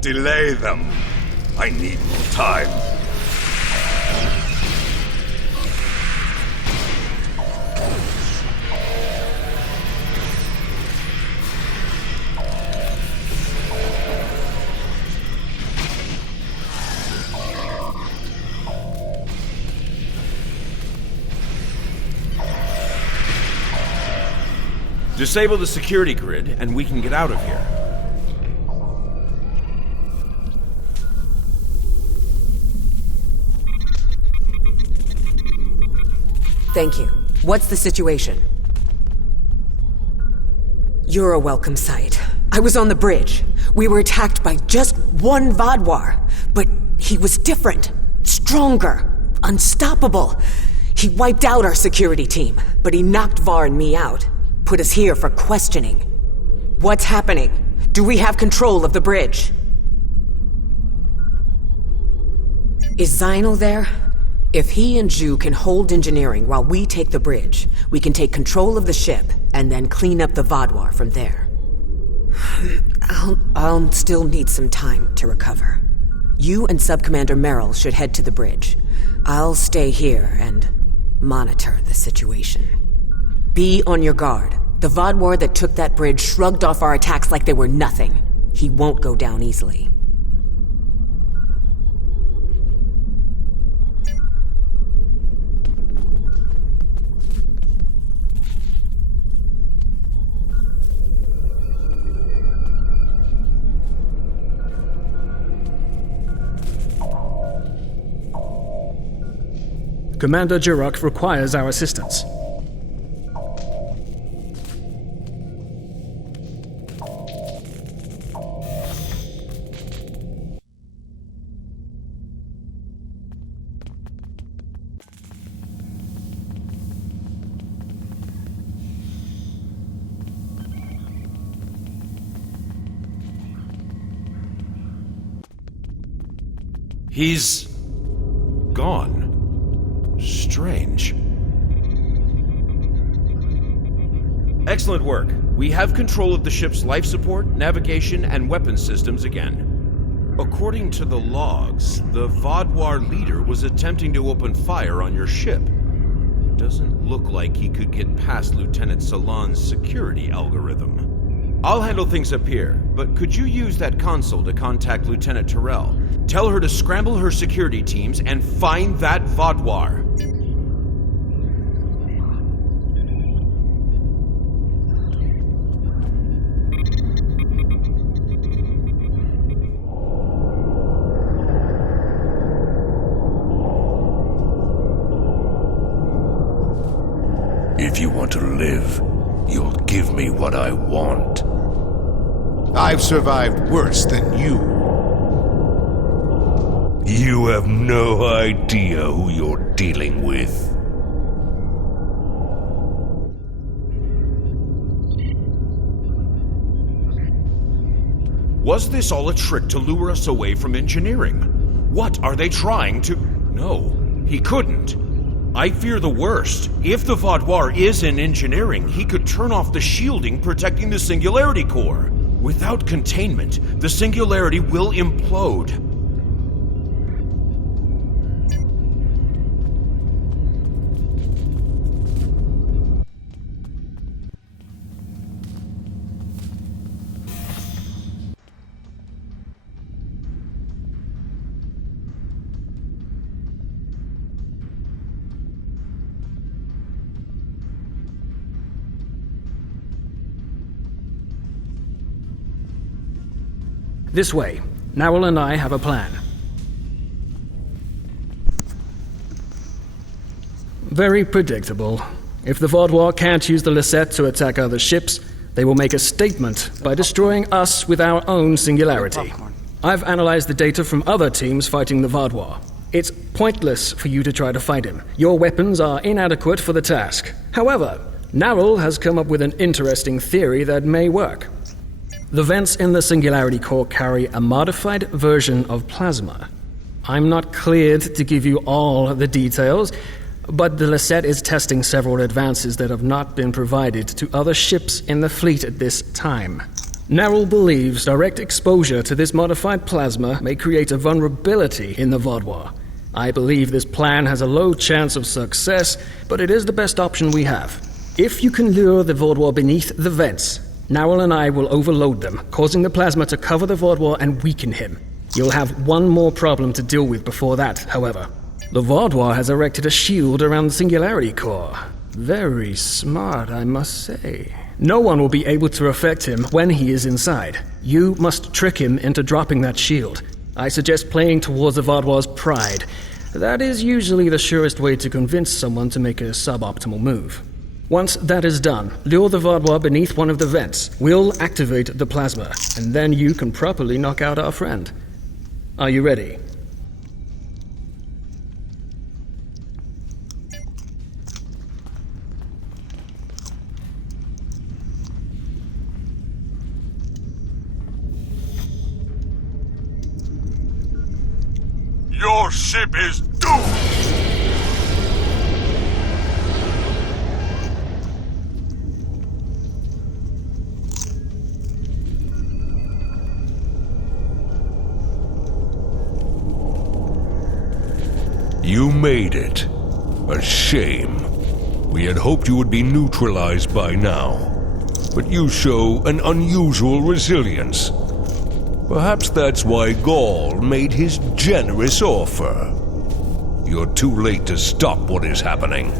Delay them. I need more time. Disable the security grid, and we can get out of here. Thank you. What's the situation? You're a welcome sight. I was on the bridge. We were attacked by just one Vaadwaur, but he was different, stronger, unstoppable. He wiped out our security team, but he knocked Var and me out. Put us here for questioning. What's happening? Do we have control of the bridge? Is Zynel there? If he and Zhu can hold engineering while we take the bridge, we can take control of the ship and then clean up the Vaadwaur from there. I'll still need some time to recover. You and Subcommander Merrill should head to the bridge. I'll stay here and monitor the situation. Be on your guard. The Vaadwaur that took that bridge shrugged off our attacks like they were nothing. He won't go down easily. Commander Jirok requires our assistance. He's gone. Strange. Excellent work. We have control of the ship's life support, navigation, and weapons systems again. According to the logs, the Vaadwaur leader was attempting to open fire on your ship. Doesn't look like he could get past Lieutenant Salan's security algorithm. I'll handle things up here, but could you use that console to contact Lieutenant Terrell? Tell her to scramble her security teams and find that Vaadwaur. If you want to live, you'll give me what I want. I've survived worse than you. You have no idea who you're dealing with. Was this all a trick to lure us away from engineering? What are they trying to... No, he couldn't. I fear the worst. If the Vaadwaur is in engineering, he could turn off the shielding protecting the Singularity Core. Without containment, the Singularity will implode. This way. Narwhal and I have a plan. Very predictable. If the Vaadwaur can't use the Lisette to attack other ships, they will make a statement by destroying us with our own singularity. I've analyzed the data from other teams fighting the Vaadwaur. It's pointless for you to try to fight him. Your weapons are inadequate for the task. However, Narwhal has come up with an interesting theory that may work. The vents in the Singularity Core carry a modified version of plasma. I'm not cleared to give you all the details, but the Lisette is testing several advances that have not been provided to other ships in the fleet at this time. Neril believes direct exposure to this modified plasma may create a vulnerability in the Vaudois. I believe this plan has a low chance of success, but it is the best option we have. If you can lure the Vaudois beneath the vents, Neril and I will overload them, causing the plasma to cover the Vaudois and weaken him. You'll have one more problem to deal with before that, however. The Vaudois has erected a shield around the Singularity Core. Very smart, I must say. No one will be able to affect him when he is inside. You must trick him into dropping that shield. I suggest playing towards the Vaudois' pride. That is usually the surest way to convince someone to make a suboptimal move. Once that is done, lure the Vaudois beneath one of the vents. We'll activate the plasma, and then you can properly knock out our friend. Are you ready? Your ship is doomed! You made it. A shame. We had hoped you would be neutralized by now. But you show an unusual resilience. Perhaps that's why Gaul made his generous offer. You're too late to stop what is happening.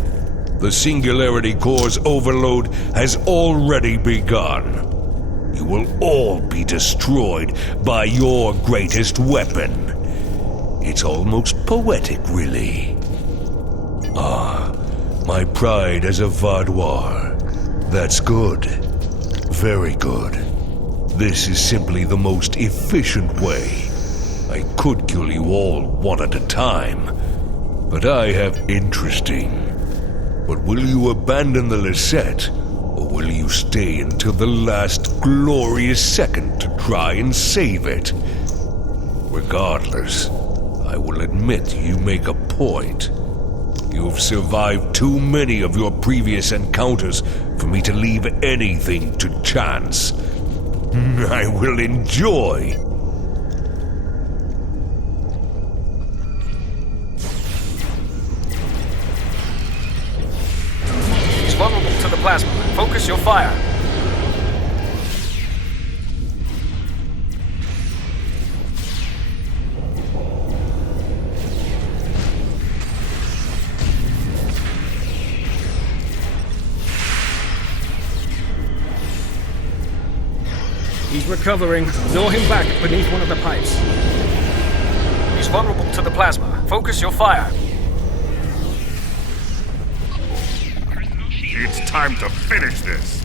The Singularity Core's overload has already begun. You will all be destroyed by your greatest weapon. It's almost poetic, really. Ah, my pride as a Vaudois. That's good. Very good. This is simply the most efficient way. I could kill you all one at a time, but I have interesting. But will you abandon the Lisette, or will you stay until the last glorious second to try and save it? Regardless, I will admit you make a point. You've survived too many of your previous encounters for me to leave anything to chance. I will enjoy. He's vulnerable to the plasma. Focus your fire. He's recovering. Lure him back beneath one of the pipes. He's vulnerable to the plasma. Focus your fire. It's time to finish this.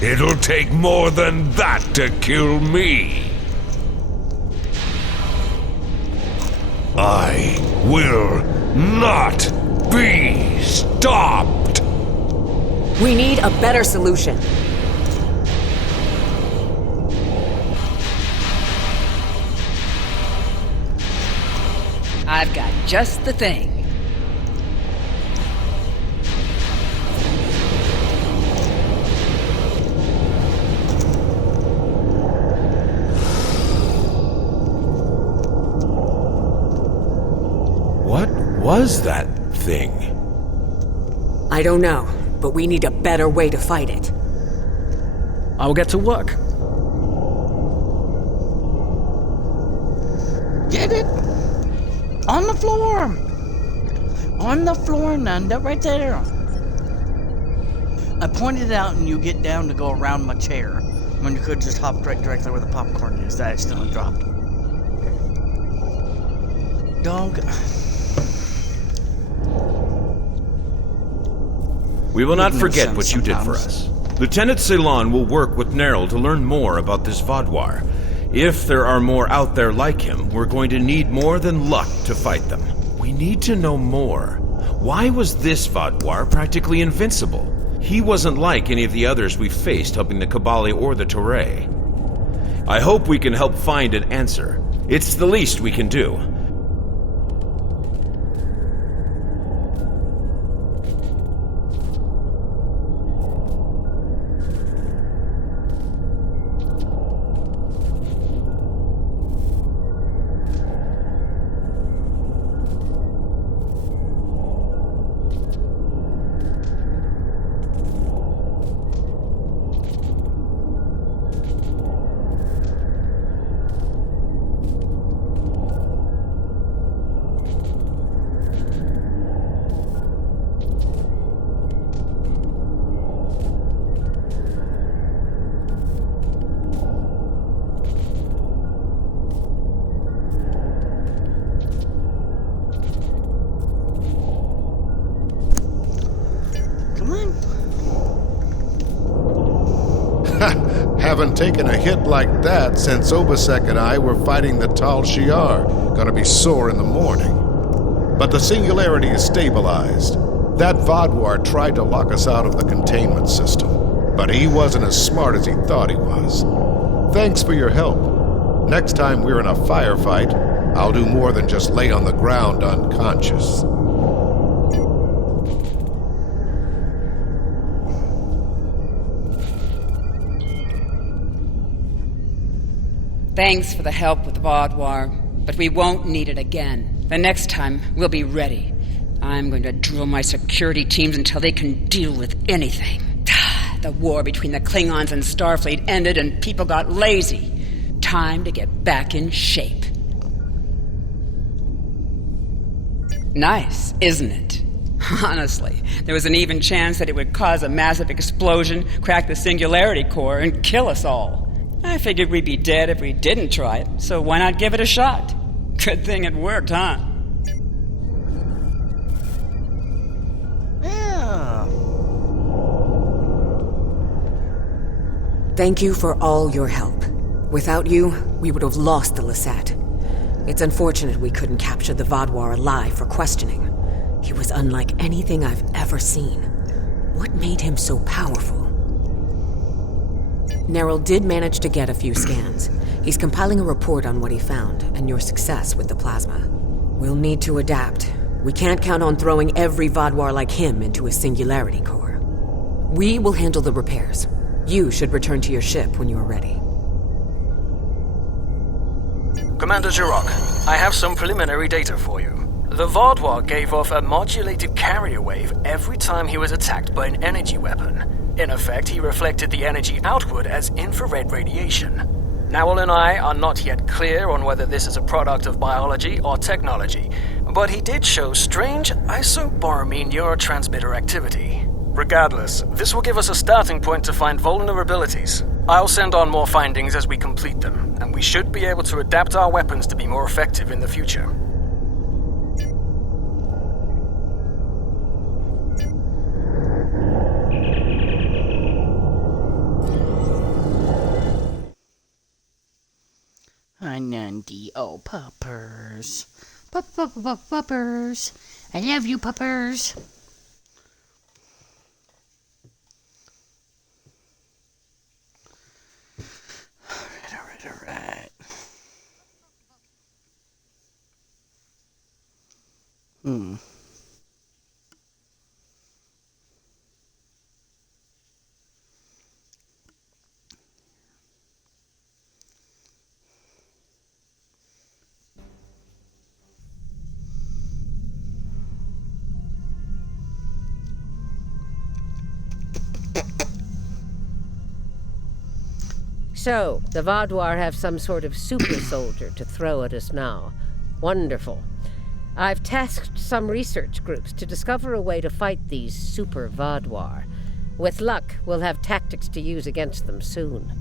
It'll take more than that to kill me. I will not be stopped! We need a better solution. I've got just the thing. What was that thing? I don't know, but we need a better way to fight it. I'll get to work. Get it? On the floor! On the floor, Nanda, right there. I pointed out and you get down to go around my chair when you could just hop right directly where the popcorn is that I accidentally dropped. Dog. We will not Makes forget sense what you did for sometimes. us. Lieutenant Ceylon will work with Neril to learn more about this Vaudois. If there are more out there like him, we're going to need more than luck to fight them. We need to know more. Why was this Vaudois practically invincible? He wasn't like any of the others we faced helping the Cabali or the Touré. I hope we can help find an answer. It's the least we can do. Haven't taken a hit like that since Obasek and I were fighting the Tal Shiar. Gonna be sore in the morning. But the singularity is stabilized. That Vodwar tried to lock us out of the containment system, but he wasn't as smart as he thought he was. Thanks for your help. Next time we're in a firefight, I'll do more than just lay on the ground unconscious. Thanks for the help with the Vodwar, but we won't need it again. The next time, we'll be ready. I'm going to drill my security teams until they can deal with anything. The war between the Klingons and Starfleet ended and people got lazy. Time to get back in shape. Nice, isn't it? Honestly, there was an even chance that it would cause a massive explosion, crack the Singularity Core, and kill us all. I figured we'd be dead if we didn't try it, so why not give it a shot? Good thing it worked, huh? Yeah. Thank you for all your help. Without you, we would have lost the Lasat. It's unfortunate we couldn't capture the Vodwar alive for questioning. He was unlike anything I've ever seen. What made him so powerful? Neril did manage to get a few scans. He's compiling a report on what he found and your success with the plasma. We'll need to adapt. We can't count on throwing every Vodwar like him into a Singularity Core. We will handle the repairs. You should return to your ship when you are ready. Commander Jirok, I have some preliminary data for you. The Vodwar gave off a modulated carrier wave every time he was attacked by an energy weapon. In effect, he reflected the energy outward as infrared radiation. Nowell and I are not yet clear on whether this is a product of biology or technology, but he did show strange isoboromine neurotransmitter activity. Regardless, this will give us a starting point to find vulnerabilities. I'll send on more findings as we complete them, and we should be able to adapt our weapons to be more effective in the future. Hi, Nandi. Oh, puppers. Puppers. I love you, puppers. Alright. So, the Vodwar have some sort of super soldier to throw at us now. Wonderful. I've tasked some research groups to discover a way to fight these super Vodwar. With luck, we'll have tactics to use against them soon.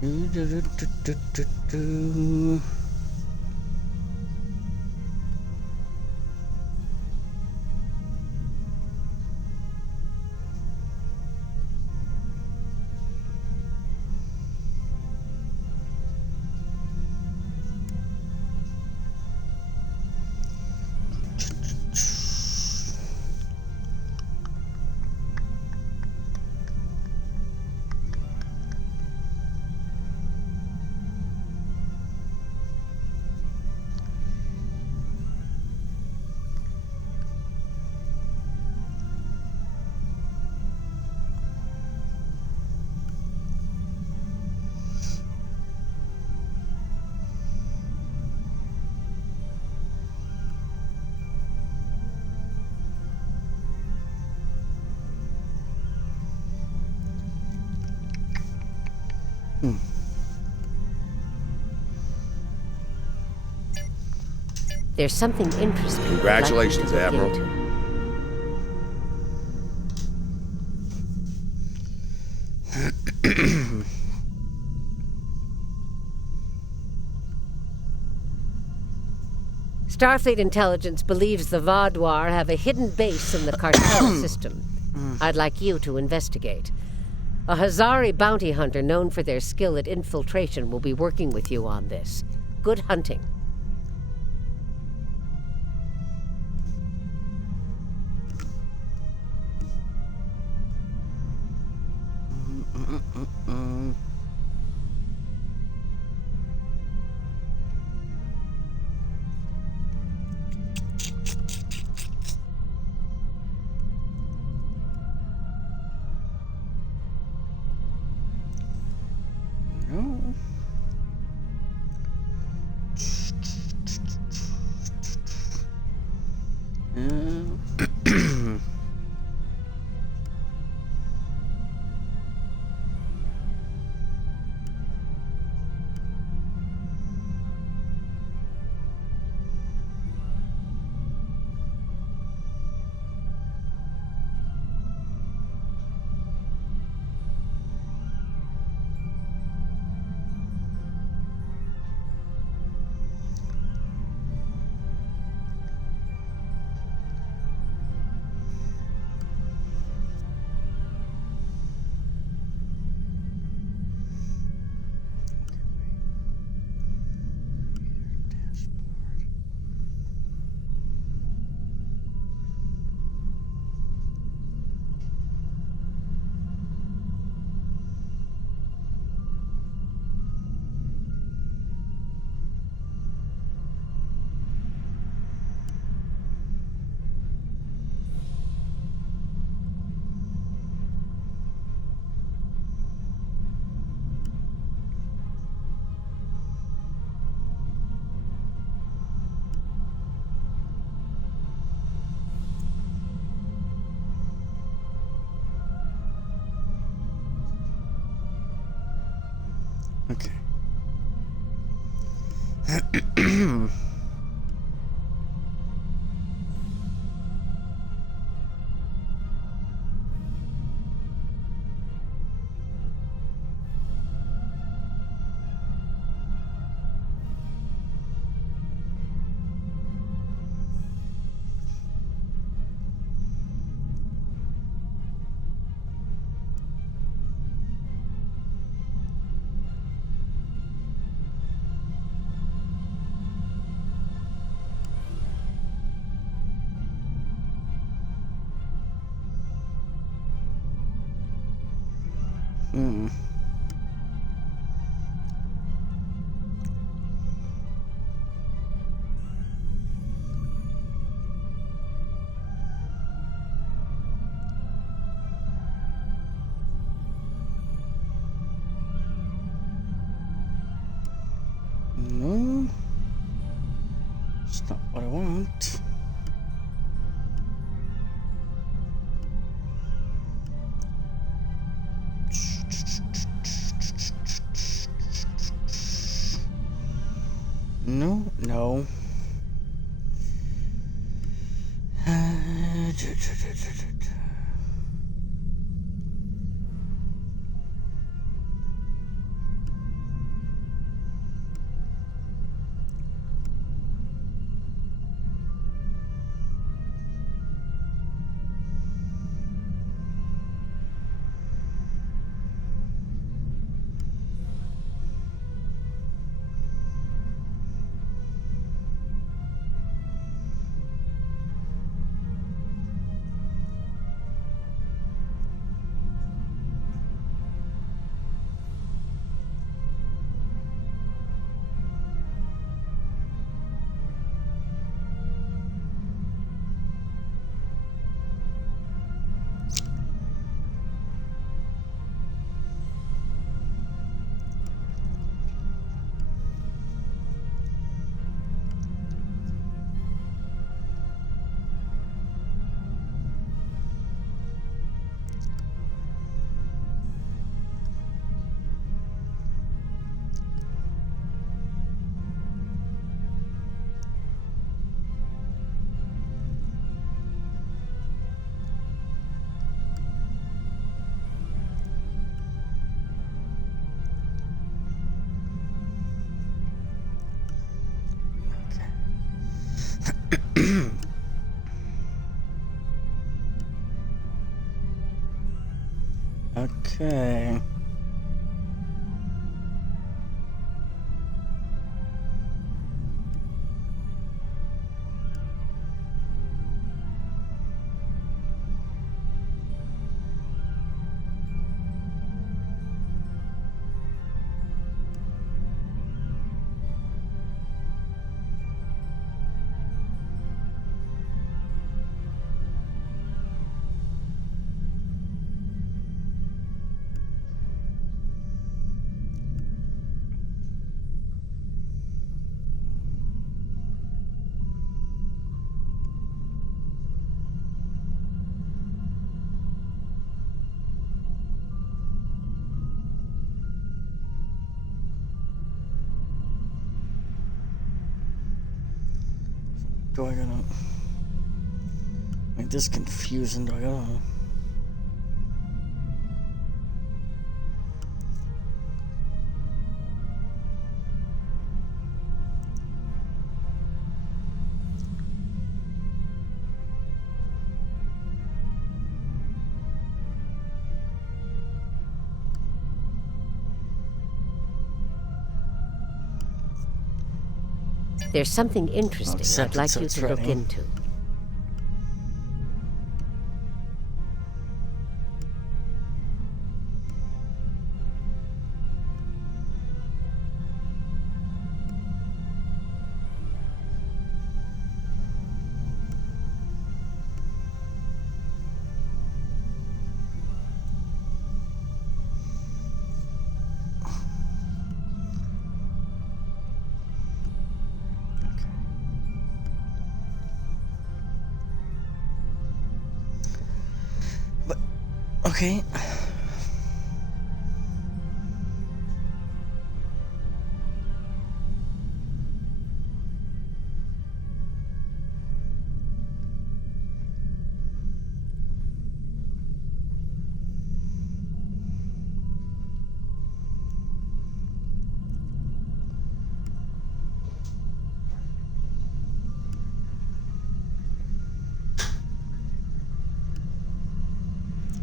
Do-do-do-do-do-do. There's something interesting. Congratulations, I'd like you to look Admiral. into. Starfleet intelligence believes the Vaadwaur have a hidden base in the cartel system. I'd like you to investigate. A Hazari bounty hunter known for their skill at infiltration will be working with you on this. Good hunting. No. Okay. No. It's not what I want. No, no. Okay. Do I gotta make this confusing? Do I gotta? There's something interesting I'd like you to look into. Okay.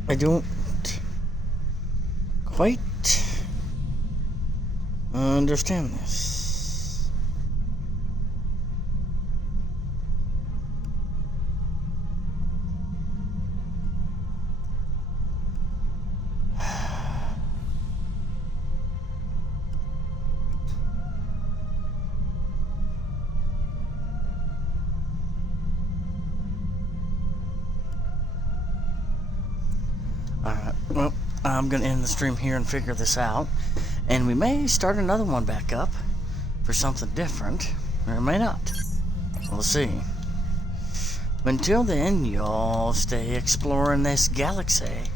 I don't quite understand this. Alright, well, I'm gonna end the stream here and figure this out. And we may start another one back up for something different, or it may not. We'll see. But until then, y'all stay exploring this galaxy.